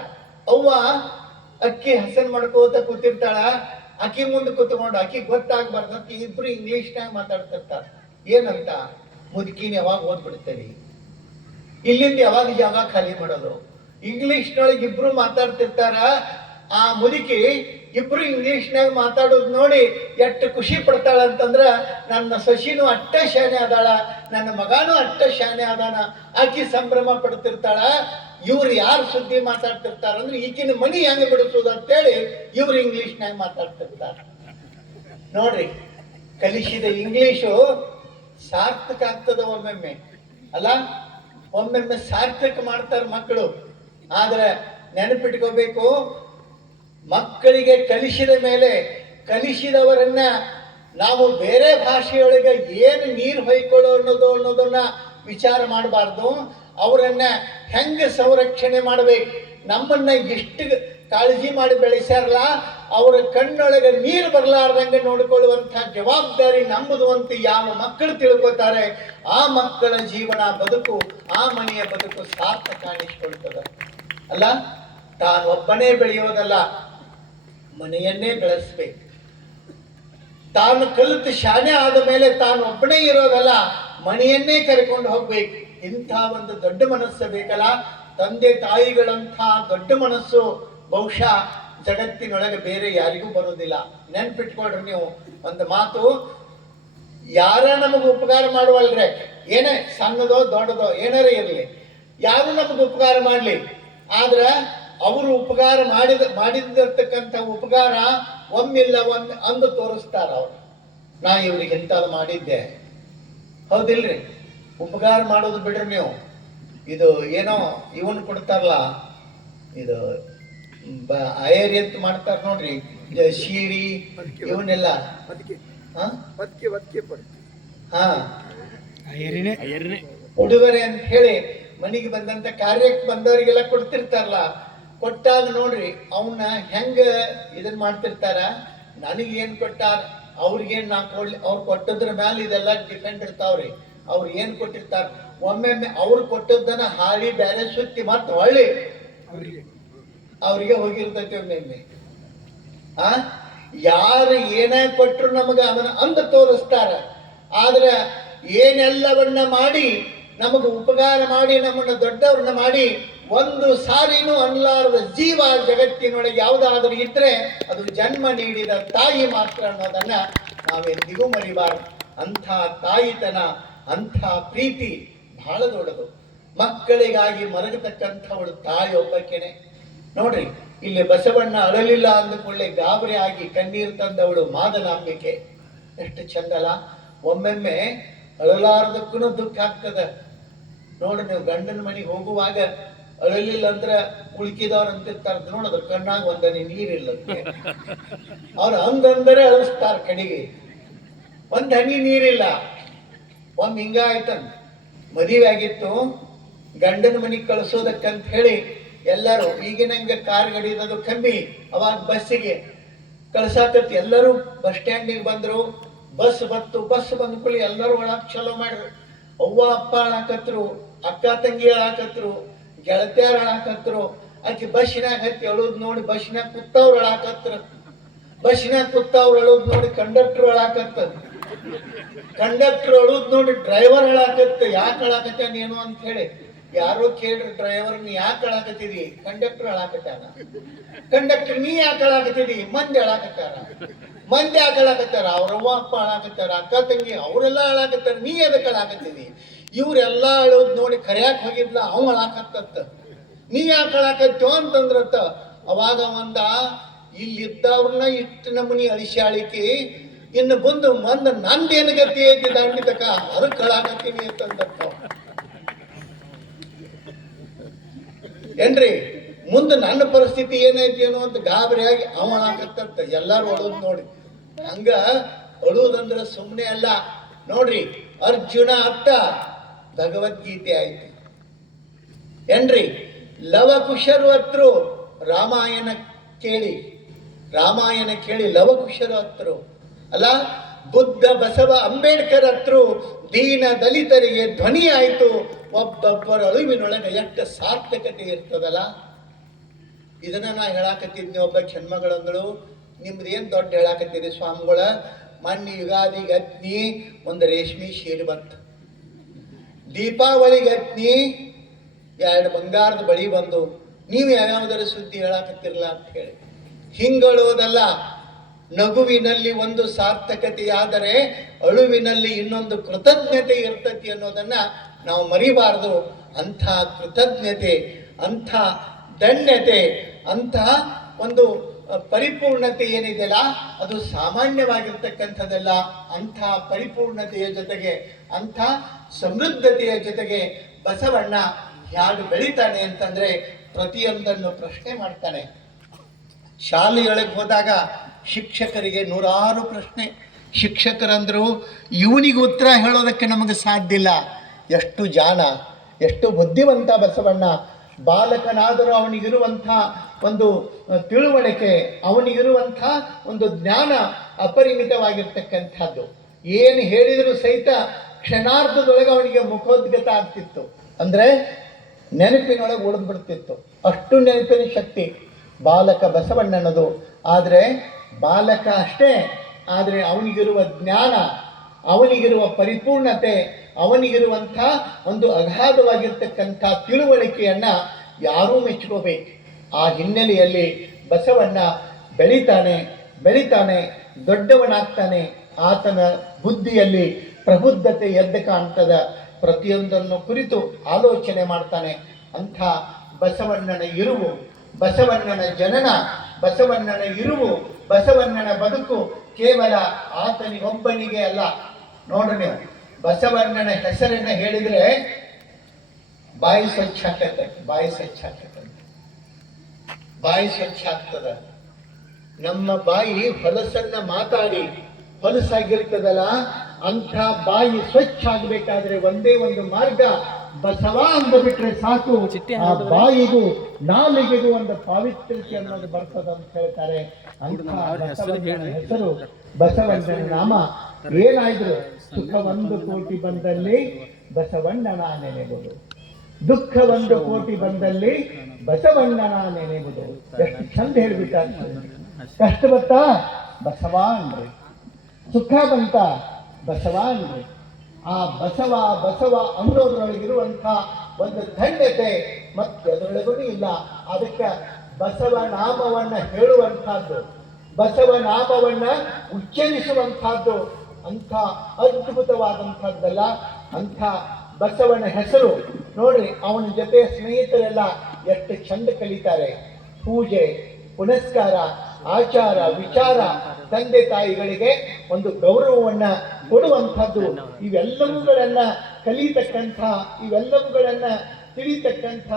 ಅವ್ವ ಅಕ್ಕಿ ಹಸನ್ ಮಾಡ್ಕೋತ ಕೂತಿರ್ತಾಳ, ಅಕ್ಕಿ ಮುಂದೆ ಕೂತ್ಕೊಂಡು ಅಕ್ಕಿ ಗೊತ್ತಾಗ್ಬಾರ್ದಂತ ಇಬ್ರು ಇಂಗ್ಲಿಷ್ನಾಗ ಮಾತಾಡ್ತಿರ್ತಾರ. ಏನಂತ, ಮುದುಕಿನ ಯಾವಾಗ ಓದ್ಬಿಡ್ತೇರಿ, ಇಲ್ಲಿಂದ ಯಾವಾಗ ಜಾಗ ಖಾಲಿ ಮಾಡೋದು. ಇಂಗ್ಲಿಷ್ನೊಳಗೆ ಇಬ್ರು ಮಾತಾಡ್ತಿರ್ತಾರ. ಆ ಮುದುಕಿ ಇಬ್ರು ಇಂಗ್ಲಿಷ್ನಾಗ ಮಾತಾಡೋದು ನೋಡಿ ಎಷ್ಟು ಖುಷಿ ಪಡ್ತಾಳ ಅಂತಂದ್ರ, ನನ್ನ ಸೊಸಿನೂ ಅಷ್ಟ ಶಾನೆ ಆದಾಳ, ನನ್ನ ಮಗಾನು ಅಷ್ಟ ಶಾನೆ ಆದಾನ, ಆಕಿ ಸಂಭ್ರಮ ಪಡ್ತಿರ್ತಾಳ. ಇವ್ರು ಯಾರು ಸುದ್ದಿ ಮಾತಾಡ್ತಿರ್ತಾರ ಅಂದ್ರೆ ಈಕಿನ ಮನಿ ಹೆಂಗೆ ಬಿಡಿಸೋದು ಅಂತೇಳಿ ಇವ್ರು ಇಂಗ್ಲಿಷ್ನಾಗ ಮಾತಾಡ್ತಿರ್ತಾರ. ನೋಡ್ರಿ, ಕಲಿಸಿದ ಇಂಗ್ಲಿಷು ಸಾರ್ಥಕ ಆಗ್ತದ ಒಮ್ಮೊಮ್ಮೆ, ಅಲ್ಲ ಒಮ್ಮೊಮ್ಮೆ ಸಾರ್ಥಕ ಮಾಡ್ತಾರ ಮಕ್ಕಳು. ಆದ್ರೆ ನೆನಪಿಟ್ಕೋಬೇಕು, ಮಕ್ಕಳಿಗೆ ಕಲಿಸಿದ ಮೇಲೆ ಕಲಿಸಿದವರನ್ನ ನಾವು ಬೇರೆ ಭಾಷೆಯೊಳಗೆ ಏನು ನೀರು ಹೊಯ್ಕೊಳ್ಳೋ ಅನ್ನೋದನ್ನ ವಿಚಾರ ಮಾಡಬಾರ್ದು. ಅವರನ್ನ ಹೆಂಗೆ ಸಂರಕ್ಷಣೆ ಮಾಡಬೇಕು, ನಮ್ಮನ್ನ ಎಷ್ಟು ಕಾಳಜಿ ಮಾಡಿ ಬೆಳೆಸ್ಯಾರಲ್ಲ, ಅವರ ಕಣ್ಣೊಳಗೆ ನೀರು ಬರಲಾರ್ದಂಗೆ ನೋಡಿಕೊಳ್ಳುವಂಥ ಜವಾಬ್ದಾರಿ ನಮ್ಮದು ಅಂತ ಯಾವ ಮಕ್ಕಳು ತಿಳ್ಕೊತಾರೆ, ಆ ಮಕ್ಕಳ ಜೀವನ ಬದುಕು, ಆ ಮನೆಯ ಬದುಕು ಸಾರ್ಥಕ ಕಾಣಿಸ್ಕೊಳ್ತದೆ. ಅಲ್ಲ, ತಾನು ಒಬ್ಬನೇ ಬೆಳೆಯೋದಲ್ಲ, ಮನೆಯನ್ನೇ ಬೆಳೆಸ್ಬೇಕು. ತಾನು ಕಲಿತು ಶಾನೆ ಆದ ಮೇಲೆ ತಾನು ಒಬ್ಬನೇ ಇರೋದಲ್ಲ, ಮನೆಯನ್ನೇ ಕರ್ಕೊಂಡು ಹೋಗ್ಬೇಕು. ಇಂಥ ಒಂದು ದೊಡ್ಡ ಮನಸ್ಸು ಬೇಕಲ್ಲ, ತಂದೆ ತಾಯಿಗಳಂಥ ದೊಡ್ಡ ಮನಸ್ಸು ಬಹುಶಃ ಜಗತ್ತಿನೊಳಗೆ ಬೇರೆ ಯಾರಿಗೂ ಬರೋದಿಲ್ಲ. ನೆನ್ಪಿಟ್ಕೊಳ್ರಿ ನೀವು ಒಂದು ಮಾತು, ಯಾರ ನಮಗೆ ಉಪಕಾರ ಮಾಡುವಲ್ರೆ, ಏನೇ ಸಣ್ಣದೋ ದೊಡ್ಡದೋ ಏನಾರೇ ಇರಲಿ, ಯಾರು ನಮಗೆ ಉಪಕಾರ ಮಾಡಲಿ, ಆದ್ರೆ ಅವರು ಉಪಕಾರ ಮಾಡಿದಿರ್ತಕ್ಕಂಥ ಉಪಕಾರ ಒಮ್ಮಿಲ್ಲ ಒಮ್ಮೆ ಅಂದು ತೋರಿಸ್ತಾರ. ಅವ್ರು ನಾ ಇವ್ರಿಗೆ ಎಂತಾದ್ರು ಮಾಡಿದ್ದೆ, ಹೌದಿಲ್ರಿ? ಉಪಕಾರ ಮಾಡೋದು ಬಿಡ್ರಿ ನೀವು. ಇದು ಏನೋ ಇವನ್ ಕೊಡ್ತಾರಲ್ಲ, ಇದು ಅಯರಿ ಅಂತ ಮಾಡ್ತಾರ ನೋಡ್ರಿ, ಶೀಡಿ ಇವನ್ನೆಲ್ಲ ಉಡುಗೊರೆ ಅಂತ ಹೇಳಿ ಮನೆಗೆ ಬಂದಂತ ಕಾರ್ಯಕ್ಕೆ ಬಂದವರಿಗೆಲ್ಲ ಕೊಡ್ತಿರ್ತಾರಲ್ಲ. ಕೊಟ್ಟಾಗ ನೋಡ್ರಿ ಅವನ್ನ ಹೆಂಗ ಇದನ್ ಮಾಡ್ತಿರ್ತಾರ, ನನಗೇನ್ ಕೊಟ್ಟಾರ, ಅವ್ರಿಗೇನ್ ನಾ ಕೊಡ್ಲಿ, ಅವ್ರು ಕೊಟ್ಟದ್ರ ಮೇಲೆ ಇದೆಲ್ಲ ಡಿಪೆಂಡ್ ಇರ್ತಾವ್ರಿ. ಅವ್ರು ಏನ್ ಕೊಟ್ಟಿರ್ತಾರ, ಒಮ್ಮೊಮ್ಮೆ ಅವ್ರು ಕೊಟ್ಟದ್ದನ್ನ ಹಾಳಿ ಬೇರೆ ಸುತ್ತಿ ಮತ್ತೆ ಹೊಳ್ಳಿ ಅವ್ರಿಗೆ ಹೋಗಿರ್ತೈತಿ ಒಮ್ಮೊಮ್ಮೆ. ಯಾರು ಏನೇ ಕೊಟ್ಟರು ನಮಗೆ ಅದನ್ನ ಅಂದ ತೋರಿಸ್ತಾರ. ಆದ್ರೆ ಏನೆಲ್ಲವನ್ನ ಮಾಡಿ ನಮಗೆ ಉಪಕಾರ ಮಾಡಿ ನಮ್ಮನ್ನ ದೊಡ್ಡವ್ರನ್ನ ಮಾಡಿ ಒಂದು ಸಾರಿನೂ ಅನ್ಲಾರದ ಜೀವ ಜಗತ್ತಿನೊಳಗೆ ಯಾವುದಾದ್ರೂ ಇದ್ರೆ ಅದು ಜನ್ಮ ನೀಡಿದ ತಾಯಿ ಮಾತ್ರ ಅನ್ನೋದನ್ನ ನಾವೆಂದಿಗೂ ಮರಿಬಾರದು. ಅಂಥ ತಾಯಿತನ, ಅಂಥ ಪ್ರೀತಿ ಬಹಳ ದೊಡ್ಡದು. ಮಕ್ಕಳಿಗಾಗಿ ಮರಗತಕ್ಕಂಥವಳು ತಾಯಿ ಒಬ್ಬಕ್ಕೇನೆ. ನೋಡ್ರಿ, ಇಲ್ಲಿ ಬಸವಣ್ಣ ಅಳಲಿಲ್ಲ ಅಂದುಕೊಳ್ಳೆ ಗಾಬರಿ ಆಗಿ ಕಣ್ಣೀರು ತಂದವಳು ಮಾದನಾಂಬಿಕೆ. ಎಷ್ಟು ಚಂದಲ್ಲ. ಒಮ್ಮೊಮ್ಮೆ ಅಳಲಾರದಕ್ಕೂ ದುಃಖ ಆಗ್ತದ. ನೋಡ್ರಿ, ನೀವು ಗಂಡನ ಮನೆಗೆ ಹೋಗುವಾಗ ಅಳಲಿಲ್ಲ ಅಂದ್ರೆ ಉಳ್ಕಿದವ್ರು ಅಂತಿರ್ತಾರ ನೋಡಿದ್ರ ಕಣ್ಣಾಗ ಒಂದನಿ ನೀರಿಲ್ಲಂತೆ. ಅವ್ರು ಹಂಗಂದರೆ ಅಳಿಸ್ತಾರ ಕಡೆಗೆ, ಒಂದ್ ಹನಿ ನೀರಿಲ್ಲ. ಒಮ್ಮೆ ಹಿಂಗ ಆಯ್ತಂತ, ಮದುವೆ ಆಗಿತ್ತು, ಗಂಡನ ಮನೆಗೆ ಕಳಿಸೋದಕ್ಕಂತ ಹೇಳಿ ಎಲ್ಲರೂ ಈಗಿನಂಗೆ ಕಾರ್ ಗಡಿಯೋದು ಕಮ್ಮಿ, ಅವಾಗ ಬಸ್ಸಿಗೆ ಕಳ್ಸಾಕತ್ತಿ. ಎಲ್ಲರೂ ಬಸ್ ಸ್ಟ್ಯಾಂಡಿಗೆ ಬಂದ್ರು. ಬಸ್ ಬಂದ ಕೂಡಲೇ ಎಲ್ಲರೂ ಒಳಗೆ ಚಲೋ ಮಾಡ್ರು. ಅವ್ವ ಅಪ್ಪ ಅಳಾಕತ್ರು, ಅಕ್ಕ ತಂಗಿ ಅಳಾಕತ್ರು, ಗೆಳತಿಯರ್ ಅಳಾಕತ್ರು. ಆಕೆ ಬಸ್ಸಿನಾಗ ಹತ್ತಿ ಅಳುದ್ ನೋಡಿ ಬಸ್ಸಿನಾಗ ಕೂತವ್ರು ಅಳಾಕತ್ರ. ಬಸ್ಸಿನಾಗ ಕೂತವ್ರು ಅಳುದ್ ನೋಡಿ ಕಂಡಕ್ಟರ್ ಅಳಾಕತ್ತ. ಕಂಡಕ್ಟರ್ ಅಳುದ್ ನೋಡಿ ಡ್ರೈವರ್ ಅಳಾಕತ್ತ. ಯಾಕೆ ಅಳಾಕತ್ತೇನೇನು ಅಂತ ಹೇಳಿ ಯಾರೋ ಕೇಳ್ರಿ, ಡ್ರೈವರ್ ನೀ ಯಾಕೆ ಅಳಾಕತ್ತಿದಿ? ಕಂಡಕ್ಟರ್ ಅಳಾಕತ್ತಾನ. ಕಂಡಕ್ಟರ್ ನೀ ಯಾಕೆ ಅಳಾಕತ್ತಿದಿ? ಮಂದಿ ಅಳಾಕತ್ತಾರ. ಮಂದಿ ಯಾಕೆ ಅಳಾಕತ್ತಾರ? ಅವ್ರವ್ವ ಅಪ್ಪ ಅಳಾಕತ್ತಾರ, ಅಕ್ಕ ತಂಗಿ ಅವರೆಲ್ಲ ಅಳಾಕತ್ತಾರ, ನೀ ಅದಕ್ಕೆ ಅಳಾಕತ್ತಿದಿ? ಇವ್ರೆಲ್ಲ ಅಳೋದ್ ನೋಡಿ ಕರ್ಯಾಕ್ ಹೋಗಿದ್ಲ, ಅವ ಅಳಾಕತ್ತ. ನೀ ಯಾಕೆ ಅಳಾಕತ್ತೋ ಅಂತಂದ್ರತ್ತ. ಅವಾಗ ಒಂದ ಇಲ್ಲಿದ್ದವ್ರನ್ನ ಇಷ್ಟು ನಮೂನಿ ಅಳಿಸ್ಯಾಳಿಕೆ, ಇನ್ನು ಬಂದು ನಂದೇನು ಗತಿ ಐತಿ ದಾಂಡಿತಕ ಅದಕ್ಕೆ ಅಳಾಕತ್ತೀನಿ ಅಂತಂದತ್ತ. ಏನ್ರಿ ಮುಂದೆ ನನ್ನ ಪರಿಸ್ಥಿತಿ ಏನೈತಿ ಏನೋ ಅಂತ ಗಾಬರಿಯಾಗಿ ಅವ ಅಳಾಕತ್ತಂತ. ಎಲ್ಲಾರು ಅಳೋದ್ ನೋಡಿ. ಹಂಗ ಅಳುವುದಂದ್ರೆ ಸುಮ್ಮನೆ ಅಲ್ಲ ನೋಡ್ರಿ. ಅರ್ಜುನ ಅತ್ತ ಭಗವದ್ಗೀತೆ ಆಯ್ತು ಏನ್ರಿ. ಲವಕುಶರು ಹತ್ರು ರಾಮಾಯಣ ಕೇಳಿ ಲವಕುಶರು ಹತ್ರು ಅಲ್ಲ. ಬುದ್ಧ ಬಸವ ಅಂಬೇಡ್ಕರ್ ಹತ್ರು ದೀನ ದಲಿತರಿಗೆ ಧ್ವನಿ ಆಯ್ತು. ಒಬ್ಬೊಬ್ಬರ ಅಳುವಿನೊಳಗೆ ಎಷ್ಟು ಸಾರ್ಥಕತೆ ಇರ್ತದಲ್ಲ. ಇದನ್ನ ನಾ ಹೇಳಾಕತ್ತಿದ್ನಿ. ಒಬ್ಬ ಹೆಣ್ಮಗಳಂಗಳು, ನಿಮ್ದೇನ್ ದೊಡ್ಡ ಹೇಳಾಕತ್ತೀರಿ ಸ್ವಾಮಿಗಳ, ಮೊನ್ನೆ ಯುಗಾದಿಗೆ ಹತ್ನಿ ಒಂದು ರೇಷ್ಮೆ ಸೀರೆ ಬಂತು, ದೀಪಾವಳಿಗೆ ಹತ್ನಿ 2 ಬಂಗಾರದ ಬಳಿ ಬಂದು, ನೀವು ಯಾವ್ಯಾವುದರ ಸುದ್ದಿ ಹೇಳಾಕತ್ತಿರಲ್ಲ ಅಂತ ಹೇಳಿ. ಹಿಂಗಳೋದಲ್ಲ. ನಗುವಿನಲ್ಲಿ ಒಂದು ಸಾರ್ಥಕತೆಯಾದರೆ ಅಳುವಿನಲ್ಲಿ ಇನ್ನೊಂದು ಕೃತಜ್ಞತೆ ಇರ್ತತಿ ಅನ್ನೋದನ್ನ ನಾವು ಮರಿಬಾರದು. ಅಂಥ ಕೃತಜ್ಞತೆ, ಅಂಥ ಧನ್ಯತೆ, ಅಂಥ ಒಂದು ಪರಿಪೂರ್ಣತೆ ಏನಿದೆಯಲ್ಲ ಅದು ಸಾಮಾನ್ಯವಾಗಿರ್ತಕ್ಕಂಥದ್ದಲ್ಲ. ಅಂಥ ಪರಿಪೂರ್ಣತೆಯ ಜೊತೆಗೆ, ಅಂಥ ಸಮೃದ್ಧತೆಯ ಜೊತೆಗೆ ಬಸವಣ್ಣ ಹೇಗೆ ಬೆಳಿತಾನೆ ಅಂತಂದ್ರೆ ಪ್ರತಿಯೊಂದನ್ನು ಪ್ರಶ್ನೆ ಮಾಡ್ತಾನೆ. ಶಾಲೆಯೊಳಗೆ ಹೋದಾಗ ಶಿಕ್ಷಕರಿಗೆ 100 ಪ್ರಶ್ನೆ. ಶಿಕ್ಷಕರಂದ್ರು ಇವನಿಗೆ ಉತ್ತರ ಹೇಳೋದಕ್ಕೆ ನಮಗೆ ಸಾಧ್ಯ ಇಲ್ಲ. ಎಷ್ಟು ಜಾಣ, ಎಷ್ಟು ಬುದ್ಧಿವಂತ ಬಸವಣ್ಣ. ಬಾಲಕನಾದರೂ ಅವನಿಗಿರುವಂಥ ಒಂದು ತಿಳುವಳಿಕೆ, ಅವನಿಗಿರುವಂಥ ಒಂದು ಜ್ಞಾನ ಅಪರಿಮಿತವಾಗಿರ್ತಕ್ಕಂಥದ್ದು. ಏನು ಹೇಳಿದರೂ ಸಹಿತ ಕ್ಷಣಾರ್ಧದೊಳಗೆ ಅವನಿಗೆ ಮುಖೋದ್ಗತ ಆಗ್ತಿತ್ತು. ಅಂದರೆ ನೆನಪಿನೊಳಗೆ ಉಳಿದು ಬಿಡ್ತಿತ್ತು. ಅಷ್ಟು ನೆನಪಿನ ಶಕ್ತಿ ಬಾಲಕ ಬಸವಣ್ಣನದು. ಆದರೆ ಬಾಲಕ ಅಷ್ಟೇ, ಆದರೆ ಅವನಿಗಿರುವ ಜ್ಞಾನ, ಅವನಿಗಿರುವ ಪರಿಪೂರ್ಣತೆ, ಅವನಿಗಿರುವಂಥ ಒಂದು ಅಗಾಧವಾಗಿರ್ತಕ್ಕಂಥ ತಿಳುವಳಿಕೆಯನ್ನ ಯಾರೂ ಮೆಚ್ಕೋಬೇಕು. ಆ ಹಿನ್ನೆಲೆಯಲ್ಲಿ ಬಸವಣ್ಣ ಬೆಳಿತಾನೆ, ದೊಡ್ಡವನಾಗ್ತಾನೆ. ಆತನ ಬುದ್ಧಿಯಲ್ಲಿ ಪ್ರಬುದ್ಧತೆ ಎದ್ದು ಕಾಣ್ತದ. ಪ್ರತಿಯೊಂದನ್ನು ಕುರಿತು ಆಲೋಚನೆ ಮಾಡ್ತಾನೆ. ಅಂಥ ಬಸವಣ್ಣನ ಇರುವು, ಬಸವಣ್ಣನ ಜನನ, ಬಸವಣ್ಣನ ಇರುವು, ಬಸವಣ್ಣನ ಬದುಕು ಕೇವಲ ಆತನಿಗೊಬ್ಬನಿಗೆ ಅಲ್ಲ. ನೋಡ್ರಿ ನೀವು, ಬಸವಣ್ಣನ ಹೆಸರನ್ನ ಹೇಳಿದ್ರೆ ಬಾಯಿ ಸ್ವಚ್ಛ ಆಗ್ತದ. ನಮ್ಮ ಬಾಯಿ ಹೊಲಸನ್ನ ಮಾತಾಡಿ ಹೊಲಸಾಗಿರ್ತದಲ್ಲ, ಅಂಥ ಬಾಯಿ ಸ್ವಚ್ಛ ಆಗ್ಬೇಕಾದ್ರೆ ಒಂದೇ ಒಂದು ಮಾರ್ಗ, ಬಸವ ಅಂದ್ಬಿಟ್ರೆ ಸಾಕು. ಆ ಬಾಯಿಗೂ ನಾಲಿಗೆಗೂ ಒಂದು ಪಾವಿತ್ರ್ಯತೆ ಅನ್ನೋದು ಬರ್ತದ ಅಂತ ಹೇಳ್ತಾರೆ. ಅಂಥ ಬಸವಣ್ಣನ ಹೆಸರು, ಬಸವಣ್ಣನ ನಾಮ ಏನಾಯ್ತು? ಸುಖ 1 ಕೋಟಿ ಬಂದಲ್ಲಿ ಬಸವಣ್ಣನ ನೆನೆವುದು, ದುಃಖ 1 ಕೋಟಿ ಬಂದಲ್ಲಿ ಬಸವಣ್ಣನ ನೆನೆವುದು. ಎಷ್ಟು ಚಂದ ಹೇಳ್ಬಿಟ್ಟಾರೆ. ಕಷ್ಟ ಬತ್ತಾ ಬಸವ ಅಂದ್ರಿ, ಸುಖ ಬಂತ ಬಸವ ಅಂದ್ರಿ. ಆ ಬಸವ ಅನ್ನೋದ್ರೊಳಗಿರುವಂಥ ಒಂದು ಧನ್ಯತೆ ಮತ್ತೆದರೊಳಗೂ ಇಲ್ಲ. ಅದಕ್ಕೆ ಬಸವನಾಮವನ್ನ ಹೇಳುವಂಥದ್ದು, ಬಸವನಾಮವನ್ನ ಉಚ್ಚರಿಸುವಂಥದ್ದು ಅಂಥ ಅದ್ಭುತವಾದಂಥದ್ದಲ್ಲ. ಅಂಥ ಬಸವನ ಹೆಸರು ನೋಡ್ರಿ, ಅವನ ಜೊತೆ ಸ್ನೇಹಿತರೆಲ್ಲ ಎಷ್ಟು ಚಂದ ಕಲಿತಾರೆ. ಪೂಜೆ ಪುನಸ್ಕಾರ, ಆಚಾರ ವಿಚಾರ, ತಂದೆ ತಾಯಿಗಳಿಗೆ ಒಂದು ಗೌರವವನ್ನ ಕೊಡುವಂಥದ್ದು, ಇವೆಲ್ಲವುಗಳನ್ನ ಕಲಿತಕ್ಕಂಥ, ಇವೆಲ್ಲವುಗಳನ್ನ ತಿಳಿತಕ್ಕಂಥ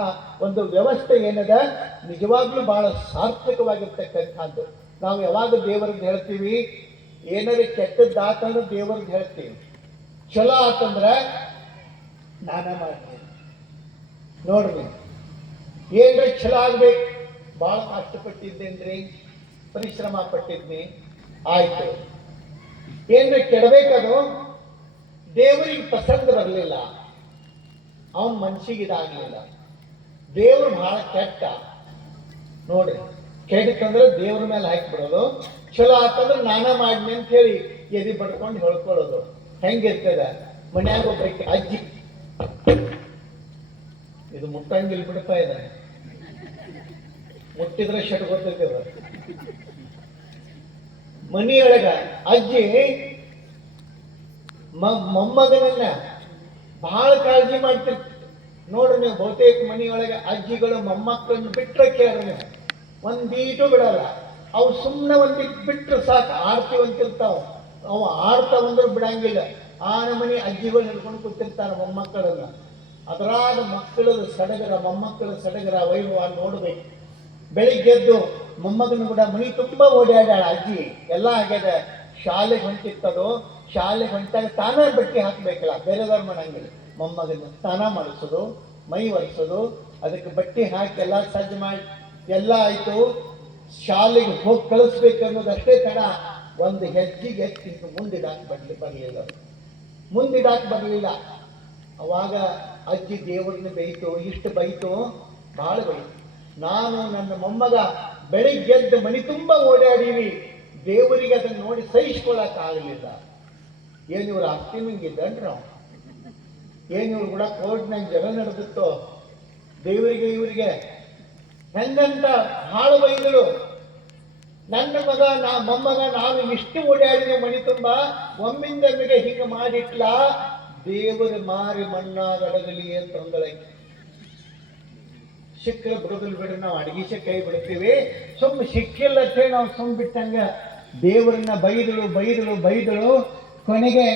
ಒಂದು ವ್ಯವಸ್ಥೆ ಏನದ ನಿಜವಾಗ್ಲೂ ಬಹಳ ಸಾರ್ಥಕವಾಗಿರ್ತಕ್ಕಂಥದ್ದು. ನಾವು ಯಾವಾಗ ದೇವರದ್ದು ಹೇಳ್ತೀವಿ, ಏನಾದ್ರು ಕೆಟ್ಟದ್ದಾತಂದ್ರೆ ದೇವರದ್ದು ಹೇಳ್ತೀವಿ, ಚಲೋ ಆತಂದ್ರೆ ನಾನ ಮಾಡ್ತೀನಿ. ನೋಡ್ರಿ, ಏನ್ರಿ ಚಲೋ ಆಗ್ಬೇಕು, ಭಾಳ ಕಷ್ಟಪಟ್ಟಿದ್ದೇನ್ರಿ, ಪರಿಶ್ರಮ ಪಟ್ಟಿದ್ನಿ, ಆಯ್ತು. ಏನ್ರಿ ಕೆಡಬೇಕದು, ದೇವರಿಗೆ ಪಸಂದ್ ಬರಲಿಲ್ಲ, ಅವನ ಮನ್ಸಿಗೆ ಇದಾಗಲಿಲ್ಲ, ದೇವ್ರು ಬಹಳ ಕೆಟ್ಟ. ನೋಡ್ರಿ, ಕೆಟ್ಟಂದ್ರೆ ದೇವ್ರ ಮೇಲೆ ಹಾಕಿಬಿಡೋದು, ಚಲೋ ಆತಂದ್ರೆ ನಾನ ಮಾಡಿನಿ ಅಂತ ಹೇಳಿ ಎದಿ ಬಡ್ಕೊಂಡು ಹೇಳ್ಕೊಳ್ಳೋದು. ಹೆಂಗಿರ್ತದ, ಮನ್ಯಾಗ ಒಬ್ಬಕ್ಕೆ ಅಜ್ಜಿ, ಇದು ಮುಟ್ಟಂಗಿಲ್ ಬಿಡಪ್ಪ, ಇದೆ ಮುಟ್ಟಿದ್ರೆ ಶಟ್ ಗೊತ್ತೈತದ. ಮನಿಯೊಳಗ ಅಜ್ಜಿ ಮೊಮ್ಮಗನನ್ನ ಬಹಳ ಕಾಳಜಿ ಮಾಡ್ತಿರ್ತ. ನೋಡ್ರಿ ನೀವು, ಬಹುತೇಕ ಮನಿಯೊಳಗೆ ಅಜ್ಜಿಗಳು ಮೊಮ್ಮಕ್ಕಳನ್ನು ಬಿಟ್ರೆ ಕೇಳ್ರಿ ನೀವು, ಒಂದೀಟು ಬಿಡಲ್ಲ. ಅವು ಸುಮ್ಮನೆ ಒಂದಿಟ್ಟು ಬಿಟ್ರೆ ಸಾಕು, ಆಡ್ತೀವಂತಿರ್ತಾವ. ಅವು ಆಡ್ತಾವಂದ್ರೆ ಬಿಡಂಗಿಲ್ಲ. ಆ ನಮನಿ ಅಜ್ಜಿಗಳು ಹಿಡ್ಕೊಂಡು ಕೂತಿರ್ತಾರೆ ಮೊಮ್ಮಕ್ಕಳನ್ನ. ಅದರಾದ ಮಕ್ಕಳದ ಸಡಗರ, ಮೊಮ್ಮಕ್ಕಳ ಸಡಗರ ವೈಭವ ನೋಡ್ಬೇಕು. ಬೆಳಿಗ್ಗೆದ್ದು ಮೊಮ್ಮಗನ ಕೂಡ ಮನಿ ತುಂಬಾ ಓಡಾಡ್ಯಾಳ ಅಜ್ಜಿ, ಎಲ್ಲ ಆಗ್ಯದ. ಶಾಲೆಗೆ ಹೊಂಟಿತ್ತದು, ಶಾಲೆಗೆ ಹೊಂಟಾಗ ತಾನೇ ಬಟ್ಟೆ ಹಾಕ್ಬೇಕಲ್ಲ, ಬೇರೆದವ್ರು ಮಾಡಂಗಿಲ್ಲ. ಮೊಮ್ಮಗನ ಸ್ನಾನ ಮಾಡಿಸೋದು, ಮೈ ಒರೆಸೋದು, ಅದಕ್ಕೆ ಬಟ್ಟೆ ಹಾಕಿ ಎಲ್ಲ ಸಜ್ಜು ಮಾಡಿ ಎಲ್ಲ ಆಯ್ತು. ಶಾಲೆಗೆ ಹೋಗಿ ಕಳಿಸ್ಬೇಕು ಅನ್ನೋದಷ್ಟೇ ತಡ. ಒಂದು ಹೆಜ್ಜೆಗೆ ಮುಂದಿಡಾಕ್ ಬರಲಿಲ್ಲ, ಮುಂದಿಡಾಕ್ ಬರಲಿಲ್ಲ. ಅವಾಗ ಅಜ್ಜಿ ದೇವ್ರನ್ನ ಬೈತು, ಇಷ್ಟು ಬೈತು, ಭಾಳ ಬೈತು. ನಾನು ನನ್ನ ಮೊಮ್ಮಗ ಬೆಳಿಗ್ಗೆದ್ದು ಮನಿ ತುಂಬ ಓಡಾಡೀವಿ, ದೇವರಿಗೆ ಅದನ್ನು ನೋಡಿ ಸಹಿಸ್ಕೊಳಕ್ ಆಗಲಿಲ್ಲ. ಏನು ಇವ್ರು ಆಗ್ತೀವಿಂಗಿದ್ದನ್ರಿ ನಾವು, ಏನು ಇವ್ರು ಕೂಡ ಕೋರ್ಟ್ನಾಗ ಜಗಳ ನಡೆದಿತ್ತು, ದೇವರಿಗೆ ಇವರಿಗೆ ಹೆಂಗಂತ ಹಾಳು ಬೈದರು. ನನ್ನ ಮೊಮ್ಮಗ ನಾನು ಇಷ್ಟು ಓಡಾಡಿದ ಮನಿ ತುಂಬ, ಒಮ್ಮಿಂದೊಮ್ಮೆಗೆ ಹಿಂಗೆ ಮಾಡಿಟ್ಲ, ದೇವರು ಮಾರಿ ಮಣ್ಣಾಗಡಗಲಿ ಅಂತ ಅಂದಳಕ್ಕೆ. ಸಿಕ್ಕರೆ ಬಿಡೋದಿಲ್ಲ ಬಿಡ್ರಿ, ನಾವು ಅಡಗಿಸೆ ಕೈ ಬಿಡ್ತೀವಿ. ಸುಮ್ಮ ಸಿಕ್ಕಿಲ್ಲ ಅಂತ ಹೇಳಿ ನಾವು ಸುಮ್ಮ ಬಿಟ್ಟಂಗ ದೇವರನ್ನ ಬೈದಳು ಬೈದಳು ಬೈದಳು. ಕೊನೆಗೆ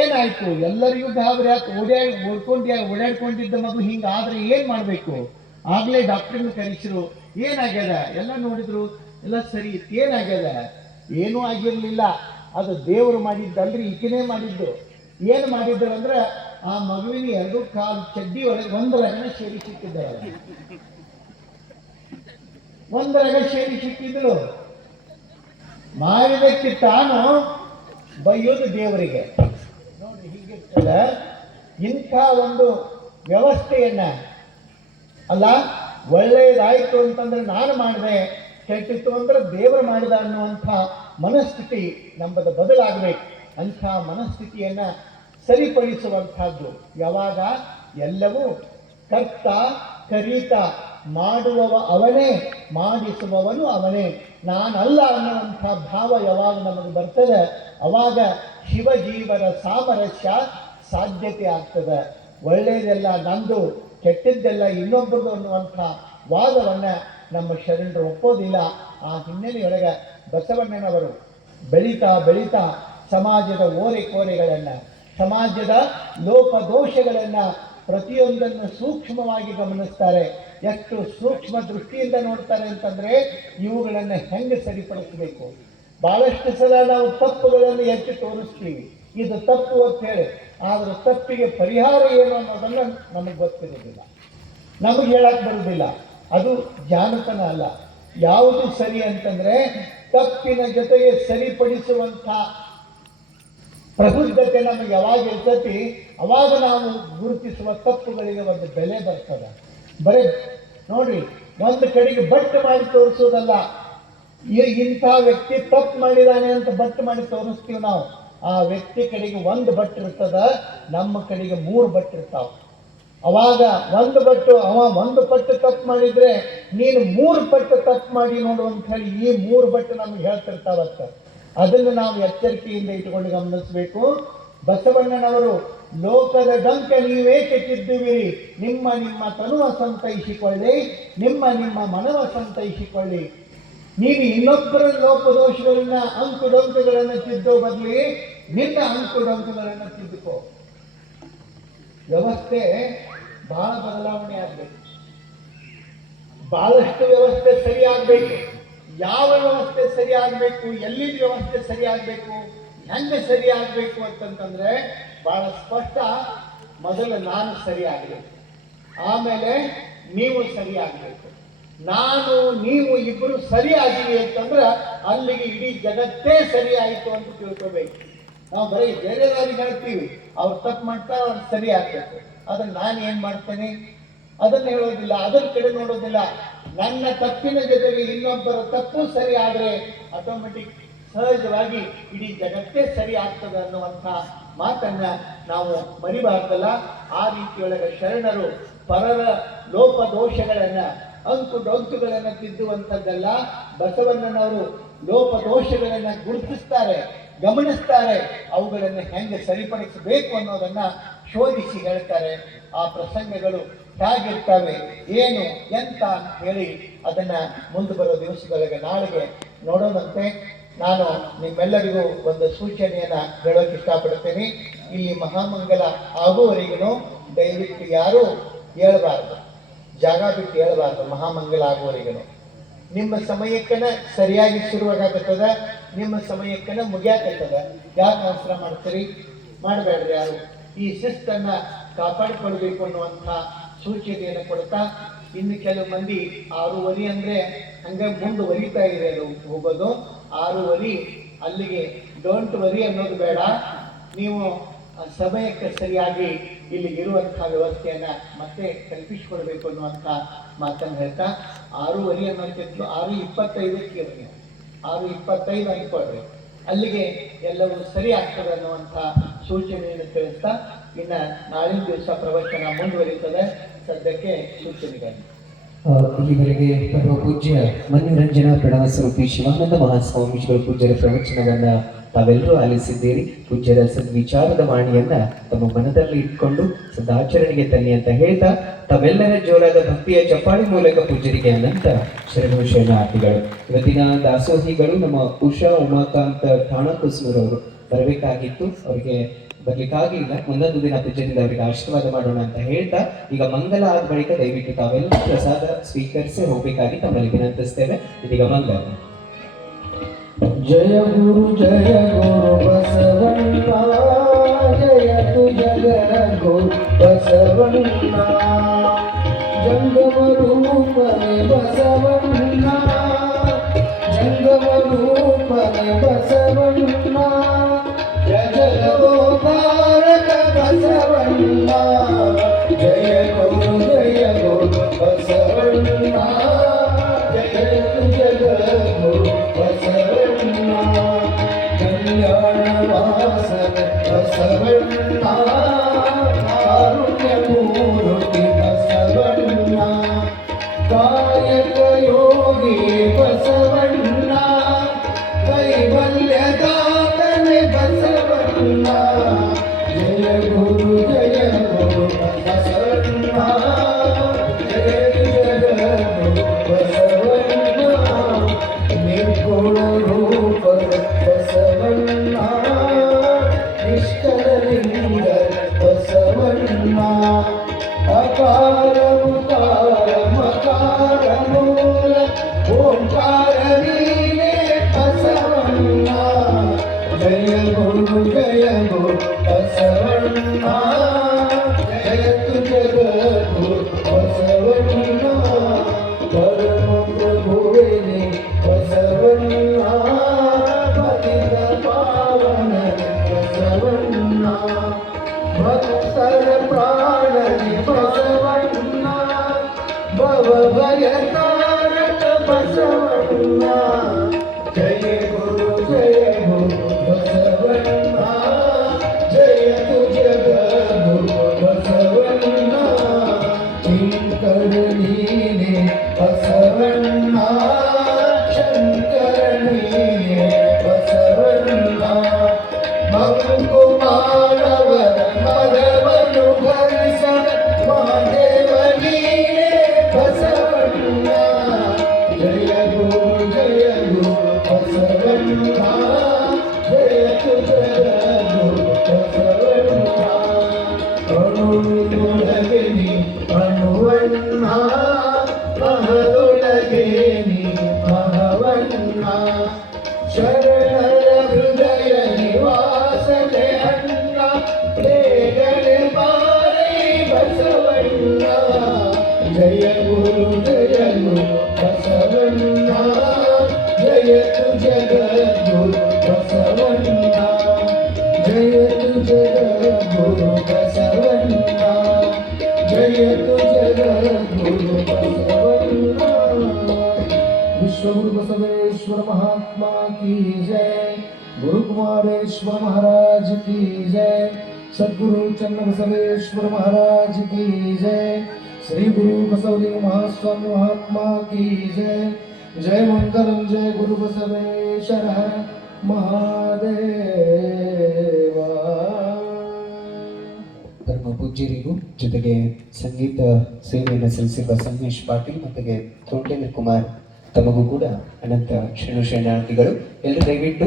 ಏನಾಯ್ತು, ಎಲ್ಲರಿಗೂ ಗಾಬರಿ ಆಯ್ತು. ಓಡಾಡ್ಕೊಂಡಿದ್ದ ಮಗು ಹಿಂಗಾದ್ರೆ ಏನ್ ಮಾಡ್ಬೇಕು? ಆಗ್ಲೇ ಡಾಕ್ಟರ್ನ ಕರೆಸಿರು. ಏನಾಗ್ಯದ? ಎಲ್ಲ ನೋಡಿದ್ರು, ಎಲ್ಲ ಸರಿ ಇತ್ತು. ಏನಾಗ್ಯದ? ಏನೂ ಆಗಿರ್ಲಿಲ್ಲ, ಅದು ದೇವರು ಮಾಡಿದ್ದಲ್ರಿ, ಈಕಿನೇ ಮಾಡಿದ್ದು. ಏನು ಮಾಡಿದ್ರು ಅಂದ್ರೆ, ಆ ಮಗುವಿನ ಎರಡು ಕಾಲು ಚಡ್ಡಿ ಒಳಗೆ ಒಂದು ರಗಣ ಸೇರಿ ಸಿಕ್ಕಿದ್ದಾರೆ, ಒಂದು ರಗ ಸೇರಿ ಸಿಕ್ಕಿದ್ರು. ಮಾಡಿದಕ್ಕೆ ತಾನು ಬೈಯೋದು ದೇವರಿಗೆ. ನೋಡಿ, ಹೀಗಿರ್ತದ. ಇಂಥ ಒಂದು ವ್ಯವಸ್ಥೆಯನ್ನ ಅಲ್ಲ, ಒಳ್ಳೆಯದಾಯ್ತು ಅಂತಂದ್ರೆ ನಾನು ಮಾಡಿದೆ, ಕೆಟ್ಟಿತ್ತು ಅಂದ್ರೆ ದೇವರು ಮಾಡಿದ ಅನ್ನುವಂಥ ಮನಸ್ಥಿತಿ ನಮ್ಮದು ಬದಲಾಗಬೇಕು. ಅಂಥ ಮನಸ್ಥಿತಿಯನ್ನ ಸರಿಪಡಿಸುವಂಥದ್ದು ಯಾವಾಗ? ಎಲ್ಲವೂ ಕರ್ತ ಕರೀತ, ಮಾಡುವವ ಅವನೇ, ಮಾಡಿಸುವವನು ಅವನೇ, ನಾನಲ್ಲ ಅನ್ನುವಂಥ ಭಾವ ಯಾವಾಗ ನಮಗೆ ಬರ್ತದೆ, ಅವಾಗ ಶಿವಜೀವನ ಸಾಮರಸ್ಯ ಸಾಧ್ಯತೆ ಆಗ್ತದೆ. ಒಳ್ಳೆಯದೆಲ್ಲ ನಂದು, ಕೆಟ್ಟದ್ದೆಲ್ಲ ಇನ್ನೊಬ್ಬರದು ಅನ್ನುವಂಥ ವಾದವನ್ನ ನಮ್ಮ ಶರಣರು ಒಪ್ಪೋದಿಲ್ಲ. ಆ ಹಿನ್ನೆಲೆಯೊಳಗೆ ಬಸವಣ್ಣನವರು ಬೆಳೀತಾ ಬೆಳೀತಾ ಸಮಾಜದ ಓರೆಕೋರೆಗಳನ್ನ, ಸಮಾಜದ ಲೋಪದೋಷಗಳನ್ನ ಪ್ರತಿಯೊಂದನ್ನು ಸೂಕ್ಷ್ಮವಾಗಿ ಗಮನಿಸ್ತಾರೆ. ಎಷ್ಟು ಸೂಕ್ಷ್ಮ ದೃಷ್ಟಿಯಿಂದ ನೋಡ್ತಾರೆ ಅಂತಂದ್ರೆ, ಇವುಗಳನ್ನು ಹೆಂಗೆ ಸರಿಪಡಿಸಬೇಕು. ಬಹಳಷ್ಟು ಸಲ ನಾವು ತಪ್ಪುಗಳನ್ನು ಎತ್ತಿ ತೋರಿಸ್ತೀವಿ, ಇದು ತಪ್ಪು ಅಂತ ಹೇಳಿ. ಆದ್ರೆ ತಪ್ಪಿಗೆ ಪರಿಹಾರ ಏನು ಅನ್ನೋದನ್ನ ನಮಗೆ ಗೊತ್ತಿರೋದಿಲ್ಲ, ನಮಗೆ ಹೇಳಕ್ ಬರುವುದಿಲ್ಲ. ಅದು ಜಾಣತನ ಅಲ್ಲ. ಯಾವುದು ಸರಿ ಅಂತಂದ್ರೆ, ತಪ್ಪಿನ ಜೊತೆಗೆ ಸರಿಪಡಿಸುವಂಥ ಪ್ರಬುದ್ಧತೆ ನಮಗೆ ಯಾವಾಗ ಇರ್ತತಿ, ಅವಾಗ ನಾವು ಗುರುತಿಸುವ ತಪ್ಪುಗಳಿಗೆ ಒಂದು ಬೆಲೆ ಬರ್ತದೆ. ಬರೀ ನೋಡ್ರಿ, ಒಂದು ಕಡೆಗೆ ಬಟ್ಟು ಮಾಡಿ ತೋರಿಸೋದಲ್ಲ. ಇಂಥ ವ್ಯಕ್ತಿ ತಪ್ಪು ಮಾಡಿದಾನೆ ಅಂತ ಬಟ್ಟು ಮಾಡಿ ತೋರಿಸ್ತೀವಿ ನಾವು. ಆ ವ್ಯಕ್ತಿ ಕಡೆಗೆ ಒಂದು ಬಟ್ಟು ಇರ್ತದ, ನಮ್ಮ ಕಡೆಗೆ 3 ಬಟ್ಟು ಇರ್ತಾವ. ಅವಾಗ ಒಂದು ಬಟ್ಟು, ಅವ ಒಂದು ಪಟ್ಟು ತಪ್ಪು ಮಾಡಿದ್ರೆ ನೀನು 3 ಪಟ್ಟು ತಪ್ಪು ಮಾಡಿ ನೋಡು ಅಂತ ಹೇಳಿ ಈ 3 ಬಟ್ಟು ನಮ್ಗೆ ಹೇಳ್ತಿರ್ತಾವತ್ತ. ಅದನ್ನು ನಾವು ಎಚ್ಚರಿಕೆಯಿಂದ ಇಟ್ಟುಕೊಂಡು ಗಮನಿಸಬೇಕು. ಬಸವಣ್ಣನವರು ಲೋಕದ ಡಂಕ ನೀವೇಕೆ ತಿದ್ದುವಿರಿ, ನಿಮ್ಮ ನಿಮ್ಮ ತನುವ ಸಂತೈಸಿಕೊಳ್ಳಿ, ನಿಮ್ಮ ನಿಮ್ಮ ಮನವ ಸಂತೈಸಿಕೊಳ್ಳಿ. ನೀನು ಇನ್ನೊಬ್ಬರ ಲೋಪದೋಷಗಳನ್ನ, ಅಂಕುಡೊಂಕುಗಳನ್ನು ತಿದ್ದೋ ಬದಲಿ ನಿನ್ನ ಅಂಕುಡೊಂಕುಗಳನ್ನು ತಿದ್ದುಕೋ. ವ್ಯವಸ್ಥೆ ಬಹಳ ಬದಲಾವಣೆ ಆಗಬೇಕು. ಬಹಳಷ್ಟು ವ್ಯವಸ್ಥೆ ಸರಿ ಆಗಬೇಕು. ಯಾವ ವ್ಯವಸ್ಥೆ ಸರಿ ಆಗಬೇಕು, ಎಲ್ಲಿನ ವ್ಯವಸ್ಥೆ ಸರಿ ಆಗಬೇಕು, ಹೆಂಗೆ ಸರಿ ಆಗಬೇಕು ಅಂತಂತಂದ್ರೆ ಬಹಳ ಸ್ಪಷ್ಟ. ಮೊದಲು ನಾನು ಸರಿ ಆಗಬೇಕು, ಆಮೇಲೆ ನೀವು ಸರಿ ಆಗಬೇಕು. ನಾನು ನೀವು ಇಬ್ಬರು ಸರಿ ಆಗಿವಿ ಅಂತಂದ್ರೆ ಅಲ್ಲಿಗೆ ಇಡೀ ಜಗತ್ತೇ ಸರಿ ಆಯಿತು ಅಂತ ತಿಳ್ಕೋಬೇಕು. ನಾವು ಬರೀ ಬೇರೆದವ್ರಿಗೆ ಹೇಳ್ತೀವಿ, ಅವ್ರು ತಪ್ಪು ಮಾಡ್ತಾ ಅವ್ರು ಸರಿ ಆಗ್ಬೇಕು. ಅದನ್ನ ನಾನು ಏನ್ ಮಾಡ್ತೇನೆ ಅದನ್ನ ಹೇಳೋದಿಲ್ಲ, ಅದರ ಕಡೆ ನೋಡೋದಿಲ್ಲ. ನನ್ನ ತಪ್ಪಿನ ಜೊತೆಗೆ ಇನ್ನೊಬ್ಬರ ತಪ್ಪು ಸರಿ ಆದ್ರೆ ಆಟೋಮೆಟಿಕ್ ಸಹಜವಾಗಿ ಇಡೀ ಜಗತ್ತೇ ಸರಿ ಆಗ್ತದೆ ಅನ್ನುವಂಥ ಮಾತನ್ನ ನಾವು ಮರಿಬಾರ್ದಲ್ಲ. ಆ ರೀತಿಯೊಳಗೆ ಶರಣರು ಪರರ ಲೋಪದೋಷಗಳನ್ನ ಅಂಕು ಡೊಂಕುಗಳನ್ನ ತಿದ್ದುವಂಥದ್ದಲ್ಲ. ಬಸವಣ್ಣನವರು ಲೋಪದೋಷಗಳನ್ನ ಗುರುತಿಸ್ತಾರೆ, ಗಮನಿಸ್ತಾರೆ, ಅವುಗಳನ್ನು ಹೆಂಗೆ ಸರಿಪಡಿಸಬೇಕು ಅನ್ನೋದನ್ನ ಶೋಧಿಸಿ ಹೇಳ್ತಾರೆ. ಆ ಪ್ರಸಂಗಗಳು ಹೇಗಿರ್ತವೆ, ಏನು ಎಂತ ಅಂತ ಹೇಳಿ ಅದನ್ನ ಮುಂದೆ ಬರೋ ದಿವಸಗಳಿಗೆ ನಾಳೆಗೆ ನೋಡೋಣಂತೆ. ನಾನು ನಿಮ್ಮೆಲ್ಲರಿಗೂ ಒಂದು ಸೂಚನೆಯನ್ನ ಹೇಳೋಕೆ ಇಷ್ಟಪಡ್ತೇನೆ. ಇಲ್ಲಿ ಮಹಾಮಂಗಲ ಆಗುವವರೆಗೂ ದಯವಿಟ್ಟು ಯಾರೂ ಹೇಳಬಾರ್ದು, ಜಾಗ ಬಿಟ್ಟು ಹೇಳಬಾರ್ದು. ಮಹಾಮಂಗಲ ಆಗುವವರೆಗೂ ನಿಮ್ಮ ಸಮಯಕ್ಕನ ಸರಿಯಾಗಿ ಶುರುವಾಗತ್ತದ, ನಿಮ್ಮ ಸಮಯಕ್ಕನ ಮುಗಿಯಾಕತ್ತದ. ಯಾಕೆ ಅವಸರ ಮಾಡ್ತೀರಿ? ಮಾಡಬೇಡ್ರಿ ಯಾರು. ಈ ಶಿಸ್ತನ್ನ ಕಾಪಾಡಿಕೊಳ್ಬೇಕು ಅನ್ನುವಂಥ ಸೂಚನೆಯನ್ನು ಕೊಡ್ತಾ, ಇನ್ನು ಕೆಲವು ಮಂದಿ 6:30 ಅಂದ್ರೆ ಹಂಗೆ ಮುಂದುವರಿತಾ ಇದೆ ಹೋಗೋದು. 6:30 ಅಲ್ಲಿಗೆ ಡೋಂಟ್ ವರಿ ಅನ್ನೋದು ಬೇಡ. ನೀವು ಸಮಯಕ್ಕೆ ಸರಿಯಾಗಿ ಇಲ್ಲಿ ಇರುವಂತಹ ವ್ಯವಸ್ಥೆಯನ್ನ ಮತ್ತೆ ಕಲ್ಪಿಸಿಕೊಡ್ಬೇಕು ಅನ್ನುವಂಥ ಮಾತನ್ನು ಹೇಳ್ತಾ, 6:30 ಅನ್ನೋಕ್ಕಿಂತಲೂ 6:25ಕ್ಕೆ ಇರಲಿ, 6:25 ಅಂದ್ಕೊಳ್ರಿ, ಅಲ್ಲಿಗೆ ಎಲ್ಲವೂ ಸರಿ ಆಗ್ತದೆ ಅನ್ನುವಂಥ ಸೂಚನೆಯನ್ನು ತಿಳಿಸ್ತಾ, ಇನ್ನು ನಾಳಿನ ದಿವಸ ಪ್ರವಚನ ಮುಂದುವರಿತದೆ. ಸದ್ಯಕ್ಕೆ ಸೂಚನೆಗಳು. ಇಲ್ಲಿವರೆಗೆ ಪರಮ ಪೂಜ್ಯ ಮನೋರಂಜನಾ ಪ್ರಣವಸ್ವರೂಪಿ ಶಿವಾನಂದ ಮಹಾಸ್ವಾಮೀಜಿಗಳ ಪೂಜ್ಯರ ಪ್ರವಚನವನ್ನ ತಾವೆಲ್ಲರೂ ಆಲಿಸಿದ್ದೀರಿ. ಪೂಜ್ಯರ ಸದ್ವಿಚಾರದ ವಾಣಿಯನ್ನ ತಮ್ಮ ಮನದಲ್ಲಿ ಇಟ್ಕೊಂಡು ಸದಾಚರಣೆಗೆ ತನ್ನಿ ಅಂತ ಹೇಳ್ತಾ, ತಾವೆಲ್ಲರ ಜೋರಾದ ಭಕ್ತಿಯ ಚಪ್ಪಾಳಿ ಮೂಲಕ ಪೂಜ್ಯರಿಗೆ ಅನಂತ ಶರಣು ಶರಣಾರ್ಥಿಗಳು. ಇವತ್ತಿನ ದಾಸೋಹಿಗಳು ನಮ್ಮ ಉಷಾ ಉಮಾಕಾಂತ ಠಾಣಕುಸ್ನೂರವರು ಬರಬೇಕಾಗಿತ್ತು, ಅವರಿಗೆ ಬರ್ಲಿಕ್ಕಾಗಲಿಲ್ಲ. ಮುಂದೊಂದು ದಿನ ಪೂಜ್ಯರಿಂದ ಅವರಿಗೆ ಆಶೀರ್ವಾದ ಮಾಡೋಣ ಅಂತ ಹೇಳ್ತಾ, ಈಗ ಮಂಗಲ ಆದ ಬಳಿಕ ದಯವಿಟ್ಟು ತಾವೆಲ್ಲ ಪ್ರಸಾದ ಸ್ವೀಕರಿಸಿ ಹೋಗಬೇಕಾಗಿ ತಮ್ಮಲ್ಲಿ ವಿನಂತಿಸ್ತೇವೆ. ಇದೀಗ ಮಂಗಲ. ಜಯ ಗುರು ಬಸವಣ್ಣ, ಜಯ ತು ಜಗ ಗುರು ಬಸವಣ್ಣ, ಜಂಗಮ ರೂಪನೆ ಬಸವಣ್ಣ, ಜಂಗಮ ರೂಪನೆ ಬಸವಣ್ಣ, ಜಗದೋದ್ಧಾರಕ ಬಸವಣ್ಣ, ಜಯ ಗುರು ಬಸವಣ್ಣ, ಜಯ ತು ಜಗ ಗುರು ಬಸವಣ್ಣ, ಕಲ್ಯಾಣ ವಾಸನ ಬಸವಣ್ಣ, ಕಾರುಣ್ಯ ಮೂರ್ತಿ ಬಸವಣ್ಣ, ಕಾಯಕ ಯೋಗಿ ಬಸವಣ್ಣ, ಕೈವಲ್ಯದಾತನೆ ಬಸವಣ್ಣ, ಜಯ ಗುರು ಬಸವಣ್ಣ, ಜಯ ಜಗ ಬಸವಣ್ಣ, ನಿರ್ಗುಣ ರೂಪ ಬಸವಣ್ಣ, ನಿಷ್ಕಲಲಿಂಗ ಬಸವಣ್ಣ, ಅಕಾರ ಉಕಾರ ಮಕಾರ ಮೂಲ ಓಂಕಾರ ನೀನೇ ಬಸವಣ್ಣ, ಜಯ ಗುರು ಬಸವಣ್ಣ, ಜಯ ತು ಜಗ ಗುರು ಬಸವಣ್ಣ, ಪರಮ ಪ್ರಭುವಿನಿ ಬಸವಣ್ಣ, ಪತಿತ ಪಾವನ ಬಸವಣ್ಣ, ಭಕ್ತರ ಪ್ರಾಣನಿ ಬಸವಣ್ಣ, ಭವಭಯ ತಾರಕ ಬಸವಣ್ಣ, ಜಯ ಗುರು ಬಸವಣ್ಣ, ಜಯ ತು ಜಗ ಗುರು ಬಸವಣ್ಣ, ಶಂಕರ ನೀನೆ ಬಸವಣ್ಣ, ಶಂಕರ ನೀನೆ ಬಸವಣ್ಣ, ಮಂಕು ಮಾನವರ ಮರವನ್ನು ಭರಿಸದ ಮಹಾದೇವ ನೀನೆ ಬಸವಣ್ಣ, ಜಯ ಗುರು ಬಸವಣ್ಣ, ಜಯ ತು ಜಗ ಗುರು ಬಸವಣ್ಣ, ಅಣುವಿನೊಳಗೆ ನೀ ಜಯತು ಜಗದ್ಗುರು ಬಸವಣ್ಣ विश्वगुरु बसवेश्वर महात्मा की जय गुरु कुमारेश्वर महाराज की जय सद्गुरु चन्न बसवेश्वर महाराज की जय श्री गुरु बसवलिंग महास्वामी महात्मा की जय जय मंगलम जय गुरु बसवेश्वर महादेव ಪರಮ ಪೂಜ್ಯರಿಗೂ ಜೊತೆಗೆ ಸಂಗೀತ ಸೇವೆಯನ್ನು ಸಲ್ಲಿಸಿರುವ ಸಂಗಮೇಶ್ ಪಾಟೀಲ್ ಮತ್ತು ತೋಂಟೇಂದ್ರ ಕುಮಾರ್ ತಮಗೂ ಕೂಡ ಅನಂತ ಶರಣಾರ್ಥಿಗಳು. ಎಲ್ಲರೂ ದಯವಿಟ್ಟು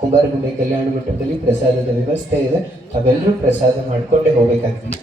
ಕುಂಬಾರಗುಂಡೆ ಕಲ್ಯಾಣ ಮಂಟಪದಲ್ಲಿ ಪ್ರಸಾದದ ವ್ಯವಸ್ಥೆ ಇದೆ, ತಾವೆಲ್ಲರೂ ಪ್ರಸಾದ ಮಾಡ್ಕೊಂಡೇ ಹೋಗ್ಬೇಕಾಗ್ತದೆ.